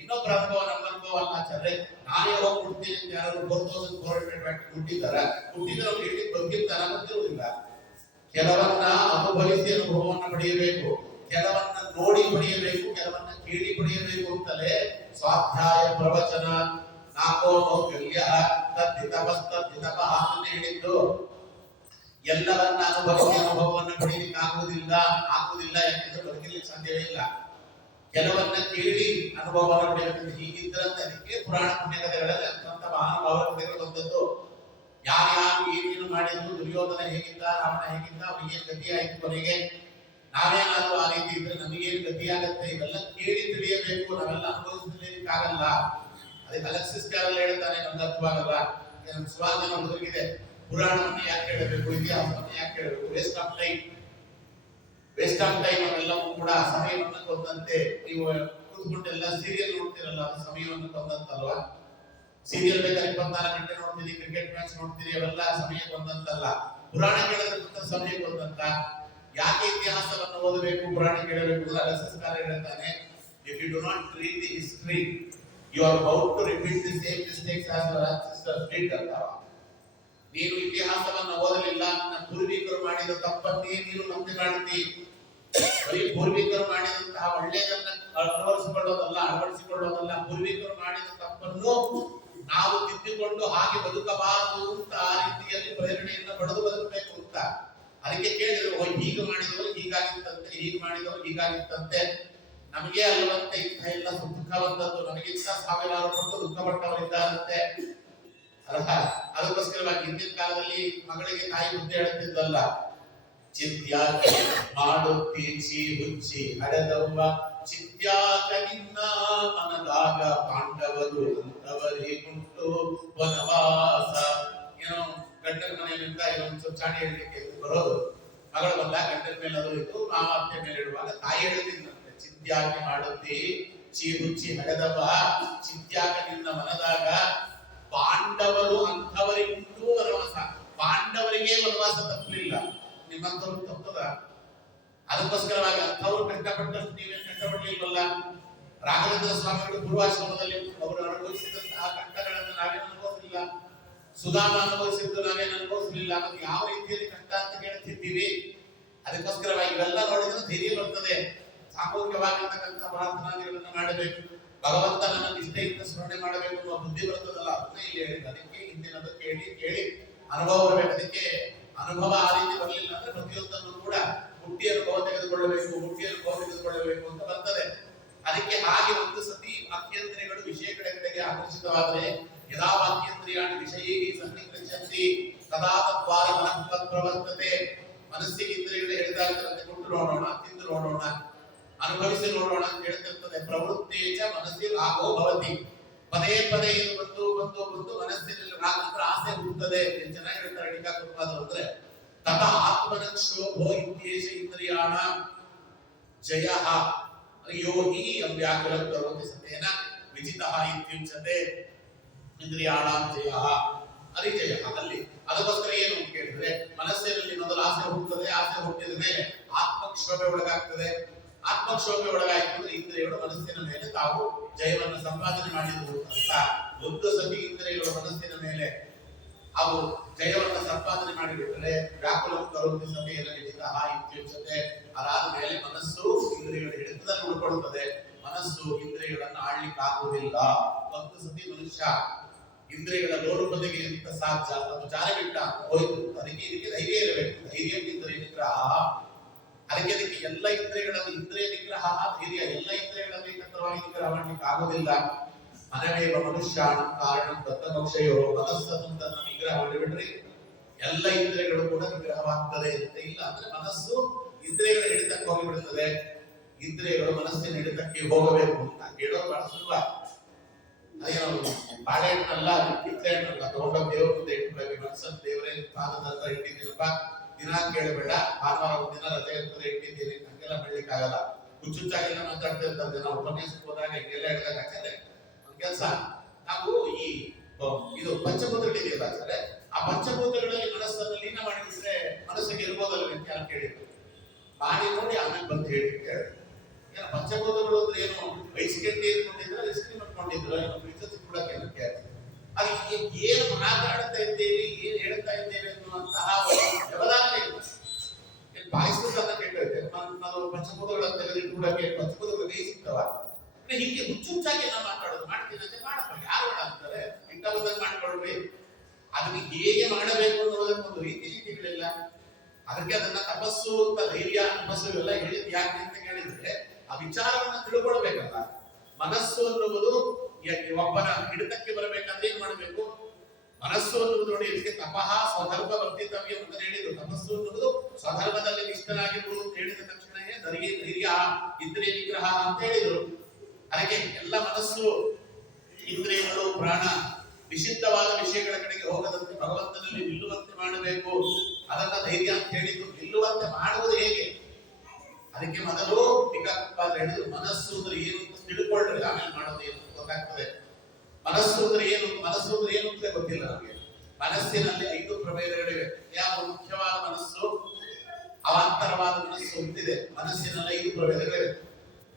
ಇನ್ನೊಬ್ಬರ ಅನುಭವ ನಮ್ಮ ಅನುಭವ ಅಲ್ಲ ಆಚಾರ್ಯ. ನಾನೇ ಹೋಗಿ ಕೊಡ್ತೀನಿ ಅಂತ ಯಾರು 4400 ವ್ಯಾಟ್ ಕೊಟ್ಟಿದ್ದಾರೆ, ಕೊಟ್ಟಿದ್ರೆ ಅವ್ರು ಹೇಳಿ ಬದುಕಿರ್ತಾರ ಗೊತ್ತಿರುವುದಿಲ್ಲ. ಕೆಲವನ್ನ ಅನುಭವಿಸಿ ಅನುಭವವನ್ನು ಪಡೆಯಬೇಕು, ಕೆಲವನ್ನ ನೋಡಿ ಪಡೆಯಬೇಕು, ಕೆಲವನ್ನ ಕೇಳಿ ಪಡೆಯಬೇಕು ಅಂತಲೇ ಸ್ವಾಧ್ಯಾಯ ಪ್ರವಚನ ನಾಕೋ ಮೌಲ್ಯ ತದ್ದಿತಪಸ್ತದ್ದಿತಪ ಹಾಕನ್ನೇ ಹೇಳಿದ್ದು. ಎಲ್ಲವನ್ನ ಅನುಭವಿಸಿ ಅನುಭವವನ್ನು ಪಡೆಯಲಿಕ್ಕೆ ಆಗುವುದಿಲ್ಲ. ಯಾಕೆಂದ್ರೆ ಬದುಕಲಿಕ್ಕೆ ಸಾಧ್ಯವೇ ಇಲ್ಲ. ಕೆಲವನ್ನ ಕೇಳಿ ಅನುಭವವನ್ನು ಪಡೆಯಬೇಕಂದ್ರೆ ಹೀಗಿದ್ದರಂತೆ. ಅದಕ್ಕೆ ಪುರಾಣ ಪುಣ್ಯಕಥೆಗಳಲ್ಲಿ ಅಂತ ಮಹಾನುಭಾವರ ಕಥೆಗಳು ಬಂದದ್ದು. ಯಾರ್ಯಾರು ಏನೇನು ಮಾಡಿದ್ರು, ದುರ್ಯೋಧನ ಹೇಗಿದ್ದ, ರಾವಣ ಹೇಗಿದ್ದ, ಅವನಿಗೇನು ಗತಿ ಆಯ್ತು, ಕೊನೆಗೆ ನಾವೇನಾದ್ರೂ ಆ ರೀತಿ ಇದ್ರೆ ನಮಗೇನು ಗತಿ ಆಗತ್ತೆ, ಇವೆಲ್ಲ ಕೇಳಿ ತಿಳಿಯಬೇಕು. ನಾವೆಲ್ಲ ಅನುಭವಿಸಿ ತಿಳಿಯಲಿಕ್ಕಾಗಲ್ಲ. ಅದಕ್ಕೆ ಅಲೆಕ್ಸಿಸ್ ಕ್ಯಾರಲ್ ಹೇಳ್ತಾನೆ, ನಮ್ಗೆ ಅರ್ಥವಾಗಲ್ಲ. ಸುಮಾರು ಜನ ಹುಡುಗರಿಗೆ ಪುರಾಣವನ್ನು ಯಾಕೆ ಹೇಳಬೇಕು, ಇತಿಹಾಸವನ್ನು ಯಾಕೆ ಹೇಳಬೇಕು, ವೇಸ್ಟ್ ಆಫ್ ಟೈಮ್ ಅವೆಲ್ಲವೂ ಕೂಡ ಸಮಯವನ್ನು ಕೊಂದಂತೆ. ನೀವು ಕೂತ್ಕೊಂಡೆಲ್ಲ ಸೀರಿಯಲ್ ನೋಡ್ತಿರಲ್ಲ, ಅದು ಸಮಯವನ್ನು ಕೊಂದಂತಲ್ವಾ. ಸೀರಿಯಲ್ ಬೇಕಾದ್ರೆ 24 ಗಂಟೆ ನೋಡ್ತೀರಿ, ಕ್ರಿಕೆಟ್ ಮ್ಯಾಚ್ ನೋಡ್ತೀರಿ, ಅವೆಲ್ಲ ಸಮಯ ಕೊಂದಂತಲ್ಲ. ಪುರಾಣ ಕೇಳೋದ್ರಿಂದ ಸಮಯ ಕೊಂದಂತ. ಯಾಕೆ ಇತಿಹಾಸವನ್ನು ಓದಬೇಕು, ಪುರಾಣ ಕೇಳಬೇಕು ಅಂದ್ರೆ ಅಲೆಕ್ಸಿಸ್ ಕ್ಯಾರಲ್ ಹೇಳ್ತಾನೆ, if you do not read the history you are bound to repeat the same mistakes as your ancestors did ಅಂತ. ನೀನು ಇತಿಹಾಸವನ್ನು ಓದಲಿಲ್ಲ, ನನ್ನ ಪೂರ್ವಿಕರು ಮಾಡಿದ ತಪ್ಪನ್ನೇ ನೀನು ಮತ್ತೆ ಕಾಣ್ತಿ. ಬರೀ ಪೂರ್ವಿಕರು ಮಾಡಿದಂತಹ ಒಳ್ಳೆಯದನ್ನ ಅಳವಡಿಸಿಕೊಳ್ಳೋದಲ್ಲ, ಪೂರ್ವಿಕರು ಮಾಡಿದ ತಪ್ಪನ್ನು ನಾವು ತಿದ್ದಿಕೊಂಡು ಹಾಗೆ ಬದುಕಬಾರದು ಅಂತ ಆ ರೀತಿಯಲ್ಲಿ ಪ್ರೇರಣೆಯನ್ನು ಪಡೆದು ಬದುಕಬೇಕು ಅಂತ. ಅದಕ್ಕೆ ಕೇಳಿದ್ರು, ಹೀಗೆ ಮಾಡಿದವರು ಹೀಗಾಗಿತ್ತಂತೆ, ಹೀಗೆ ಮಾಡಿದವರು ಹೀಗಾಗಿತ್ತಂತೆ, ನಮಗೆ ಅಲ್ಲವಂತೆ ಇಂಥ ಎಲ್ಲ ದುಃಖ ಬಂದದ್ದು, ನಮಗಿಂತ ಸಾವಿರಾರು ಪಟ್ಟು ದುಃಖ ಪಟ್ಟವರಿದ್ದಾರಂತೆ. ಅದಕ್ಕೋಸ್ಕರವಾಗಿ ಹಿಂದಿನ ಕಾಲದಲ್ಲಿ ಮಗಳಿಗೆ ತಾಯಿ ಬುದ್ಧಿ ಹೇಳುತ್ತಿದ್ದಲ್ಲ, ಚಿತ್ಯಾಗಿ ಮಾಡುತ್ತೀಚಿ ಹುಚ್ಚಿ ಹಡೆದವ್ವ ಚಿತ್ಯಾಕ ನಿನ್ನ ಮನದಾಗ ಪಾಂಡವರು ಅಂತವರೇ ಉಂಟು ವನವಾಸ. ಏನೋ ಗಂಡನ ಮನೆಯಿಂದ ಏನೋ ಒಂದು ಚಾಡಿ ಹೇಳಲಿಕ್ಕೆ ಬರೋದು, ಮಗಳು ಬಂದ ಗಂಡನ ಮೇಲೆ ಅದು ಇತ್ತು, ಮಾವ ಅತ್ತೆ ಮೇಲೆ ಇಡುವಾಗ ತಾಯಿ ಹೇಳಿದ್ದಂತೆ, ಚಿತ್ಯಾಗಿ ಮಾಡುತ್ತಿ ಚೀರುಚಿ ಹಡೆದವ, ಚಿತ್ಯಾಗ ನಿನ್ನ ಮನದಾಗ ಪಾಂಡವರು ಅಂಥವರಿಗುಂಟು ವನವಾಸ. ಪಾಂಡವರಿಗೆ ವನವಾಸ ತಪ್ಪಲಿಲ್ಲ, ನಿಮ್ಮಂಥವ್ರು ತಪ್ಪದ. ಅದಕ್ಕೋಸ್ಕರವಾಗಿ ಅಂಥವ್ರು ಕಷ್ಟಪಟ್ಟಷ್ಟು ನೀವೇನು ಕಷ್ಟಪಡಲಿಲ್ವಲ್ಲ. ರಾಘವೇಂದ್ರ ಸ್ವಾಮಿಗಳು ಪೂರ್ವಾಶ್ರಮದಲ್ಲಿ ಅವರು ಅನುಭವಿಸಿದಂತಹ ಕಷ್ಟಗಳನ್ನು ನಾವೇನು ಅನುಭವಿಸಲಿಲ್ಲ, ಸುಧಾಮ ಅನುಭವಿಸಿದ್ದು ನಾವೇನು ಅನುಭವಿಸಲಿಲ್ಲ. ಮತ್ತೆ ಯಾವ ರೀತಿಯಲ್ಲಿ ಕಷ್ಟ ಅಂತ ಕೇಳ್ತಿದ್ದೀವಿ. ಅದಕ್ಕೋಸ್ಕರವಾಗಿ ಇವೆಲ್ಲ ನೋಡಿದ್ರೆ ಧೈರ್ಯ ಬರ್ತದೆ. ಸಾಮೂಹಿಕವಾಗಿರ್ತಕ್ಕಂಥ ಪ್ರಾರ್ಥನಾದಿಗಳನ್ನು ಮಾಡಬೇಕು, ಭಗವಂತನನ್ನ ನಿಷ್ಠೆಯಿಂದ ಸ್ಮರಣೆ ಮಾಡಬೇಕು ಅನ್ನುವ ಬುದ್ಧಿ ಬರ್ತದಲ್ಲ, ಅದನ್ನ ಇಲ್ಲಿ ಹೇಳಿದ. ಅದಕ್ಕೆ ಹಿಂದಿನದು ಕೇಳಿ ಕೇಳಿ ಅನುಭವ ಬರಬೇಕು. ಅದಕ್ಕೆ ಅನುಭವ ಆ ರೀತಿ ಬರಲಿಲ್ಲ ಅಂದ್ರೆ ಪ್ರತಿಯೊಂದನ್ನು ಕೂಡ ಹುಟ್ಟಿ ಅನುಭವ ತೆಗೆದುಕೊಳ್ಳಬೇಕು, ಹುಟ್ಟಿ ಅನುಭವ ತೆಗೆದುಕೊಳ್ಳಬೇಕು ಅಂತ ಬರ್ತದೆ. ಅದಕ್ಕೆ ಹಾಗೆ ಒಂದು ಸತಿ ವಾಕ್ಯೇಂದ್ರಿಯಗಳು ವಿಷಯ ಕಡೆಗೆ ಆಕರ್ಷಿತವಾದರೆ, ಯದಾ ವಾಕ್ಯೇಂದ್ರಿಯಾಣಿ ವಿಷಯೇ ಸನ್ನಿಕೃಷ್ಯಂತಿ ತದಾ ತದ್ವಾರ ಮನಃ ಪ್ರವರ್ತತೆ. ಮನಸ್ಸಿಗೆ ಇಂದ್ರಿಯಗಳು ಹೇಳಿದಾಗಂತೆ ಕೊಟ್ಟು ನೋಡೋಣ, ತಿಂದು ನೋಡೋಣ, ಅನುಭವಿಸಿ ನೋಡೋಣ ಅಂತ ಹೇಳ್ತಿರ್ತದೆ. ಪ್ರವೃತ್ತೇಚ ಮನಸ್ಸಿ ರಾಗೋ ಭವತಿ. ಪದೇ ಪದೇ ಇದು ಬಂದು ಬಂದು ಬಂದು ಮನಸ್ಸಿನಲ್ಲಿ ರಾಗ ಅಂದ್ರೆ ಆಸೆ ಹುಟ್ಟುತ್ತದೆ. ಚೆನ್ನಾಗಿ ಹೇಳ್ತಾರೆ ಟೀಕಾಕೃತ್ಪಾದರು ಅಂದ್ರೆ, ತತ ಆತ್ಮನ ಕ್ಷೋಭೋ ಇತ್ಯೇಷ ಇಂದ್ರಿಯಾಣ ಜಯಃ ಯೋಗಿ ಅವ್ಯಾಕುಲಂ ಕರೋತಿ ಸತೇನ ವಿಜಿತಃ ಇತ್ಯುಚ್ಯತೆ. ಇಂದ್ರಿಯಾಣಾಂ ಜಯಃ ಅರಿಜಯಃ. ಅಲ್ಲಿ ಅದಕ್ಕೋಸ್ಕರ ಏನು ಅಂತ ಕೇಳಿದ್ರೆ, ಮನಸ್ಸಿನಲ್ಲಿ ಮೊದಲು ಆಸೆ ಹುಟ್ಟುತ್ತದೆ, ಆಸೆ ಹುಟ್ಟಿದ ಮೇಲೆ ಆತ್ಮಕ್ಷೋಭೆ ಒಳಗಾಗ್ತದೆ. ಆತ್ಮಕ್ಷೋಭೆ ಒಳಗಾಯ್ತು ಅಂದ್ರೆ ಇಂದ್ರಿಯಗಳು ಮನಸ್ಸಿನ ಮೇಲೆ ತಾವು ಜಯವನ್ನು ಸಂಪಾದನೆ ಮಾಡಿದ್ರು ಅಂತ. ಒಂದು ಸತಿ ಇಂದ್ರಿಯಗಳು ಮನಸ್ಸಿನ ಮೇಲೆ ಅವು ಜಯವನ್ನು ಸಂಪಾದನೆ ಮಾಡಿಬಿಟ್ಟರೆ ವ್ಯಾಕುಲಂ ಕರೋತಿ ಸತೇನ ವಿಜಿತಃ ಇತ್ಯುಚ್ಯತೆ. ಅದಾದ ಮೇಲೆ ಮನಸ್ಸು ಇಂದ್ರಿಯಗಳ ಹಿಡಿತದಲ್ಲಿ ಉಳ್ಕೊಳ್ಳುತ್ತದೆ. ಮನಸ್ಸು ಇಂದ್ರಿಯಗಳನ್ನು ಆಳ್ಲಿಕ್ಕಾಗುವುದಿಲ್ಲ. ಒಂದು ಸತಿ ಮನುಷ್ಯ ಇಂದ್ರಿಯಗಳ ಲೋಲುಪತೆಗೆ ಅಂತ ಸಾಧ್ಯ, ಅದು ಜಾರ ಬಿಟ್ಟ ಹೋಯ್ತು. ಅದಕ್ಕೆ ಇದಕ್ಕೆ ಧೈರ್ಯ ಇರಬೇಕು. ಧೈರ್ಯ ಇಂದ್ರಿಯ ನಿಗ್ರಹ. ಅದಕ್ಕೆ ಎಲ್ಲ ಇಂದ್ರಿಯಗಳನ್ನು ಇಂದ್ರಿಯ ನಿಗ್ರಹ ಧೈರ್ಯ, ಎಲ್ಲ ಇಂದ್ರಿಯಗಳನ್ನು ಏಕತ್ರವಾಗಿ ನಿಗ್ರಹ ಮಾಡಲಿಕ್ಕೆ ಆಗುವುದಿಲ್ಲ. ಮನವೇವ ಮನುಷ್ಯಾಣ ಕಾರಣ ದತ್ತಮಕ್ಷಯೋ. ಮನಸ್ಸನ್ನು ನಿಗ್ರಹ ಮಾಡಿಬಿಟ್ರಿ ಎಲ್ಲ ಇಂದ್ರಿಯಗಳು ಕೂಡ ನಿಗ್ರಹವಾಗ್ತದೆ ಅಂತ. ಇಲ್ಲ ಅಂದ್ರೆ ಮನಸ್ಸು ಇಂದ್ರಿಯಗಳ ಹಿಡಿತಕ್ಕೆ ಹೋಗಿಬಿಡುತ್ತದೆ. ಇಂದ್ರಿಯಗಳು ಮನಸ್ಸಿನ ಹಿಡಿತಕ್ಕೆ ಹೋಗಬೇಕು ಅಂತ ಹೇಳೋದು ಬಹಳ ಸುಲಭ. ಅದೇನೋ ಬಾಳೆಹಣ್ಣಲ್ಲ, ಕಿತ್ತಳೆ ಹಣ್ಣಲ್ಲ, ತಗೊಂಡ ದೇವ್ರ ಮುಂದೆ ಇಟ್ಬಿಡಬೇಕು. ಮನಸ್ಸನ್ನು ದೇವರೇ ಪಾದದ ಹತ್ರ ಇಟ್ಟಿದ್ದೀನಪ್ಪ, ದಿನ ಕೇಳಬೇಡ, ಭಾನುವಾರ ಒಂದು ದಿನ ರಜೆ ಇರ್ತದೆ ಇಟ್ಟಿದ್ದೀನಿ, ಹಂಗೆಲ್ಲ ಬೆಳಿಲಿಕ್ಕಾಗಲ್ಲ. ಹುಚ್ಚುಚ್ಚಾಗೆಲ್ಲ ಮಾತಾಡ್ತಾ ಇರ್ತದೆ. ನಾವು ಉಪನ್ಯಾಸಕ್ಕೆ ಹೋದಾಗ ಹಿಂಗೆಲ್ಲ ಹಿಡಿದಾಗ ಹಾಕಿದ್ರೆ ಒಂದು ಕೆಲಸ, ನಾವು ಈ ಇದು ಪಂಚಭೂತಗಳಿದೆಯಲ್ಲ ಆಚಾರ್ಯ, ಆ ಪಂಚಭೂತಗಳಲ್ಲಿ ಮನಸ್ಸನ್ನು ಲೀನ ಮಾಡಿಬಿಟ್ರೆ ಮನಸ್ಸಿಗೆ ಇರ್ಬೋದಲ್ಲ ಅಂತ ಯಾರು ಕೇಳಿದ್ರು. ಮಾಡಿ ನೋಡಿ ಆಮೇಲೆ ಬಂದು ಹೇಳಿ ಕೇಳಿ. ಏನ ಪಂಚಭೂತಗಳು ಅಂದ್ರೆ ಏನು, ವಯಸ್ಸಿಗೆ ಇಟ್ಕೊಂಡಿದ್ರೆ ವಯಸ್ಸಿಗೆ ಮಾಡ್ಕೊಂಡಿದ್ರು, ಏನೋ ಬಿಡಿಸಿ ಕೂಡ ಕೇಳಕ್ಕೆ ಅದಕ್ಕೆ ಏನು ಮಾತಾಡ್ತಾ ಇದ್ದೇವೆ, ಏನ್ ಹೇಳ್ತಾ ಇದ್ದೇವೆ ಅನ್ನುವಂತಹ ವ್ಯವಧಾನ ಇಲ್ಲ. ಬಾಯಿಸ್ತದ ಕೇಳಿದ್ರೆ ನಾವು ಪಂಚಭೂತಗಳನ್ನು ತೆಗೆದಿಟ್ಟುಕೊಳ್ಳಕ್ಕೆ ಪಂಚಭೂತಗಳು ಸಿಗ್ತವ. ಹೀಗೆ ಹುಚ್ಚುಚ್ಚಾಗಿ ನಾವು ಮಾತಾಡೋದು. ಮಾಡ್ತೀನಿ ಅಂದ್ರೆ ಮಾಡಪ್ಪ, ಯಾರು ಅಂತಾರೆ ಇಂಥ ಬಂದಾಗ ಮಾಡ್ಕೊಳ್ರಿ. ಅದಕ್ಕೆ ಹೇಗೆ ಮಾಡಬೇಕು ಅನ್ನೋದಕ್ಕೊಂದು ರೀತಿಗಳಿಲ್ಲ. ಅದಕ್ಕೆ ಅದನ್ನ ತಪಸ್ಸು ಅಂತ ಧೈರ್ಯ ತಪಸ್ಸು ಇವೆಲ್ಲ ಹೇಳಿದ್ ಯಾಕೆ ಅಂತ ಕೇಳಿದ್ರೆ, ಆ ವಿಚಾರವನ್ನ ತಿಳ್ಕೊಳ್ಬೇಕಲ್ಲ. ಮನಸ್ಸು ಅನ್ನುವುದು ಒಬ್ಬನ ಹಿಡಿತಕ್ಕೆ ಬರಬೇಕಂದ್ರೆ ಏನ್ ಮಾಡಬೇಕು? ಮನಸ್ಸು ಅನ್ನುವುದು ನೋಡಿ, ಇದಕ್ಕೆ ತಪಃ ಸ್ವಧರ್ಮ ವರ್ತಿತವ್ಯ ಅಂತ ಹೇಳಿದ್ರು. ತಪಸ್ಸು ಅನ್ನುವುದು ಸ್ವಧರ್ಮದಲ್ಲಿ ನಿಷ್ಠನಾಗಿರುವುದು ಅಂತ ಹೇಳಿದ ತಕ್ಷಣವೇ ಧೈರ್ಯ ಇಂದ್ರಿಯ ನಿಗ್ರಹ ಅಂತ ಹೇಳಿದ್ರು. ಅದಕ್ಕೆ ಎಲ್ಲ ಮನಸ್ಸು ಇಂದ್ರಿಯಗಳು ಪ್ರಾಣ ನಿಷಿದ್ಧವಾದ ವಿಷಯಗಳ ಕಡೆಗೆ ಹೋಗದಂತೆ ಭಗವಂತನಲ್ಲಿ ನಿಲ್ಲುವಂತೆ ಮಾಡಬೇಕು. ಅದನ್ನ ಧೈರ್ಯ ಅಂತ ಹೇಳಿದ್ರು. ನಿಲ್ಲುವಂತೆ ಮಾಡುವುದು ಹೇಗೆ? ಅದಕ್ಕೆ ಮೊದಲು ಟೀಕಾಕೃತ್ಪಾದರು ಹೇಳಿದ್ರು, ಮನಸ್ಸು ಅಂದ್ರೆ ಏನು ಅಂತ ತಿಳ್ಕೊಳ್ರಿ, ಆಮೇಲೆ ಮಾಡೋದು ಏನು ಗೊತ್ತಾಗ್ತದೆ. ಮನಸ್ಸು ಅಂದ್ರೆ ಏನು, ಮನಸ್ಸು ಅಂದ್ರೆ ಏನು ಅಂತ ಗೊತ್ತಿಲ್ಲ ನಮಗೆ. ಮನಸ್ಸಿನಲ್ಲಿ 5 ಪ್ರಭೇದಗಳಿವೆ. ಯಾವ ಮುಖ್ಯವಾದ ಮನಸ್ಸು, ಅವಾಂತರವಾದ ಮನಸ್ಸು ಅಂತಿದೆ. ಮನಸ್ಸಿನಲ್ಲಿ 5 ಪ್ರಭೇದಗಳಿವೆ.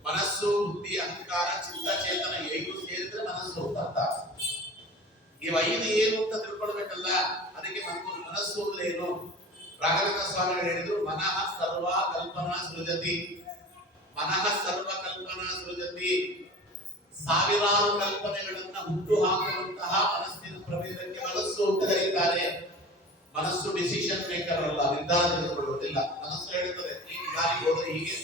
ಮನಸ್ಸು, ಬುದ್ಧಿ, ಅಹಂಕಾರ, ಚಿತ್ತ, ಚೇತನ 5 ಸೇರಿದ್ರೆ ಮನಸ್ಸು ಅಂತ ಅರ್ಥ. ಇವು 5 ಏನು ಅಂತ ತಿಳ್ಕೊಳ್ಬೇಕಲ್ಲ. ಅದಕ್ಕೆ ಮನಸ್ಸು ಅಂದ್ರೆ ಏನು? ರಾಘವೇಂದ್ರ ಸ್ವಾಮಿಗಳು ಹೇಳಿದ್ರು, ಮನಃ ಸರ್ವ ಕಲ್ಪನಾ ಸೃಜತಿ. ಮನಃ ಸರ್ವ ಕಲ್ಪನಾ ಸೃಜತಿ. ಸಾವಿರಾರು ಕಲ್ಪನೆಗಳನ್ನ ಹುಟ್ಟು ಹಾಕುವಂತಹ ಮನಸ್ಸಿನ ಪ್ರಭೇದಕ್ಕೆ ಮನಸ್ಸು ಅಂತ ಕರೀತಾರೆ. ಮನಸ್ಸು ಡಿಸಿಷನ್ ಮೇಕರ್ ಅಲ್ಲ, ನಿರ್ಧಾರ ತೆಗೆದುಕೊಳ್ಳುವುದಿಲ್ಲ. ಮನಸ್ಸು ಹೇಳುತ್ತದೆ, ಈ ದಾರಿ ಹೋದ್ರೆ ಹೀಗೆ,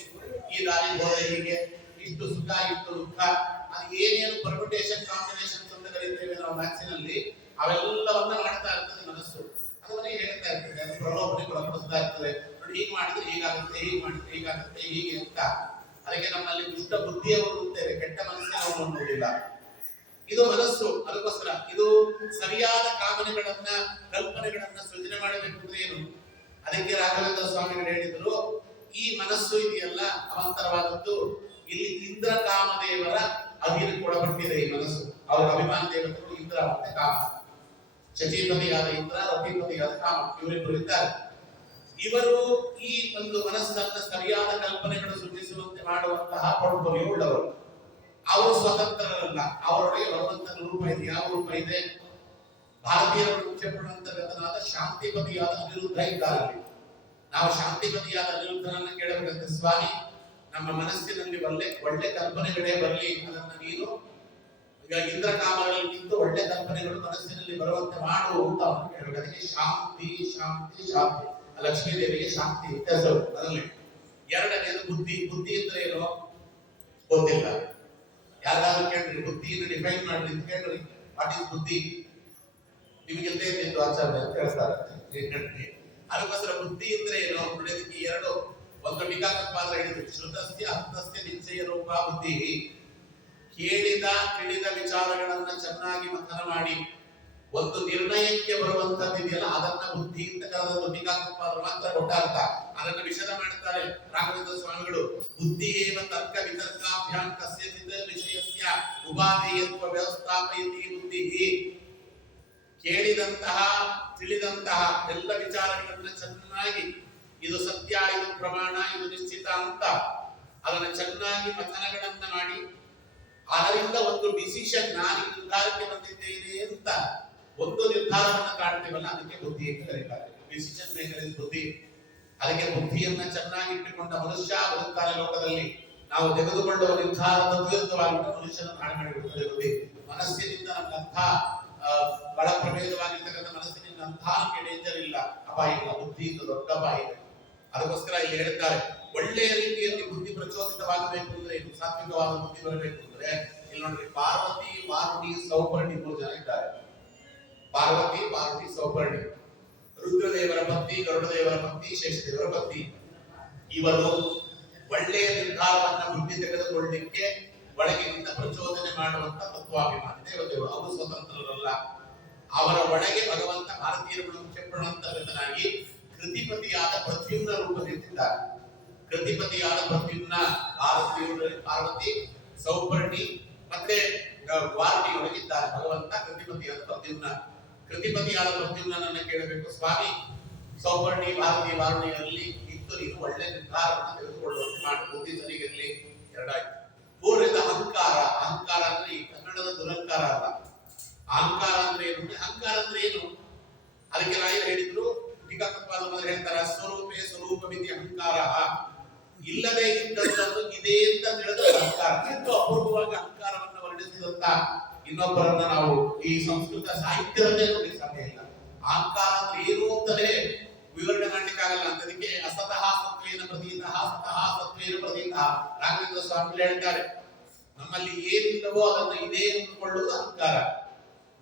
ಈ ದಾರಿ ಹೋದ್ರೆ ಹೀಗೆ, ಇಷ್ಟು ಸುಖ ಇಷ್ಟು ದುಃಖ, ಅದು ಏನೇನು ಪರ್ಮಿಟೇಷನ್ ಕಾಂಬಿನೇಷನ್ಸ್ ಅಂತ ಕರೀತೇವೆ ನಾವು ಮ್ಯಾಥ್ಸಿನಲ್ಲಿ, ಅವೆಲ್ಲವನ್ನ ಮಾಡ್ತಾ ಇರ್ತದೆ ಮನಸ್ಸು. ಅದನ್ನೇ ಹೇಳ್ತಾ ಇರ್ತದೆ, ಅದು ಪ್ರಲೋಭನೆಗೆ ಒಳಪಡಿಸ್ತಾ ಇರ್ತದೆ. ನೋಡಿ, ಹೀಗೆ ಮಾಡಿದ್ರೆ ಹೀಗಾಗುತ್ತೆ, ಹೀಗೆ ಮಾಡಿದ್ರೆ ಹೀಗಾಗುತ್ತೆ, ಹೀಗೆ ಅಂತ. ಅದಕ್ಕೆ ನಮ್ಮಲ್ಲಿ ದುಷ್ಟ ಬುದ್ಧಿಯನ್ನು ನೋಡುತ್ತೇವೆ, ಕೆಟ್ಟ ಮನಸ್ಸನ್ನು ನೋಡುವುದಿಲ್ಲ. ಇದು ಮನಸ್ಸು. ಅದಕ್ಕೋಸ್ಕರ ಇದು ಸರಿಯಾದ ಕಾಮನೆಗಳನ್ನ ಕಲ್ಪನೆಗಳನ್ನ ಸೃಜನೆ ಮಾಡಬೇಕು ಅಂದ್ರೆ ಏನು? ಅದಕ್ಕೆ ರಾಘವೇಂದ್ರ ಸ್ವಾಮಿಗಳು ಹೇಳಿದ್ರು, ಈ ಮನಸ್ಸು ಇದೆಯಲ್ಲ ಅವಾಂತರವಾದದ್ದು, ಇಲ್ಲಿ ಇಂದ್ರ ಕಾಮದೇವರ ಅಧೀನಕ್ಕೆ ಒಳಪಟ್ಟಿದೆ ಈ ಮನಸ್ಸು. ಅವರ ಅಭಿಮಾನ ದೇವತೆಗಳು ಇಂದ್ರ ಮತ್ತೆ ಕಾಮ. ಶಚೀಪತಿಯಾದ ಇಂದ್ರ, ರತಿಪತಿಯಾದ ಕಾಮ, ಇವರಿಬ್ಬರು ಇದ್ದಾರೆ. ಇವರು ಈ ಒಂದು ಮನಸ್ಸನ್ನ ಸರಿಯಾದ ಕಲ್ಪನೆಗಳು ಸೃಷ್ಟಿಸುವಂತೆ ಮಾಡುವಂತಹ ಪಡುಪರಿಯುಳ್ಳವರು. ಅವರು ಸ್ವತಂತ್ರರಲ್ಲ, ಅವರೊಳಗೆ ಭಗವಂತನ ರೂಪ ಇದೆ. ಯಾವ ರೂಪ ಇದೆ? ಭಾರತೀಯರ ಮುಖ್ಯಪಡುವಂತನಾದ ಶಾಂತಿಪತಿಯಾದ ಅನಿರುದ್ಧ ಇದ್ದಾರೆ. ನಾವು ಶಾಂತಿಪತಿಯಾದ ಅನಿರುದ್ಧನನ್ನ ಕೇಳಬೇಕಂತ, ಸ್ವಾಮಿ ನಮ್ಮ ಮನಸ್ಸಿನಲ್ಲಿ ಒಳ್ಳೆ ಕಲ್ಪನೆಗಳೇ ಬರಲಿ, ಅದನ್ನ ನೀನು ಈಗ ಇಂದ್ರ ಕಾಮಗಳಲ್ಲಿ ನಿಂತು ಒಳ್ಳೆ ಕಲ್ಪನೆಗಳು ಮನಸ್ಸಿನಲ್ಲಿ ಬರುವಂತೆ ಮಾಡು ಅಂತ ಅವನು ಕೇಳಬೇಕು. ಅದಕ್ಕೆ ಶಾಂತಿ ಶಾಂತಿ ಶಾಂತಿ. ಲಕ್ಷ್ಮೀ ದೇವಿಗೆ ಶಾಂತಿ ಅಂತ ಹೆಸರು. ಅದರಲ್ಲಿ ಎರಡನೇದು ಬುದ್ಧಿ. ಬುದ್ಧಿ ಅಂದ್ರೆ ಏನು ಗೊತ್ತಿಲ್ಲ. ಯಾರಾದ್ರೂ ಕೇಳ್ರಿ ಬುದ್ಧಿಯನ್ನು ಡಿಫೈನ್ ಮಾಡ್ರಿ ಅಂತ ಕೇಳ್ರಿ, ವಾಟ್ ಇಸ್ ಬುದ್ಧಿ? ನಿಮಗೆಲ್ಲೇ ಇದ್ದು ಆಚಾರ್ಯ ಅಂತ ಹೇಳ್ತಾರೆ. ಅದಕ್ಕೋಸ್ಕರ ಬುದ್ಧಿ ಅಂದ್ರೆ ಏನು ನೋಡೋದಕ್ಕೆ ಎರಡು. ಒಂದು ಟೀಕಾಕೃತ್ಪಾದ ಹೇಳಿದ್ರು, ಶ್ರುತಸ್ಯ ಅರ್ಥಸ್ಯ ನಿಶ್ಚಯ ರೂಪ ಬುದ್ಧಿ. ಕೇಳಿದ ತಿಳಿದ ವಿಚಾರಗಳನ್ನ ಚೆನ್ನಾಗಿ ಮಥನ ಮಾಡಿ ಒಂದು ನಿರ್ಣಯಕ್ಕೆ ಬರುವಂತದ್ದಿದೆಯಲ್ಲ, ಅದನ್ನ ಬುದ್ಧಿ ಅಂತ ಕರೆದದ್ದು ಟೀಕಾಕೃತ್ಪಾದ ಮಾತ್ರ ಕೊಟ್ಟಾರ್ಥ. ಅದನ್ನು ವಿಷದ ಮಾಡುತ್ತಾರೆ ರಾಘವೇಂದ್ರ ಸ್ವಾಮಿಗಳು. ಬುದ್ಧಿ ಏವ ತರ್ಕ ವಿತರ್ಕಾಭ್ಯಾಂ ಕಸ್ಯಚಿತ್ ವಿಷಯಸ್ಯ ಉಪಾದೇಯತ್ವ ವ್ಯವಸ್ಥಾಪಯತಿ ಬುದ್ಧಿ. ಕೇಳಿದಂತಹ ತಿಳಿದಂತಹ ಎಲ್ಲ ವಿಚಾರಗಳನ್ನ ಚೆನ್ನಾಗಿ, ಇದು ಸತ್ಯ, ಇದು ಪ್ರಮಾಣ, ಇದು ನಿಶ್ಚಿತ ಅಂತ ಅದನ್ನ ಚೆನ್ನಾಗಿ ಮಥನಗಳನ್ನ ಮಾಡಿ ಅದರಿಂದ ಒಂದು ಡಿಸಿಷನ್, ನಾನು ಈ ನಿರ್ಧಾರಕ್ಕೆ ಬಂದಿದ್ದೇನೆ ಅಂತ ಒಂದು ನಿರ್ಧಾರವನ್ನ ಕಾಣ್ತೀವಲ್ಲ, ಅದಕ್ಕೆ ಬುದ್ಧಿ ಅಂತ ಕರೀತಾರೆ. ಡಿಸಿಷನ್ ಮೇಕರ್ ಇಸ್ ಬುದ್ಧಿ. ಅದಕ್ಕೆ ಬುದ್ಧಿಯನ್ನ ಚೆನ್ನಾಗಿ ಇಟ್ಟುಕೊಂಡ ಮನುಷ್ಯ ಬದುಕ್ತಾರೆ ಲೋಕದಲ್ಲಿ. ನಾವು ತೆಗೆದುಕೊಳ್ಳುವ ನಿರ್ಧಾರದ ವಿರುದ್ಧವಾಗಿ ಮನುಷ್ಯನ ಹಾಳು ಮಾಡಿಬಿಡುತ್ತದೆ ಬುದ್ಧಿ. ಮನಸ್ಸಿನಿಂದ ನಮ್ಮಂಥ ಬಹಳ ಪ್ರಭೇದವಾಗಿರ್ತಕ್ಕಂಥ ಮನಸ್ಸಿನಿಂದ ಅಂಥಕ್ಕೆ ಡೇಂಜರ್ ಇಲ್ಲ, ಅಪಾಯ ಇಲ್ಲ. ಬುದ್ಧಿಯಿಂದ ದೊಡ್ಡ ಅಪಾಯ ಇದೆ. ಅದಕ್ಕೋಸ್ಕರ ಇಲ್ಲಿ ಹೇಳ್ತಾರೆ, ಒಳ್ಳೆಯ ರೀತಿಯಲ್ಲಿ ಬುದ್ಧಿ ಪ್ರಚೋದಿತವಾಗಬೇಕು ಅಂದ್ರೆ ಇದು ಸಾತ್ವಿಕವಾದ ಬುದ್ಧಿ ಬರಬೇಕು ಅಂದ್ರೆ ಇಲ್ಲಿ ನೋಡ್ರಿ, ಪಾರ್ವತಿ ವಾರುಣಿ ಸೌಪರ್ಣಿ 3 ಜನ ಇದ್ದಾರೆ. ಪಾರ್ವತಿ ವಾರುಣಿ ಸೌಪರ್ಣಿ, ರುದ್ರದೇವರ ಪತ್ನಿ, ಗರುಡದೇವರ ಪತ್ನಿ, ಶೇಷದೇವರ ಪತ್ನಿ. ಇವರು ಒಳ್ಳೆಯ ನಿರ್ಧಾರವನ್ನ ಬುದ್ಧಿ ತೆಗೆದುಕೊಳ್ಳಲಿಕ್ಕೆ ಒಳಗಿನಿಂದ ಪ್ರಚೋದನೆ ಮಾಡುವಂತ ತತ್ವಾಭಿಮಾನಿ ದೇವತೆಗಳು. ಅವರು ಸ್ವತಂತ್ರರಲ್ಲ. ಅವರ ಒಳಗೆ ಭಗವಂತ ಭಾರತೀಯರು ಮುಖ್ಯಪಡುವಂತನಾಗಿ ಕೃತಿಪತಿಯಾದ ಪ್ರದ್ಯುಮ್ನ ರೂಪದಲ್ಲಿದ್ದಾರೆ. ಕೃತಿಪತಿಯಾದ ಪ್ರದ್ಯುಮ್ನ ಭಾರತೀಯರಲ್ಲಿ ಪಾರ್ವತಿ, ಸೌಪರ್ಣಿ ಮತ್ತೆ ವಾರುಣಿ ಒಳಗಿದ್ದಾರೆ. ಭಗವಂತ ಕೃತಿಪತಿಯಾದ ಪ್ರದ್ಯುಮ್ನ. ಕೃತಿಪತಿಯಾದ ಪ್ರದ್ಯುಮ್ನನ್ನ ಕೇಳಬೇಕು, ಸ್ವಾಮಿ ಸೌಪರ್ಣಿ, ಭಾರತಿ, ವಾರುಣಿಯಲ್ಲಿ ಇದ್ದು ನೀನು ಒಳ್ಳೆ ನಿರ್ಧಾರವನ್ನು ತೆಗೆದುಕೊಳ್ಳುವಂತೆ ಮಾಡಿ, ಬುದ್ಧಿ ಸರಿಗಿರಲಿ. ಎರಡಾಯ್ತು. ಮೂರನೇದು ಅಹಂಕಾರ. ಅಹಂಕಾರ ಅಂದ್ರೆ ಈ ಕನ್ನಡದ ದುರಹಂಕಾರ ಅಲ್ಲ. ಅಹಂಕಾರ ಅಂದ್ರೆ ಏನು? ಅಹಂಕಾರ ಅಂದ್ರೆ ಏನು? ಅದಕ್ಕೆ ರಾಯರು ಹೇಳಿದ್ರು, ಟೀಕಾಕೃತ್ಪಾದ ಹೇಳ್ತಾರೆ, ಸ್ವರೂಪೇ ಸ್ವರೂಪ ಮಿತಿ ಅಹಂಕಾರ. ಇಲ್ಲದೆ ಇದ್ದದ್ದನ್ನು ಇದೆ ಅಂತ ತಿಳಿದ ಅಹಂಕಾರ. ಎಂದು ಅಪೂರ್ವವಾಗಿ ಅಹಂಕಾರವನ್ನು ವರ್ಣಿಸಿದಂತ ಇನ್ನೊಬ್ಬರನ್ನ ನಾವು ಈ ಸಂಸ್ಕೃತ ಸಾಹಿತ್ಯದಲ್ಲೇ ನೋಡಲಿಕ್ಕೆ ಸಾಧ್ಯ ಇಲ್ಲ. ಅಹಂಕಾರ ಅಂದ್ರೆ ಏನು ಅಂತಲೇ ವಿವರಣೆ ಮಾಡ್ಲಿಕ್ಕಾಗಲ್ಲ. ಅಂತದಕ್ಕೆ ಅಸತಃ ಸತ್ವೇನ ಪ್ರತೀತಃ, ಸತಃ ಸತ್ವೇನ ಪ್ರತೀತಃ. ರಾಘವೇಂದ್ರ ಸ್ವಾಮಿಗಳು ಹೇಳ್ತಾರೆ, ನಮ್ಮಲ್ಲಿ ಏನಿಲ್ಲವೋ ಅದನ್ನು ಇದೆ ಅಂದುಕೊಳ್ಳುವುದು ಅಹಂಕಾರ.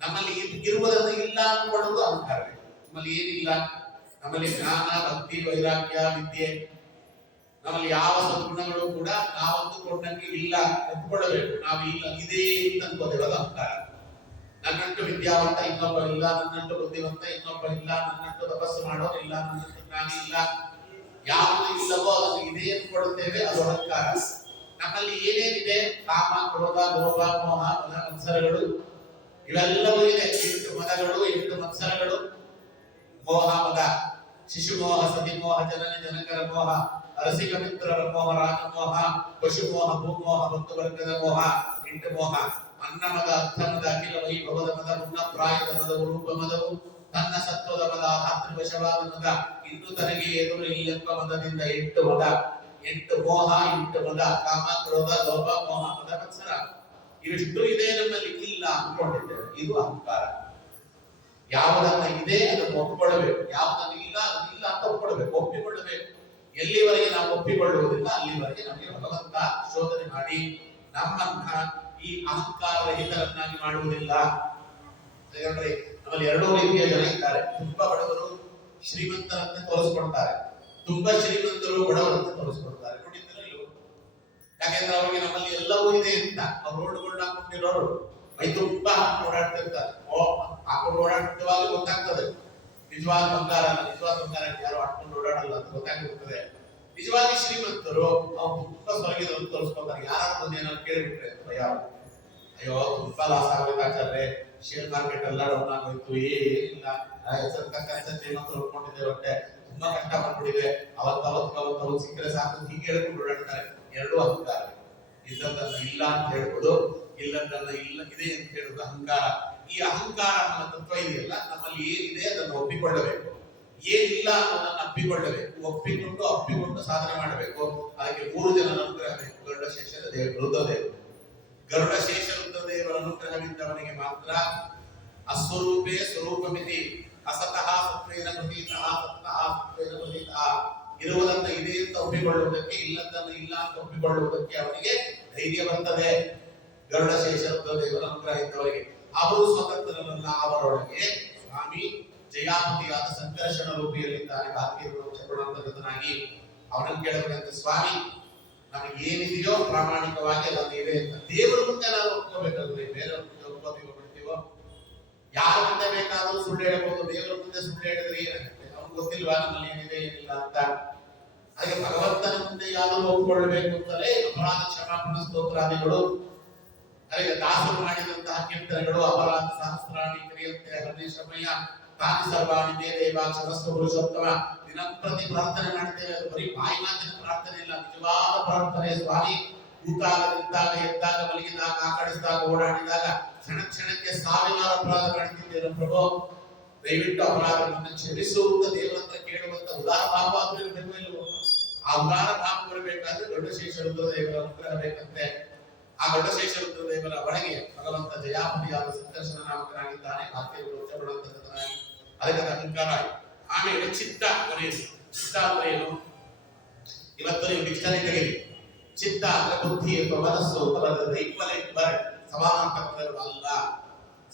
ನಮ್ಮಲ್ಲಿ ಇರುವುದನ್ನು ಇಲ್ಲ ಅಂದುಕೊಳ್ಳುವುದು ಅಹಂಕಾರ. ನಮ್ಮಲ್ಲಿ ಏನಿಲ್ಲ, ನಮ್ಮಲ್ಲಿ ಜ್ಞಾನ, ಭಕ್ತಿ, ವೈರಾಗ್ಯ, ವಿದ್ಯೆ, ನಮ್ಮಲ್ಲಿ ಯಾವ ಸದ್ಗುಣಗಳು ಕೂಡ ನಾವು ಅಂದುಕೊಂಡಂಗೆ ಇಲ್ಲ ಒಪ್ಪಿಕೊಳ್ಳಬೇಕು. ನಾವು ಇಲ್ಲ ಇದೆ ಅಂತ ಅನ್ಕೋದೇವಲ್ಲ ಅಹಂಕಾರ. ನನ್ನಂಟು ವಿದ್ಯಾವಂತ ಇನ್ನೊಬ್ಬ ಇಲ್ಲ, ನನ್ನಂಟು ಬುದ್ಧಿವಂತ ಇನ್ನೊಬ್ಬ ಇಲ್ಲ, ನನ್ನಂಟು ತಪಸ್ಸು ಮಾಡೋರು ಇಲ್ಲ, ನನ್ನಂಟು ಜ್ಞಾನಿ ಇಲ್ಲ. ಯಾವುದು ಇಲ್ಲವೋ ಅದನ್ನು ಇದೆ ಅಂದ್ಕೊಳ್ಳುತ್ತೇವೆ, ಅದು ಅಹಂಕಾರ. ನಮ್ಮಲ್ಲಿ ಏನೇನಿದೆ, ಕಾಮ, ಕ್ರೋಧ, ಲೋಭ, ಮೋಹ, ಮದ, ಮತ್ಸರಗಳು ಇವೆಲ್ಲವೂ ಇದೆ. 8 ಮದಗಳು, 8 ಮತ್ಸರಗಳು. ಮೋಹ ಮದ, ಶಿಶುಮೋಹ, ಸತಿಮೋಹ, ಜನನಿ ಜನಕರ ಮೋಹ, ಅರಸಿಕ ಮಿತ್ರರ ಮೋಹ, ರಾಜಮೋಹ, ಪಶುಮೋಹ, ಭೂಮೋಹ, ಭಕ್ತವರ್ಗದ ಮೋಹ, 8 ಮೋಹ. ಅನ್ನಮದ, ಅರ್ಥಮದ, ಅಖಿಲ ವೈಭವದ ಮದ, ಮುನ್ನ ಪ್ರಾಯದ ಮದವು, ರೂಪ ಮದವು, ತನ್ನ ಸತ್ವದ ಮದ, ಧಾತೃವಶವಾದ ಮದ, ಇನ್ನು ತನಗೆ ಎದುರು ಇಲ್ಲೆಂಬ ಮದದಿಂದ 8 ಮದ. 8 ಮೋಹ, 8 ಮದ, ಕಾಮ, ಕ್ರೋಧ, ಲೋಭ, ಮೋಹ, ಮದ, ಮತ್ಸರ. ಇವಿಷ್ಟು ಇದೆ ನಮ್ಮಲ್ಲಿ, ಇಲ್ಲ ಅಂದ್ಕೊಂಡಿದ್ದೇವೆ. ಇದು ಅಹಂಕಾರ. ಯಾವುದನ್ನ ಇದೆ ಅದನ್ನು ಒಪ್ಪಿಕೊಳ್ಳಬೇಕು, ಯಾವುದನ್ನ ಇಲ್ಲ ಅದನ್ನ ಇಲ್ಲ ಅಂತ ಒಪ್ಪಿಕೊಳ್ಳಬೇಕು, ಒಪ್ಪಿಕೊಳ್ಳಬೇಕು. ಎಲ್ಲಿವರೆಗೆ ನಾವು ಒಪ್ಪಿಕೊಳ್ಳುವುದಿಲ್ಲ ಅಲ್ಲಿವರೆಗೆ ನಮಗೆ ಭಗವಂತ ಶೋಧನೆ ಮಾಡಿ ನಮ್ಮನ್ನ ಈ ಅಹಂಕಾರ ರಹಿತರನ್ನಾಗಿ ಮಾಡುವುದಿಲ್ಲ. ನಮ್ಮಲ್ಲಿ 2 ರೀತಿಯ ಜನ ಇದ್ದಾರೆ. ತುಂಬಾ ಬಡವರು ಶ್ರೀಮಂತರಂತೆ ತೋರಿಸ್ಕೊಳ್ತಾರೆ, ತುಂಬಾ ಶ್ರೀಮಂತರು ಬಡವರಂತೆ ತೋರಿಸ್ಕೊಳ್ತಾರೆ. ನೋಡಿದ್ರೆ ಯಾಕೆಂದ್ರೆ ಅವರಿಗೆ ನಮ್ಮಲ್ಲಿ ಎಲ್ಲವೂ ಇದೆ ಅಂತ ಅವ್ರು ರೋಡ್ಗಳನ್ನ ಹಾಕೊಂಡಿರೋರು ಮೈ ತುಂಬಾ ಹಾಕೊಂಡು ಓಡಾಡ್ತಿರ್ತಾರೆ. ಹಾಕೊಂಡು ಓಡಾಡುವಾಗ ಗೊತ್ತಾಗ್ತದೆ ನಿಜವಾದ ಬಂಗಾರ ಅಲ್ಲ, ನಿಜವಾದ ಬಂಗಾರ ಯಾರು ಹಾಕೊಂಡು ಓಡಾಡಲ್ಲ ಅಂತ ಗೊತ್ತಾಗ್ಬಿಡ್ತದೆ. ನಿಜವಾಗಿ ಶ್ರೀಮಂತರು ಅವ್ರು ತುಂಬಾ ಸ್ವರ್ಗದವ್ರು ತೋರಿಸ್ಕೊತಾರೆ. ಯಾರು ಬಂದು ಏನಾದ್ರು ಕೇಳಿಬಿಟ್ರೆ ಭಯ, ಅಯ್ಯೋ ತುಂಬಾ ಲಾಸ್ ಆಗೋಯ್ತಾಚಾರ್ರೆ, ಶೇರ್ ಮಾರ್ಕೆಟ್ ಎಲ್ಲ ಡೌನ್ ಆಗೋಯ್ತು, ಏನಿಲ್ಲ ಶ್ರೀಮಂತರು ಹೊಡ್ಕೊಂಡಿದ್ದೇವೆ ಹೊಟ್ಟೆ ತುಂಬಾ ಕಷ್ಟ ಬಂದ್ಬಿಟ್ಟಿದೆ, ಅವತ್ತು ಸಿಕ್ಕರೆ ಸಾಕು ಹೀಗೆ ಹೇಳ್ಕೊಂಡು ಓಡಾಡ್ತಾರೆ. ಎರಡೂ ಅಹಂಕಾರ. ಇದ್ದದ್ದನ್ನ ಇಲ್ಲ ಅಂತ ಹೇಳ್ಬೋದು, ಇಲ್ಲದನ್ನ ಇಲ್ಲ ಇದೆ ಅಂತ ಹೇಳುವುದು ಅಹಂಕಾರ. ಈ ಅಹಂಕಾರ ಅನ್ನೋ ತತ್ವ ಇದೆಯಲ್ಲ, ನಮ್ಮಲ್ಲಿ ಏನಿದೆ ಅದನ್ನು ಒಪ್ಪಿಕೊಳ್ಳಬೇಕು, ಏನಿಲ್ಲ ಅನ್ನೋದನ್ನ ಅಪ್ಪಿಕೊಂಡು ಸಾಧನೆ ಮಾಡಬೇಕು. ಅದಕ್ಕೆ 3 ಜನರ ಅನುಗ್ರಹ ಬೇಕು. ಗರುಡಶೇಷ ರುದ್ರದೇವರು. ಗರುಡಶೇಷ ರುದ್ರದೇವರ ಅನುಗ್ರಹವಿದ್ದವನಿಗೆ ಮಾತ್ರ ಅಸ್ವರೂಪೇ ಸ್ವರೂಪಮಿತಿ ಅಸತಃ ಸತ್ವೇನ ಪ್ರತೀತಃ ಸತ್ತಃ ಸತ್ವೇನ ಪ್ರತೀತಃ ಇರುವುದನ್ನ ಇದೆ ಅಂತ ಒಪ್ಪಿಕೊಳ್ಳುವುದಕ್ಕೆ, ಇಲ್ಲದನ್ನು ಇಲ್ಲ ಅಂತ ಒಪ್ಪಿಕೊಳ್ಳುವುದಕ್ಕೆ ಅವನಿಗೆ ಧೈರ್ಯ ಬರ್ತದೆ. ಗರುಡಶೇಷ ರುದ್ರದೇವರ ಅನುಗ್ರಹ ಇದ್ದವರಿಗೆ. ಅವರು ಸ್ವತಂತ್ರರಲ್ಲ, ಅವರೊಳಗೆ ಸ್ವಾಮಿ ಜಯಾಪತಿಯಾದ ಸಂಕರ್ಷಣ ರೂಪಿಯಲ್ಲಿದ್ದಾನೆ. ಭಾರತೀಯನಾಗಿ ಅವನನ್ನು ಕೇಳಬೇಕಂತ, ಸ್ವಾಮಿ ನಮಗೆ ಏನಿದೆಯೋ ಪ್ರಾಮಾಣಿಕವಾಗಿ ಅದನ್ನು ಇದೆ ಅಂತ ದೇವರ ಮುಂದೆ ನಾವು ಒಪ್ಕೋಬೇಕಲ್ರಿ. ಬೇರೆಯವ್ರ ಮುಂದೆ ಒಪ್ಕೋತೀವೋ ಬಿಡ್ತೀವೋ? ಯಾರ ಮುಂದೆ ಬೇಕಾದ್ರೂ ಸುಳ್ಳು ಹೇಳಬಹುದು, ದೇವರ ಮುಂದೆ ಸುಳ್ಳು ಹೇಳಿದ್ರೆ ಏನಾಗುತ್ತೆ? ಅವ್ನಿಗೆ ಗೊತ್ತಿಲ್ವಾ ನಮ್ಮಲ್ಲಿ ಏನಿದೆ ಏನಿಲ್ಲ ಅಂತ. ಹಾಗೆ ಭಗವಂತನ ಮುಂದೆ ಯಾರು ಒಪ್ಪಿಕೊಳ್ಳಬೇಕು ಅಂತಲೇ ಅಪರಾಧ ಕ್ಷಮಾಪಣ ಸ್ತೋತ್ರಾದಿಗಳು, ಹಾಗೆ ದಾಸರು ಮಾಡಿದಂತಹ ಕೀರ್ತನೆಗಳು, ಅಪರಾಧ ಸಹಸ್ರಾಣಿ ಕ್ರಿಯಂತೆ ಹರಿಶ್ರಮಯ್ಯ ತಾನಿ ಸರ್ವಾಣಿ ದೇವಾಕ್ಷರಸ್ವ ಪುರುಷೋತ್ತಮ. ದಿನಂಪ್ರತಿ ಪ್ರಾರ್ಥನೆ ಮಾಡ್ತೇವೆ. ಅದು ಬರೀ ಬಾಯಿ ಮಾತಿನ ಪ್ರಾರ್ಥನೆ ಇಲ್ಲ, ನಿಜವಾದ ಪ್ರಾರ್ಥನೆ. ಸ್ವಾಮಿ ಕೂತಾಗ, ನಿಂತಾಗ, ಎದ್ದಾಗ, ಮಲಗಿದಾಗ, ಆಕಡಿಸಿದಾಗ, ಓಡಾಡಿದಾಗ ಕ್ಷಣ ಕ್ಷಣಕ್ಕೆ ಸಾವಿರಾರು ಅಪರಾಧ ಮಾಡ್ತಿದ್ದೇವೆ ಪ್ರಭು, ದಯವಿಟ್ಟು ಅಪರಾಧಗಳನ್ನು ಕ್ಷಮಿಸುವಂತ ದೇವರ ಹತ್ರ ಕೇಳುವಂತ ಉದಾರ ಭಾವ ಆದ್ರೂ ಇರಬೇಕು. ಇಲ್ವೋ? ಆ ಉದಾರ ಭಾವ ಬರಬೇಕಾದ್ರೆ ದೊಡ್ಡಶೇಷ ರುದ್ರದೇವರ ಅನುಗ್ರಹ ಬೇಕಂತೆ. ಆ ದೊಡ್ಡಶೇಷ ರುದ್ರದೇವರ ಒಳಗೆ ಭಗವಂತ ಜಯಾಪತಿಯಾದ ಸಂಕರ್ಷಣ ನಾಮಕನಾಗಿದ್ದಾನೆ. ಅದಕ್ಕೆ ಅಹಂಕಾರ. ಆಮೇಲೆ ಚಿತ್ತ ಕೊನೆಯದು. ಚಿತ್ತ ಅಂದ್ರೆ ಏನು? ಇವತ್ತು ನೀವು ಡಿಕ್ಷನರಿ ತೆಗೆದಿ. ಚಿತ್ತ ಅಂದ್ರೆ ಬುದ್ಧಿ ಅಥವಾ ಮನಸ್ಸು ಸಮಾನಾರ್ಥಕಗಳು ಅಲ್ಲ.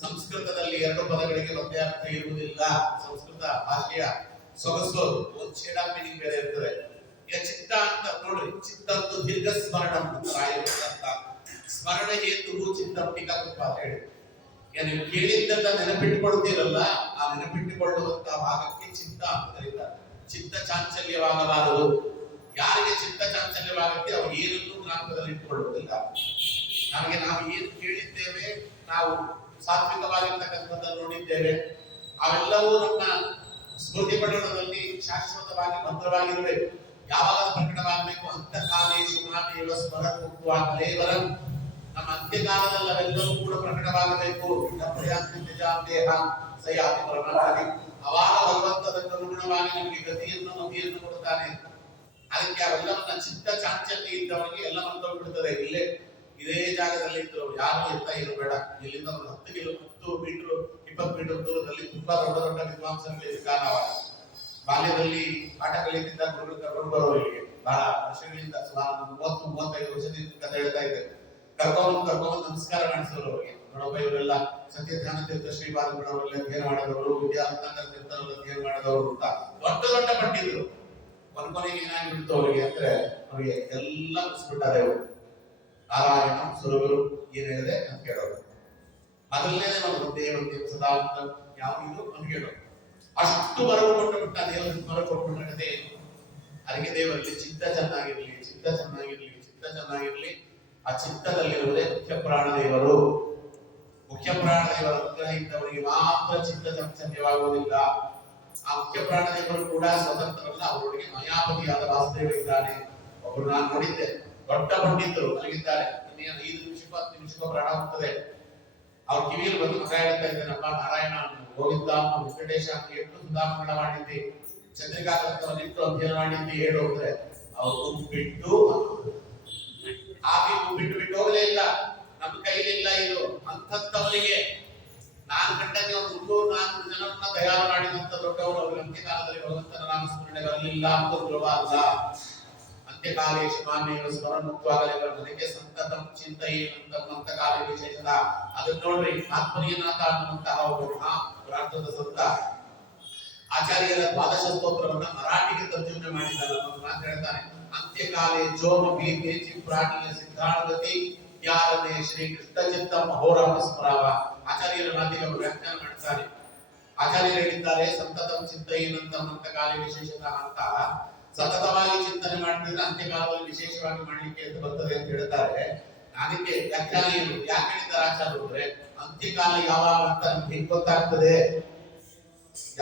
ಸಂಸ್ಕೃತದಲ್ಲಿ 2 ಪದಗಳಿಗೆ ಒಂದೇ ಅರ್ಥ ಇರುವುದಿಲ್ಲ. ಸಂಸ್ಕೃತ ಭಾಷೆಯ ಸೊಗಸು ಒಂದು ಶೇಡ್ ಆಫ್ ಮೀನಿಂಗ್ ಬೇರೆ ಇರ್ತದೆ. ಈಗ ಚಿತ್ತ ಅಂತ ನೋಡ್ರಿ, ಚಿತ್ತ ಅಂತೂ ದೀರ್ಘ ಸ್ಮರಣ ಅಂತ ಸ್ಮರಣ ಹೇತು ಚಿತ್ತ ಟೀಕಾ ಅಂತ ಹೇಳಿ, ನೀವು ಕೇಳಿದ್ದನ್ನ ನೆನಪಿಟ್ಟುಕೊಳ್ತೀರಲ್ಲ, ಆ ನೆನಪಿಟ್ಟುಕೊಳ್ಳುವಂತ ಭಾಗಕ್ಕೆ ಚಿತ್ತ ಅಂತ ಕರೀತಾರೆ. ಚಿತ್ತ ಚಾಂಚಲ್ಯವಾಗಬಾರದು. ಯಾರಿಗೆ ಚಿತ್ತ ಚಾಂಚಲ್ಯವಾಗುತ್ತೆ ಅವ್ರು ಏನನ್ನೂ ಜ್ಞಾಪಕದಲ್ಲಿ ಇಟ್ಟುಕೊಳ್ಳುವುದಿಲ್ಲ. ನಮಗೆ ನಾವು ಏನು ಕೇಳಿದ್ದೇವೆ, ನಾವು ಸಾತ್ವಿಕವಾಗಿರ್ತಕ್ಕಂಥದ್ದನ್ನು ನೋಡಿದ್ದೇವೆ, ಅವೆಲ್ಲವೂ ನಮ್ಮ ಸ್ಮೃತಿ ಪಟಲದಲ್ಲಿ ಶಾಶ್ವತವಾಗಿ ಭದ್ರವಾಗಿರಬೇಕು. ಯಾವಾಗ ಪ್ರಕಟವಾಗಬೇಕು? ಅಂತಕಾಲೇಶು ಮಾತೇವ ಸ್ಮರತ್ವ ಕಲೇವರಂ. ನಮ್ಮ ಅಂತ್ಯಕಾಲದಲ್ಲಿ ಅವೆಲ್ಲವೂ ಕೂಡ ಪ್ರಕಟವಾಗಬೇಕು. ಅವಾಗ ಭಗವಂತನನ್ನು ಅನುಗುಣವಾಗಿ ನಮಗೆ ಗತಿಯನ್ನು ನದಿಯನ್ನು ಕೊಡುತ್ತಾನೆ. ಅದಕ್ಕೆ ಅವೆಲ್ಲವನ್ನ ಚಿತ್ತ ಚಾಂಚಲ್ಯ ಇದ್ದವರಿಗೆ ಎಲ್ಲ ಮರ್ತೋಗ್ಬಿಡ್ತದೆ. ಇದೇ ಜಾಗದಲ್ಲಿ ಇದ್ರು ಯಾರು ಎತ್ತ ಇರಬೇಡ. ಇಲ್ಲಿಂದ ಒಂದು 10 ಮೀಟರ್ 20 ಮೀಟರ್ ದೂರದಲ್ಲಿ ತುಂಬಾ ದೊಡ್ಡ ದೊಡ್ಡ ವಿದ್ವಾಂಸಗಳಿಗೆ ಕಾರಣ. ಬಾಲ್ಯದಲ್ಲಿ ಪಾಠ ಕಲಿತಿದ್ದ ಗುರುಗಳು ಕರ್ಕೊಂಡು ಬರೋರಿಗೆ ಬಹಳ ವರ್ಷಗಳಿಂದ ಸುಮಾರು 30-35 ವರ್ಷದಿಂದ ಕಥೆ ಹೇಳ್ತಾ ಇದ್ದಾರೆ. ಕರ್ಕೊಂಡು ನಮಸ್ಕಾರ ಮಾಡಿಸೋರು ಅವರಿಗೆ. ನೋಡಪ್ಪ ಇವರೆಲ್ಲ ಸತ್ಯಧ್ಯಾನ ತೀರ್ಥ ಶ್ರೀಪಾದಂಗಳವರೆಲ್ಲ ಅಧ್ಯಯನ ಮಾಡಿದವರು, ವಿದ್ಯಾರ್ಥಿ ತೀರ್ಥವರೆಲ್ಲ ಅಧ್ಯಯನ ಮಾಡಿದವರು ಅಂತ ದೊಡ್ಡ ದೊಡ್ಡ ಪಂಡಿತರು. ಕೊನೆಗೆ ಏನಾಗಿಬಿಡ್ತು ಅವರಿಗೆ ಅಂದ್ರೆ, ಅವರಿಗೆ ಎಲ್ಲ ಮುಗಿಸ್ಬಿಟ್ಟಾರೆ ಅವರು. ನಾರಾಯಣ ಸುರಗುರು ಏನ್ ಹೇಳಿದೆ ಅಂತ ಕೇಳೋರು. ಮೊದಲನೇದೇ ನಾವು ದೇವಂತೆ ಸದಾ ಯಾವುದು ಅಂತ ಕೇಳೋರು. ಅಷ್ಟು ಬರವು ಕೊಟ್ಟು ಬಿಟ್ಟ ದೇವರ ಬರವು ಕೊಟ್ಟು ಕಥೆ ಏನು? ಅದಕ್ಕೆ ದೇವರಲ್ಲಿ ಚಿತ್ತ ಚೆನ್ನಾಗಿರ್ಲಿ, ಚಿತ್ತ ಚೆನ್ನಾಗಿರ್ಲಿ, ಚಿತ್ತ ಚೆನ್ನಾಗಿರ್ಲಿ. ಆ ಚಿತ್ತದಲ್ಲಿರುವುದೇ ಮುಖ್ಯ ಪ್ರಾಣದೇವರು. ಮುಖ್ಯ ಪ್ರಾಣದೇವರ ಅನುಗ್ರಹ ಇದ್ದವರಿಗೆ ಮಾತ್ರ ಚಿತ್ತ ಚಾಂಚಲ್ಯವಾಗುವುದಿಲ್ಲ. ಆ ಮುಖ್ಯ ಪ್ರಾಣದೇವರು ಕೂಡ ಸ್ವತಂತ್ರರಲ್ಲ, ಅವರೊಳಗೆ ಮಾಯಾಪತಿಯಾದ ವಾಸುದೇವ ಇದ್ದಾನೆ. ಒಬ್ಬರು ನಾನು ನೋಡಿದ್ದೆ, ದೊಡ್ಡ ಪಂಡಿತರು ಮಲಗಿದ್ದಾರೆ. ಇನ್ನೇನು 5 ನಿಮಿಷಕ್ಕೋ 10 ನಿಮಿಷಕ್ಕೋ ಪ್ರಾಣ ಹೋಗ್ತದೆ. ಅವ್ರ ಕಿವಿಯಲ್ಲಿ ಬಂದು ಮಗ ಹೇಳ್ತಾ ಇದ್ದೇನಪ್ಪ, ನಾರಾಯಣ ಗೋವಿಂದ ವೆಂಕಟೇಶ ಎಷ್ಟು ಸುಧಾಮಣ ಮಾಡಿದ್ದಿ, ಚಂದ್ರಿಕಾಕರ್ತವನ್ನಿಟ್ಟು ಅಧ್ಯಯನ ಮಾಡಿದ್ದಿ ಹೇಳು ಅಂದ್ರೆ ಅವ್ರು ಬಿಟ್ಟು ಬಿಟ್ಟು ಹೋಗಲೇ ಇಲ್ಲ. ನಮ್ಮ ಕೈಲಿಲ್ಲ ಇದು. ಅಂಥವರಿಗೆ ನಾನು ಕಂಡಂಗೆ ಒಂದು 300-400 ಜನರನ್ನ ತಯಾರು ಮಾಡಿದಂತ ದೊಡ್ಡವರು ಅವರು ಅಂತ್ಯಕಾಲದಲ್ಲಿ ಭಗವಂತನ ನಾಮಸ್ಮರಣೆ ಬರಲಿಲ್ಲ ಅಂತ ಧ್ರುವ ಅಲ್ಲ. ಅಂತ್ಯಕಾಲೇಶು ಮಾನ್ಯವ ಸ್ಮರಣಮುಕ್ತವಾಗಲೇ ನನಗೆ ಸಂತತಂ ಚಿಂತೆಯೇನಂತ ಕಾಲ ವಿಶೇಷದ. ಅದನ್ನ ನೋಡ್ರಿ, ಆತ್ಮನಿಯನಾಥ ಅನ್ನುವಂತಹ ಒಬ್ಬ ಮಹಾಭಾರತದ ಸಂತ ಆಚಾರ್ಯರ ದ್ವಾದಶ ಸ್ತೋತ್ರವನ್ನ ಮರಾಠಿಗೆ ತರ್ಜುಮೆ ಮಾಡಿದ್ದಾರೆ. ಮಾತು ಹೇಳ್ತಾನೆ, ಅಂತ್ಯಕಾಲೇ ಜೋಮ ಭೀತೇಚಿ ಪ್ರಾಣಿಯ ಸಿದ್ಧಾಣಗತಿ ಯಾರನೇ ಶ್ರೀ ಕೃಷ್ಣ ಚಿತ್ತಂ ಅಹೋರಾತ್ರ ಸ್ಮರಾವ. ಆಚಾರ್ಯರ ಮಾತಿಗೆ ಅವರು ವ್ಯಾಖ್ಯಾನ ಮಾಡ್ತಾರೆ. ಆಚಾರ್ಯರು ಹೇಳಿದ್ದಾರೆ, ಸಂತತಂ ಚಿಂತೆಯೇನಂತಂ ಅಂತಕಾಲೇ ವಿಶೇಷತಃ ಅಂತ. ಸತತವಾಗಿ ಚಿಂತನೆ ಮಾಡಿದ್ರೆ ಅಂತ್ಯಕಾಲದಲ್ಲಿ ವಿಶೇಷವಾಗಿ ಮಾಡ್ಲಿಕ್ಕೆ ಅಂತ ಬರ್ತದೆ ಅಂತ ಹೇಳ್ತಾರೆ. ಅದಕ್ಕೆ ವ್ಯಾಖ್ಯಾನ ಏನು, ಯಾಕೆ ಹೇಳಿದ್ದಾರೆ ಆಚಾರ್ಯರು ಅಂದ್ರೆ, ಅಂತ್ಯಕಾಲ ಯಾವಾಗ ಅಂತ ನಮ್ಗೆ ಹೇಗೆ ಗೊತ್ತಾಗ್ತದೆ,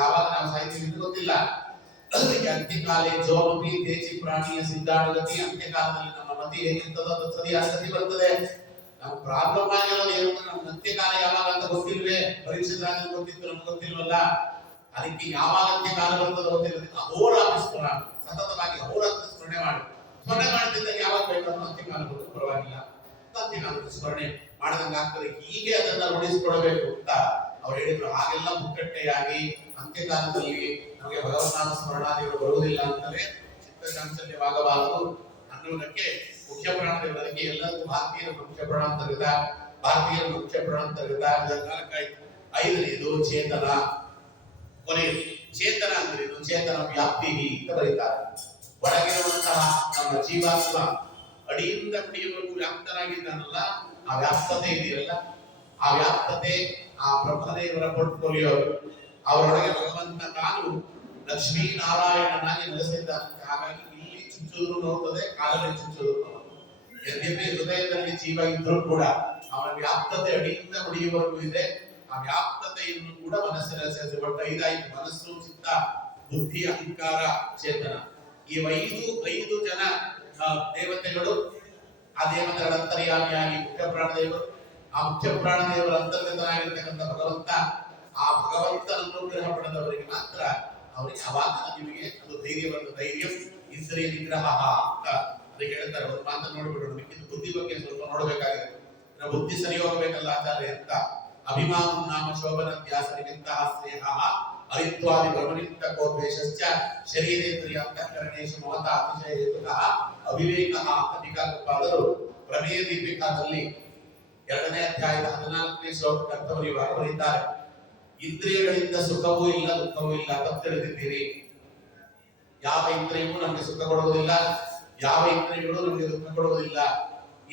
ಯಾವಾಗ ನಾವು ಸಾಹಿತ್ಯ ಗೊತ್ತಿಲ್ಲ. ಅಂತ್ಯಕಾಲೇ ಜೋಮಿ ತೇಜಿ ಪ್ರಾಣಿಯ ಸಿದ್ಧಾಣಗತಿ. ಅಂತ್ಯಕಾಲದಲ್ಲಿ ನಮ್ಮ ಮತಿ ಹೇಗಿರ್ತದೋ ಅದು ಸರಿಯಾದ ಗತಿ ಬರ್ತದೆ. ನಾವು ಪ್ರಾಬ್ಲಮ್ ಆಗಿರೋದು ಏನು, ನಮ್ಮ ಅಂತ್ಯಕಾಲ ಯಾವಾಗ ಅಂತ ಗೊತ್ತಿಲ್ವೇ, ಪರೀಕ್ಷೆದಾಗ ಗೊತ್ತಿತ್ತು ನಮ್ಗೆ ಗೊತ್ತಿಲ್ವಲ್ಲ. ಅದಕ್ಕೆ ಯಾವಾಗ ಅಂತ್ಯಕಾಲ ಬರ್ತದೋ ಗೊತ್ತಿರೋದಕ್ಕೆ ಅಹೋರಾತ್ರ ಸ್ಮರಣ, ಸತತವಾಗಿ ಅಹೋರಾತ್ರ ಸ್ಮರಣೆ ಮಾಡ್ತಿದ್ದಾಗ ಯಾವಾಗ ಬೇಕಾದ್ರೂ ಅಂತ್ಯಕಾಲ ಬರೋದು ಪರವಾಗಿಲ್ಲ, ಅಂತ್ಯಕಾಲದ ಸ್ಮರಣೆ ಮಾಡದಂಗ ಆಗ್ತದೆ. ಹೀಗೆ ಅದನ್ನ ರೂಢಿಸಿಕೊಡಬೇಕು ಅಂತ ಅವ್ರು ಹೇಳಿದ್ರು. ಹಾಗೆಲ್ಲ ಮುಕ್ಕಟ್ಟೆಯಾಗಿ ಅಂತ್ಯಕಾಲದಲ್ಲಿ ನಮಗೆ ಭಗವನ್ನಾಮ ಸ್ಮರಣಾದಿಗಳು ಬರುವುದಿಲ್ಲ ಅಂತಲೇ ಚಿತ್ತಚಾಂಚಲ್ಯವಾಗಬಾರದು ಅನ್ನುವುದಕ್ಕೆ ಮುಖ್ಯ ಪ್ರಾಣಾಂತರ್ಗತಕ್ಕೆ ಎಲ್ಲರಿಗೂ ಭಾರತೀಯರ ಮುಖ್ಯ ಪ್ರಾಣಾಂತರ್ಗತ, ಭಾರತೀಯರ ಮುಖ್ಯ ಪ್ರಾಣಾಂತರ್ಗತ. ಐದನೇದು ಚೇತನ. ಕೊನೆಯದು ಚೇತನ ಅಂದ್ರೆ ಇದು ಚೇತನ ವ್ಯಾಪ್ತಿ ಅಂತ ಬರೀತಾರೆ. ಒಳಗಿರುವಂತಹ ನಮ್ಮ ಜೀವಾತ್ಮ ಅಡಿಯಿಂದ ಕುಡಿಯುವವರೆಗೂ ವ್ಯಾಪ್ತನಾಗಿದ್ದಾನಲ್ಲ, ಆ ವ್ಯಾಪ್ತತೆ ಇದೆಯಲ್ಲ, ಆ ವ್ಯಾಪ್ತತೆ ಆ ಬ್ರಹ್ಮದೇವರ ಪೋರ್ಟ್ಫೋಲಿಯೋ. ಅವರೊಳಗೆ ಭಗವಂತ ತಾನು ಲಕ್ಷ್ಮೀ ನಾರಾಯಣನಾಗಿ ನೆಲೆಸಿದ್ದಾನಂತೆ. ಹಾಗಾಗಿ ಇಲ್ಲಿ ಚುಚ್ಚುದ್ರು ನೋಡ್ತದೆ, ಕಾಲಲ್ಲಿ ಚುಚ್ಚುದ್ರು ನೋಡ್ತದೆ. ಯದ್ಯಪಿ ಹೃದಯದಲ್ಲಿ ಜೀವ ಇದ್ರೂ ಕೂಡ ಅವನ ವ್ಯಾಪ್ತತೆ ಅಡಿಯಿಂದ ಕುಡಿಯುವವರೆಗೂ ಇದೆ. ಆ ವ್ಯಾಪ್ತತೆಯನ್ನು ಕೂಡ ಮನಸ್ಸಿನ ಒಟ್ಟು ಐದಾಯ್ತು: ಮನಸ್ಸು, ಚಿತ್ತ, ಬುದ್ಧಿ, ಅಹಂಕಾರ, ಚೇತನ. ಈ ಐದು ಜನ ದೇವತೆಗಳು. ಆ ದೇವತೆಗಳ ಅಂತರ್ಯಾಮಿಯಾಗಿ ಮುಖ್ಯ ಪ್ರಾಣದೇವರು, ಆ ಮುಖ್ಯ ಪ್ರಾಣದೇವರ ಅಂತರ್ಗತನಾಗಿರ್ತಕ್ಕಂಥ ಭಗವಂತ. ಆ ಭಗವಂತನನ್ನು ಅನುಗ್ರಹ ಪಡೆದವರಿಗೆ ಮಾತ್ರ ಅವರಿಗೆ ಅವಾಗ ನಿಮಗೆ ಅದು ಧೈರ್ಯ ಇಂದ್ರಿಯ ನಿಗ್ರಹ ಅಂತ ಅದಕ್ಕೆ ಹೇಳ್ತಾರೆ. ಒಂದು ಮಾತನ್ನು ನೋಡ್ಬಿಡೋಣ. ಮಿಕ್ಕಿದ ಬುದ್ಧಿ ಬಗ್ಗೆ ಸ್ವಲ್ಪ ನೋಡ್ಬೇಕಾಗಿದೆ. ಬುದ್ಧಿ ಸರಿ ಹೋಗ್ಬೇಕಲ್ಲ ಆಚಾರ್ಯ ಅಂತ. ಅಭಿಮಾನ ನಾಮ ಶೋಭನತ್ಯಾಸರಿಗಿಂತ ಸ್ನೇಹ ಅರಿತ್ವಾದಿ ಭ್ರಮನಿಂದ ಕೋದ್ವೇಷಶ್ಚ ಶರೀರೇಂದ್ರಿಯ ಅಂತಃಕರಣೇಶು ಮಮತಾ ಅತಿಶಯ ಹೇತುಕಃ ಅವಿವೇಕಃ ಅಂತ ಟೀಕಾಕೃಪಾದರು ಪ್ರಮೇಯ ದೀಪಿಕಾದಲ್ಲಿ 2ನೇ ಅಧ್ಯಾಯದ 14ನೇ ಶ್ಲೋಕಕ್ಕೆ ಅರ್ಥವನ್ನು ಬರೀತಾರೆ. ಇಂದ್ರಿಯಗಳಿಂದ ಸುಖವೂ ಇಲ್ಲ ದುಃಖವೂ ಇಲ್ಲ ತಪ್ಪೆಳೆದಿದ್ದೀರಿ. ಯಾವ ಇಂದ್ರಿಯವೂ ನಮಗೆ ಸುಖ ಕೊಡುವುದಿಲ್ಲ, ಯಾವ ಇಂದ್ರಿಯಗಳು ನಮಗೆ ದುಃಖ ಕೊಡುವುದಿಲ್ಲ.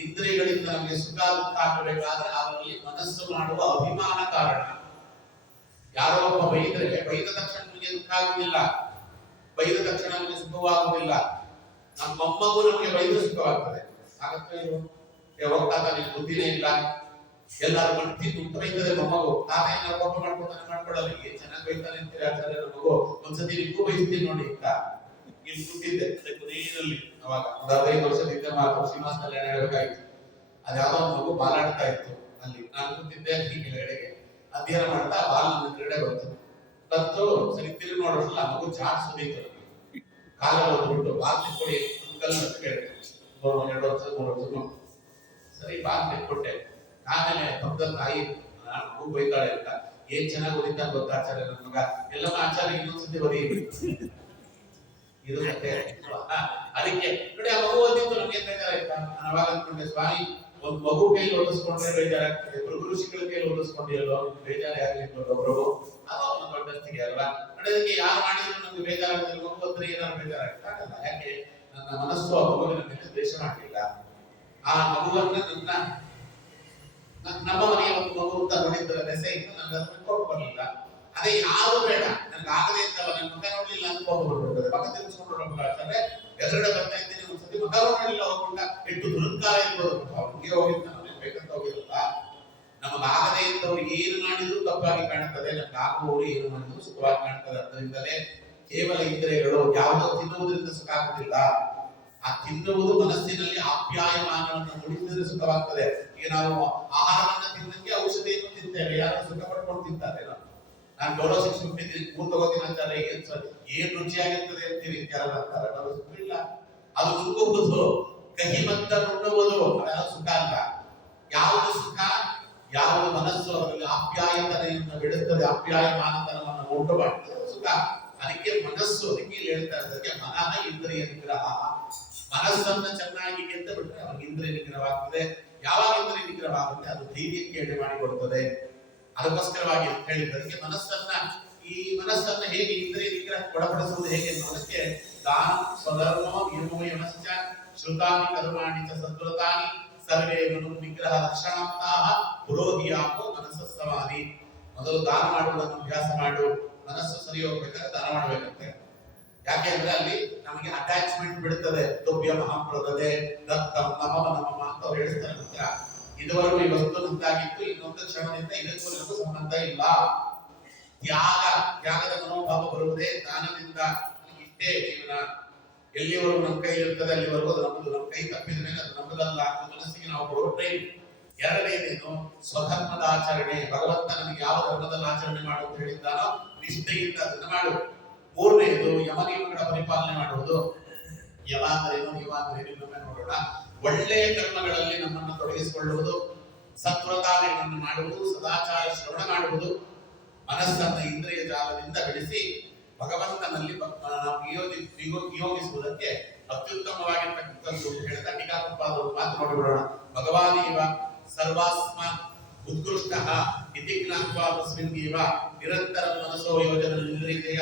ಇಂದ್ರಿಯಗಳಿಂದ ನಮಗೆ ಸುಖ ದುಃಖ ಆಗಬೇಕಾದ್ರೆ ಅದರಲ್ಲಿ ಮನಸ್ಸು ಮಾಡುವ ಅಭಿಮಾನ ಕಾರಣ. ಯಾರೋ ಒಬ್ಬ ಬೈದ ತಕ್ಷಣ ನಮಗೆ ದುಃಖ ಆಗುವುದಿಲ್ಲ, ಬೈದ ತಕ್ಷಣ ನಮಗೆ ಸುಖವಾಗುವುದಿಲ್ಲ. ನಮ್ಮ ಮೊಮ್ಮಗು ನಮಗೆ ಬೈದು ಸುಖವಾಗ್ತದೆ. ಆಗತ್ತೆ ಹೋಗ್ತಾ ನಿಮ್ಗೆ ಬುದ್ಧಿನೇ ಇಲ್ಲ, ಎಲ್ಲಾರು ಮಟ್ಟಿ ದುಃಖ ಬೈತದೆ ಮೊಮ್ಮಗು. ತಾತ ಏನಾರು ಕೋಪ ಮಾಡ್ಕೊಳ್ಳಲ್ಲ. ಏನ್ ಚೆನ್ನಾಗಿ ಬೈತಾನೆ ಅಂತೀರಿ ಆಚಾರ್ಯ, ನಮಗು ಒಂದ್ಸತಿ ನಿಮಗೂ ಬೈಸ್ತೀನಿ ನೋಡಿ ಅಂತ. ಇಲ್ಲಿ ಕೂತಿದ್ದೆ ನೀರಲ್ಲಿ ಅವಾಗ ಒಂದು 15 ವರ್ಷದಿಂದ ಶ್ರೀನಿವಾಸ ಕಲ್ಯಾಣ ಹೇಳ್ಬೇಕಾಯ್ತು. ಅದ್ಯಾವುದೋ ಒಂದು ಮಗು ಬಾಲಾಡ್ತಾ ಇತ್ತು ಅಲ್ಲಿ. ನಾನು ಕೂತಿದ್ದೆ ಅಲ್ಲಿ ಕೆಳಗಡೆಗೆ ಅಧ್ಯಯನ ಮಾಡ್ತಾ ಬಾಲ್ ನನ್ನ ಕೆಳಗಡೆ ಬಂತು. ಸರಿ ತಿರುಗಿ ನೋಡೋಲ್ಲ, ಮಗು ಜಾಡ್ ಸುದೀತು. ಕಾಲಲ್ಲಿ ಹೋಗ್ಬಿಟ್ಟು ಬಾಲ್ ತಿಕ್ಕೊಡಿ ಕಲ್ಲು ಕೇಳಿದೆ. 2 ವರ್ಷ 3 ವರ್ಷ ಸರಿ ಬಾಲ್ ತಿಕ್ಕೊಟ್ಟೆ. ಆಮೇಲೆ ಪಕ್ಕದ ತಾಯಿ ಮಗು ಬೈತಾಳೆ ಅಂತ. ಏನ್ ಚೆನ್ನಾಗಿ ಓದಿದ್ದ ಗೊತ್ತಾ ಆಚಾರ್ಯ ನನ್ನ ಮಗ, ಎಲ್ಲಮ್ಮ ಆಚಾರ್ಯ ಇನ್ನೊಂದ್ಸತಿ ಬರೀ ಇದು ಮತ್ತೆ ಅದಕ್ಕೆ ನೋಡಿ. ಆ ಮಗು ಓದಿದ್ದು ನಮ್ಗೆ ಬೇಜಾರಾಯ್ತಾ? ನಾನು ಅವಾಗ ಅನ್ಕೊಂಡೆ, ಸ್ವಾಮಿ ಒಂದು ಮಗು ಕೈಲಿ ಓದಿಸ್ಕೊಂಡ್ರೆ ಬೇಜಾರಾಗ್ತದೆ, ಋಷಿಗಳ ಕೈಲಿ ಓದಿಸ್ಕೊಂಡಿರಲ್ಲ ಬೇಜಾರೇ ಆಗ್ಲಿಕ್ಕೆ ಪ್ರಭು. ಅದು ಅವನ ದೊಡ್ಡಸ್ತಿಗೆ ಅಲ್ವಾ. ಅದಕ್ಕೆ ಯಾರು ಮಾಡಿದ್ರು ನಮ್ಗೆ ಬೇಜಾರಾಗೋದಿಲ್ಲ. ಮಗು ಹತ್ರ ಏನಾದ್ರು ಬೇಜಾರಾಗ್ತಾಗಲ್ಲ. ಯಾಕೆ? ನನ್ನ ಮನಸ್ಸು ಆ ಮಗುವಿನ ಮೇಲೆ ದ್ವೇಷ ಮಾಡಲಿಲ್ಲ. ಆ ಮಗುವನ್ನ ನಮ್ಮ ಮನೆಯ ಒಂದು ಮಗು ಅಂತ ನೋಡಿದ್ರೆ ದೆಸೆಯಿಂದ ನನಗೆ ಅದನ್ನ ಕೋಪ ಬರಲಿಲ್ಲ. ಅದೇ ಯಾರು ಬೇಡ, ನನ್ಗೆ ಆಗದೆ ಇದ್ದವ ನನ್ನ ಮಗ ನೋಡ್ಲಿಲ್ಲ ಅಂತ ಕೋಪ ಬರ್ಬಿಡ್ತದೆ. ಮಗ ತಿರ್ಸ್ಕೊಂಡು ಹೋಗ್ಬೇಕಾದ್ರೆ ಎದುರುಗಡೆ ಬರ್ತಾ ಇದ್ದೀನಿ, ಒಂದ್ಸತಿ ಮಗ ನೋಡಲಿಲ್ಲ ಹೋಗ್ಕೊಂಡ ಎಷ್ಟು ದುರಂಕಾರ ಇರ್ಬೋದು. ಅವ್ನಿಗೆ ಹೋಗಿದ್ದ ನಮಗೆ ಬೇಕಂತ ಹೋಗಿರಲ್ಲ. ನಮಗಾಗದೇ ಇದ್ದವ್ರು ಏನು ಮಾಡಿದ್ರು ತಪ್ಪಾಗಿ ಕಾಣ್ತದೆ, ನಮ್ಗೆ ಆಗುವವರು ಏನು ಮಾಡಿದ್ರು ಸುಖವಾಗಿ ಕಾಣ್ತದೆ. ಅದರಿಂದಲೇ ಕೇವಲ ಇಂದ್ರಿಯಗಳು ಯಾವುದೋ ತಿನ್ನುವುದರಿಂದ ಸುಖ ಆಗುದಿಲ್ಲ. ಆ ತಿನ್ನುವುದು ಮನಸ್ಸಿನಲ್ಲಿ ಆಪ್ಯಾಯಮಾನವನ್ನು ಮೂಡಿಸಿದ್ರೆ ಸುಖವಾಗ್ತದೆ. ಈಗ ನಾವು ಆಹಾರವನ್ನು ತಿನ್ನಕ್ಕೆ ಔಷಧಿಯನ್ನು ತಿಂತೇವೆ, ಯಾರು ಸುಖ ಪಡ್ಕೊಂಡು ತಿಂತಾರೆ. ನಾನು ಡೋಲೋಸಿಕ್ಸ್ ಬಿಟ್ಟಿದ್ದೀನಿ, 3 ತಗೋತೀನಿ ಅಂತಾರೆ. ಏನ್ ರುಚಿಯಾಗಿರ್ತದೆ ಅಂತೀರಿ ಯಾರು ಅಂತಾರೆ. ಅದು ಸುಖ ಇಲ್ಲ. ಅದು ನುಂಗುವುದು, ಕಹಿ ಮದ್ದ ನುಂಗುವುದು, ಅದೆಲ್ಲ ಸುಖ ಅಲ್ಲ. ಯಾವುದು ಸುಖ? ಯಾವುದು ಮನಸ್ಸು ಅದರಲ್ಲಿ ಆಪ್ಯಾಯತನೆಯನ್ನು ಬಿಡುತ್ತದೆ, ಆಪ್ಯಾಯಮಾನತನವನ್ನು ಉಂಟು ಮಾಡ್ತದೆ, ಸುಖ. ಅದಕ್ಕೆ ಮನಸ್ಸು, ಅದಕ್ಕೆ ಇಲ್ಲಿ ಹೇಳ್ತಾ ಇದ್ದಕ್ಕೆ ಮನಃ ಇಂದ್ರಿಯ ನಿಗ್ರಹ. ಮನಸ್ಸನ್ನ ಚೆನ್ನಾಗಿ ಗೆದ್ದು ಬಿಟ್ರೆ ಅವಾಗ ಇಂದ್ರಿಯ ನಿಗ್ರಹವಾಗ್ತದೆ. ಯಾವಾಗ ಇಂದ್ರಿಯ ನಿಗ್ರಹ ಆಗುತ್ತೆ ಅದು ಧೈರ್ಯಕ್ಕೆ ಎಡೆ ಮಾಡಿಕೊಡುತ್ತದೆ. ಅದಕ್ಕೋಸ್ಕರವಾಗಿ ಹೇಳಿದ್ದಕ್ಕೆ ಮನಸ್ಸನ್ನ ಈ ಮನಸ್ಸನ್ನು ಹೇಗೆ ಇಂದ್ರಿಯ ನಿಗ್ರಹಕ್ಕೆ ಒಳಪಡಿಸುವುದು ಹೇಗೆ ಅನ್ನೋದಕ್ಕೆ ದಾನ ಸ್ವಧರ್ಮೋ ನಿರ್ಮೋಯಮಶ್ಚ ಶ್ರುತಾನಿ ಕರ್ಮಾಣಿ ಚ ಸದ್ವ್ರತಾನಿ ಸರ್ವೇ ಮನು ನಿಗ್ರಹ ಲಕ್ಷಣಾಂತಹ ಪುರೋಹಿಯಾಕೋ ಮನಸ್ಸ ಸಮಾಧಿ. ಮೊದಲು ದಾನ ಮಾಡುವುದನ್ನು ಅಭ್ಯಾಸ ಮಾಡು. ಮನಸ್ಸು ಸರಿ ಹೋಗ್ಬೇಕಾದ್ರೆ ದಾನ ಮಾಡಬೇಕಂತೆ. ಯಾಕೆ ಅಂದ್ರೆ ಅಲ್ಲಿ ನಮಗೆ ಅಟ್ಯಾಚ್ಮೆಂಟ್ ಬಿಡುತ್ತದೆ. ತುಭ್ಯ ಮಹಾಪ್ರದದೆ ರಕ್ತಂ ನಮಮ ನಮಮ ಅಂತ ಅವ್ರು ಹೇಳ್ತಾರೆ. ಮಾತ್ರ ಇದುವರೆಗೂ ಈ ವಸ್ತು ನಂದಾಗಿತ್ತು, ಇನ್ನೊಂದು ಕ್ಷಣದಿಂದ ಇದಕ್ಕೂ ನನಗೂ ಸಂಬಂಧ ಇಲ್ಲ. ತ್ಯಾಗದ ಮನೋಭಾವ ಬರುವುದೇ ದಾನದಿಂದ. ಇಷ್ಟೇ ಜೀವನ, ಎಲ್ಲಿವರೆಗೂ ನಮ್ಮ ಕೈ ಇರ್ತದೆ ಅಲ್ಲಿವರೆಗೂ ಅದು ನಮ್ಮದು. ನಮ್ಮ ಕೈ ತಪ್ಪಿದ ಮೇಲೆ ಅದು ನಮ್ಮದಲ್ಲ. ಮನಸ್ಸಿಗೆ ನಾವು ಕೊಡೋ ಟ್ರೈನ್. ಎರಡನೇದೇನು? ಸ್ವಧರ್ಮದ ಆಚರಣೆ. ಭಗವಂತ ನಮಗೆ ಯಾವ ಧರ್ಮದಲ್ಲಿ ಆಚರಣೆ ಮಾಡು ಅಂತ ಹೇಳಿದ್ದಾನೋ ನಿಷ್ಠೆಯಿಂದ ಅದನ್ನು ಮಾಡು. ಮೂರನೇದು ಯಮ ನಿಯಮಗಳ ಪರಿಪಾಲನೆ ಮಾಡುವುದು. ಯಮ ಅಂದ್ರೇನು, ನಿಯಮ ಅಂದ್ರೇನು ಇನ್ನೊಮ್ಮೆ ನೋಡೋಣ. ಒಳ್ಳೆಯ ಕರ್ಮಗಳಲ್ಲಿ ನಮ್ಮನ್ನು ತೊಡಗಿಸಿಕೊಳ್ಳುವುದು, ಸತ್ವ್ರತಾದಿಗಳನ್ನು ಮಾಡುವುದು, ಸದಾಚಾರ ಶ್ರವಣ ಮಾಡುವುದು, ಮನಸ್ಸನ್ನು ಇಂದ್ರಿಯ ಜಾಲದಿಂದ ಬಿಡಿಸಿ ಭಗವಂತನಲ್ಲಿ ನಿಯೋಗಿಸುವುದಕ್ಕೆ ಅತ್ಯುತ್ತಮವಾಗಿರ್ತಕ್ಕಂಥದ್ದು ಹೇಳ್ತಾ ಟೀಕಾಕೃತ್ಪಾದರು ಮಾತು ನೋಡಿಬಿಡೋಣ. ಭಗವಾನೇವ ಸರ್ವಾಸ್ಮ ಉತ್ಕೃಷ್ಟಃ ಇತಿ ಜ್ಞಾತ್ವಾ ತಸ್ಮಿನ್ನೀವ ನಿರಂತರಂ ಮನಸೋ ಯೋಜನ ಇಂದ್ರಿಯೇಯ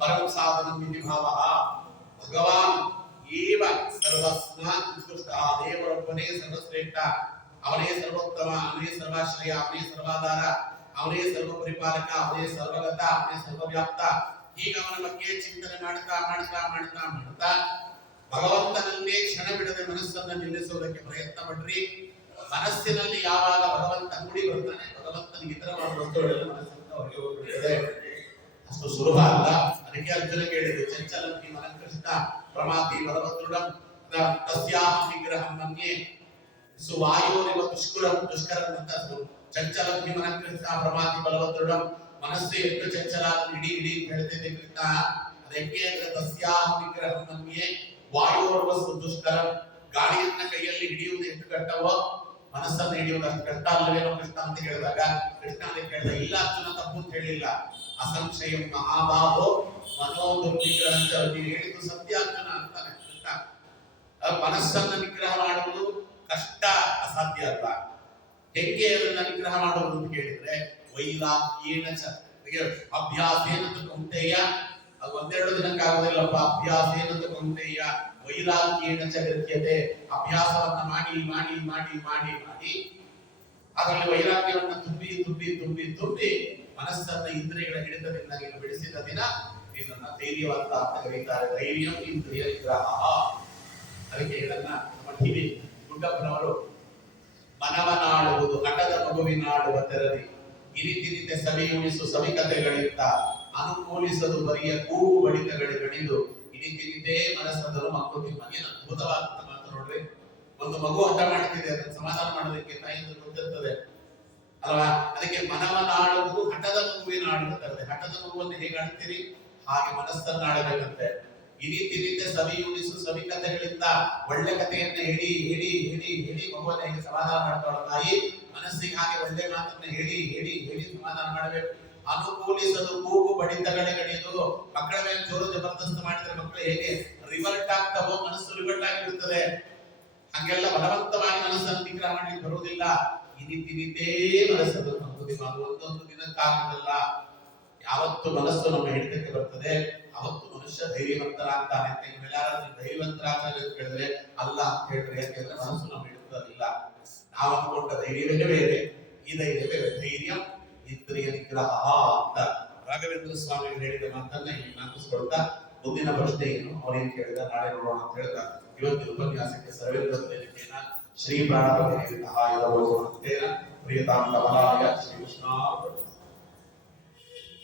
ಪರಂ ಸಾಧನಂ ಇತಿ ಭಾವಃ. ಭಗವಾನ್ ಏವ ಸರ್ವಸ್ಮಾತ್ ಉತ್ಕೃಷ್ಟಃ. ದೇವರೊಬ್ಬನೇ ಸರ್ವಶ್ರೇಷ್ಠ, ಅವನೇ ಸರ್ವೋತ್ತಮ, ಅವನೇ ಸರ್ವಾಶ್ರಯ, ಅವನೇ ಸರ್ವಾಧಾರ, ಅವನೇ ಸರ್ವ ಪರಿಪಾಲಕ, ಅವನೇ ಸರ್ವಗತ, ಅವನೇ ಸರ್ವವ್ಯಾಪ್ತ. ಈಗ ಅವನ ಬಗ್ಗೆ ಚಿಂತನೆ ಮಾಡ್ತಾ ಮಾಡ್ತಾ ಮಾಡ್ತಾ ಮಾಡ್ತಾ ಭಗವಂತನನ್ನೇ ಕ್ಷಣ ಬಿಡದೆ ಮನಸ್ಸನ್ನು ನಿಲ್ಲಿಸುವುದಕ್ಕೆ ಪ್ರಯತ್ನ ಪಡ್ರಿ. ಮನಸ್ಸಿನಲ್ಲಿ ಯಾವಾಗ ಭಗವಂತ ಕೂಡಿ ಬರ್ತಾನೆ, ಭಗವಂತನಿಗೆ ಇತರವಾದ ವಸ್ತುಗಳೆಲ್ಲ ಮನಸ್ಸಿನಿಂದ ಹೊರಗೆ ಹೋಗ್ಬಿಡುತ್ತದೆ. ಅಷ್ಟು ಸುಲಭ ಅಲ್ಲ. ಅದಕ್ಕೆ ಅರ್ಜುನ ಕೇಳಿದೆ, ಚಂಚಲಂತಿ ಮನಃಕೃಷ್ಣ ಪ್ರಮಾತಿ ಬಲವದೃಢಂ ತಸ್ಯಾಹಂ ವಿಗ್ರಹಂ ಮನ್ಯೆ ಸುವಾಯೋರಿವ ದುಷ್ಕರಂ ಅಂತ. ಚಂಚಲಂತಿ ಮನಃಕೃಷ್ಣ ಪ್ರಮಾತಿ ಬಲವದೃಢಂ. ಮನಸ್ಸು ಎಷ್ಟು ಚಂಚಲ ಇಡೀ ಇಡೀ ಹೇಳ್ತಿದ್ದೆ ಕೃಷ್ಣ. ಅದಕ್ಕೆ ಅಂದ್ರೆ ತಸ್ಯಾಹಂ ವಿಗ್ರಹಂ ಮನ್ಯೆ ವಾಯೋರ್ವಸ್ತು ದುಷ್ಕರಂ. ಗಾಳಿಯನ್ನ ಕೈಯಲ್ಲಿ ಹಿಡಿಯುವುದು ಎಷ್ಟು ಕಷ್ಟವೋ ಮನಸ್ಸನ್ನು ಹಿಡಿಯುವುದು ಅಷ್ಟು ಕಷ್ಟ ಅಲ್ಲವೇನೋ ಕೃಷ್ಣ ಅಂತ ಹೇಳಿದಾಗ ಕೃಷ್ಣ ಅದಕ್ಕೆ ಹೇಳಿದ, ಇಲ್ಲ ಅರ್ಜುನ ತಪ್ಪು ಅಂತ ಹೇಳಿಲ್ಲ. ಅಸಂಶಯಂ ಮಹಾಬಾಹೋ ಮನೋದುರ್ನಿಗ್ರಹಂಚ. ನೀವು ಹೇಳಿದ್ದು ಸತ್ಯ ಅರ್ಜುನ ಅಂತಾನೆ ಕೃಷ್ಣ. ಮನಸ್ಸನ್ನು ನಿಗ್ರಹ ಮಾಡುವುದು ಕಷ್ಟ, ಅಸಾಧ್ಯ ಅಲ್ಲ. ಹೆಂಗೆ ಅದನ್ನ ನಿಗ್ರಹ ಮಾಡುವುದು ಅಂತ ಕೇಳಿದ್ರೆ ವೈರಾಗ್ಯೇನ ಚ. ಅಭ್ಯಾಸೇನ ಕೌಂತೆಯ. ಅದು ಒಂದೆರಡು ದಿನಕ್ಕಾಗೋದಿಲ್ಲಪ್ಪ. ಅಭ್ಯಾಸೇನ ಕೌಂತೆಯ ವೈರಾಗ್ಯೇನ ಚ ಗೃಹ್ಯತೆ. ಅಭ್ಯಾಸವನ್ನ ಮಾಡಿ ಮಾಡಿ ಮಾಡಿ ಮಾಡಿ ಮಾಡಿ ಅದರಲ್ಲಿ ವೈರಾಗ್ಯವನ್ನ ತುಂಬಿ ತುಂಬಿ ತುಂಬಿ ತುಂಬಿ ಮನಸ್ಸನ್ನ ಇಂದ್ರಿಯಗಳ ಹಿಡಿತದಿಂದ ನೀನು ಬಿಡಿಸಿದ ದಿನ ನಿನ್ನನ್ನ ಧೈರ್ಯವಂತ ಅಂತ ಕರೀತಾರೆ. ಧೈರ್ಯಂ ಇಂದ್ರಿಯ ನಿಗ್ರಹ. ಅದಕ್ಕೆ ಇದನ್ನ ನಮ್ಮ ಟಿವಿ ಗುಡ್ಡಪ್ಪನವರು ಮನವನಾಡುವುದು ಹಠದ ಮಗುವಿನಾಡುವ ತೆರದಿ ಗಿರಿತಿರಿತೆ ಸವಿಯುಣಿಸು ಸವಿಕತೆಗಳಿಂದ ಅನುಕೂಲಿಸದು ಬರಿಯ ಕೂಗು ಬಡಿತಗಳಿಗಣಿದು ಇನಿತಿರಿತೆ ಮನಸ್ಸದಲು ಮಕ್ಕಳು. ಏನು ಅದ್ಭುತವಾದ ಮಾತು ನೋಡ್ರಿ. ಒಂದು ಮಗು ಹಠ ಮಾಡ್ತಿದೆ, ಅದನ್ನು ಸಮಾಧಾನ ಮಾಡೋದಕ್ಕೆ ತಾಯಿಯಿಂದ ಗೊತ್ತಿರ್ತದೆ ಅಲ್ವಾ. ಅದಕ್ಕೆ ಮನವನಾಡುವುದು ಹಠದ ಮಗುವಿನಾಡುವ ತೆರದಿ. ಹಠದ ಮಗುವನ್ನು ಹೇಗೆ ಆಡ್ತೀರಿ ಹಾಗೆ ಮನಸ್ಸನ್ನ ಆಡಬೇಕಂತೆ. ಇನಿತಿರಿತೆ ಸವಿಯುಣಿಸು ಸವಿಕತೆಗಳಿಂದ. ಒಳ್ಳೆ ಕಥೆಯನ್ನ ಹೇಳಿ ಹೇಳಿ ಹೇಳಿ ಹೇಳಿ ಮಗುವನ್ನ ಹೇಗೆ ಸಮಾಧಾನ ಮಾಡ್ತಾಳ ತಾಯಿ, ಮನಸ್ಸಿಗೆ ಹಾಗೆ ಒಳ್ಳೆ ಮಾತನ್ನ ಹೇಳಿ ಹೇಳಿ ಹೇಳಿ ಸಮಾಧಾನ ಮಾಡಬೇಕು. ಅನುಕೂಲಿಸಲು ಕೂಗು ಬಡಿತಗಳಿಗಣಿದು. ಮಕ್ಕಳ ಮೇಲೆ ಜೋರು ಜಬರ್ದಸ್ತ್ ಮಾಡಿದ್ರೆ ಮಕ್ಕಳು ಹೇಗೆ ರಿವರ್ಟ್ ಆಗ್ತಾವೋ ಮನಸ್ಸು ರಿವರ್ಟ್ ಆಗಿಬಿಡ್ತದೆ. ಹಾಗೆಲ್ಲ ಬಲವಂತವಾಗಿ ಮನಸ್ಸನ್ನು ನಿಗ್ರಹ ಮಾಡ್ಲಿಕ್ಕೆ ಬರುವುದಿಲ್ಲ. ಇನಿತಿನಿತೇ ಮನಸ್ಸನ್ನು ಒಂದೊಂದು ದಿನಕ್ಕಾಗುವುದಲ್ಲ. ಯಾವತ್ತು ಮನಸ್ಸು ನಮ್ಮ ಹಿಡಿತಕ್ಕೆ ಬರ್ತದೆ ಅವತ್ತು ಮನುಷ್ಯ ಧೈರ್ಯವಂತರಾಗ್ತಾನೆ ಅಂತ. ನೀವೆಲ್ಲಾರು ಧೈರ್ಯವಂತರಾಗ್ತಾರೆ ಅಂತ ಹೇಳಿದ್ರೆ ಅಲ್ಲ ಅಂತ ಹೇಳ್ರಿ. ಯಾಕೆಂದ್ರೆ ಮನಸ್ಸು ನಮ್ಮ ಹಿಡಿತದಿಲ್ಲ. ನಾವು ಅಂದ್ಕೊಂಡ ಧೈರ್ಯವೇ ಬೇರೆ, ಈ ಧೈರ್ಯವೇ ಬೇರೆ. ಧೈರ್ಯ ಇಂದ್ರಿಯ ನಿಗ್ರಹ ಅಂತ ರಾಘವೇಂದ್ರ ಸ್ವಾಮಿ ಹೇಳಿದ ಮಾತನ್ನ ಇಲ್ಲಿ ನಾಪಿಸ್ಕೊಳ್ತಾ ಮುಂದಿನ ಪ್ರಶ್ನೆ ಏನು ಅವ್ರೇನ್ ಕೇಳಿದ ನಾಳೆ ನೋಡೋಣ ಅಂತ ಹೇಳ್ತಾ ಇವತ್ತಿನ ಉಪನ್ಯಾಸಕ್ಕೆ ಸರ್ವೇಂದ್ರ ವೇದಿಕೆಯನ್ನ ಶ್ರೀ ಪ್ರಾಣಪತಿ ಸಹಾಯದ ಪ್ರಿಯತಾಂ ಕಮಲಾಯ ಶ್ರೀ ಕೃಷ್ಣ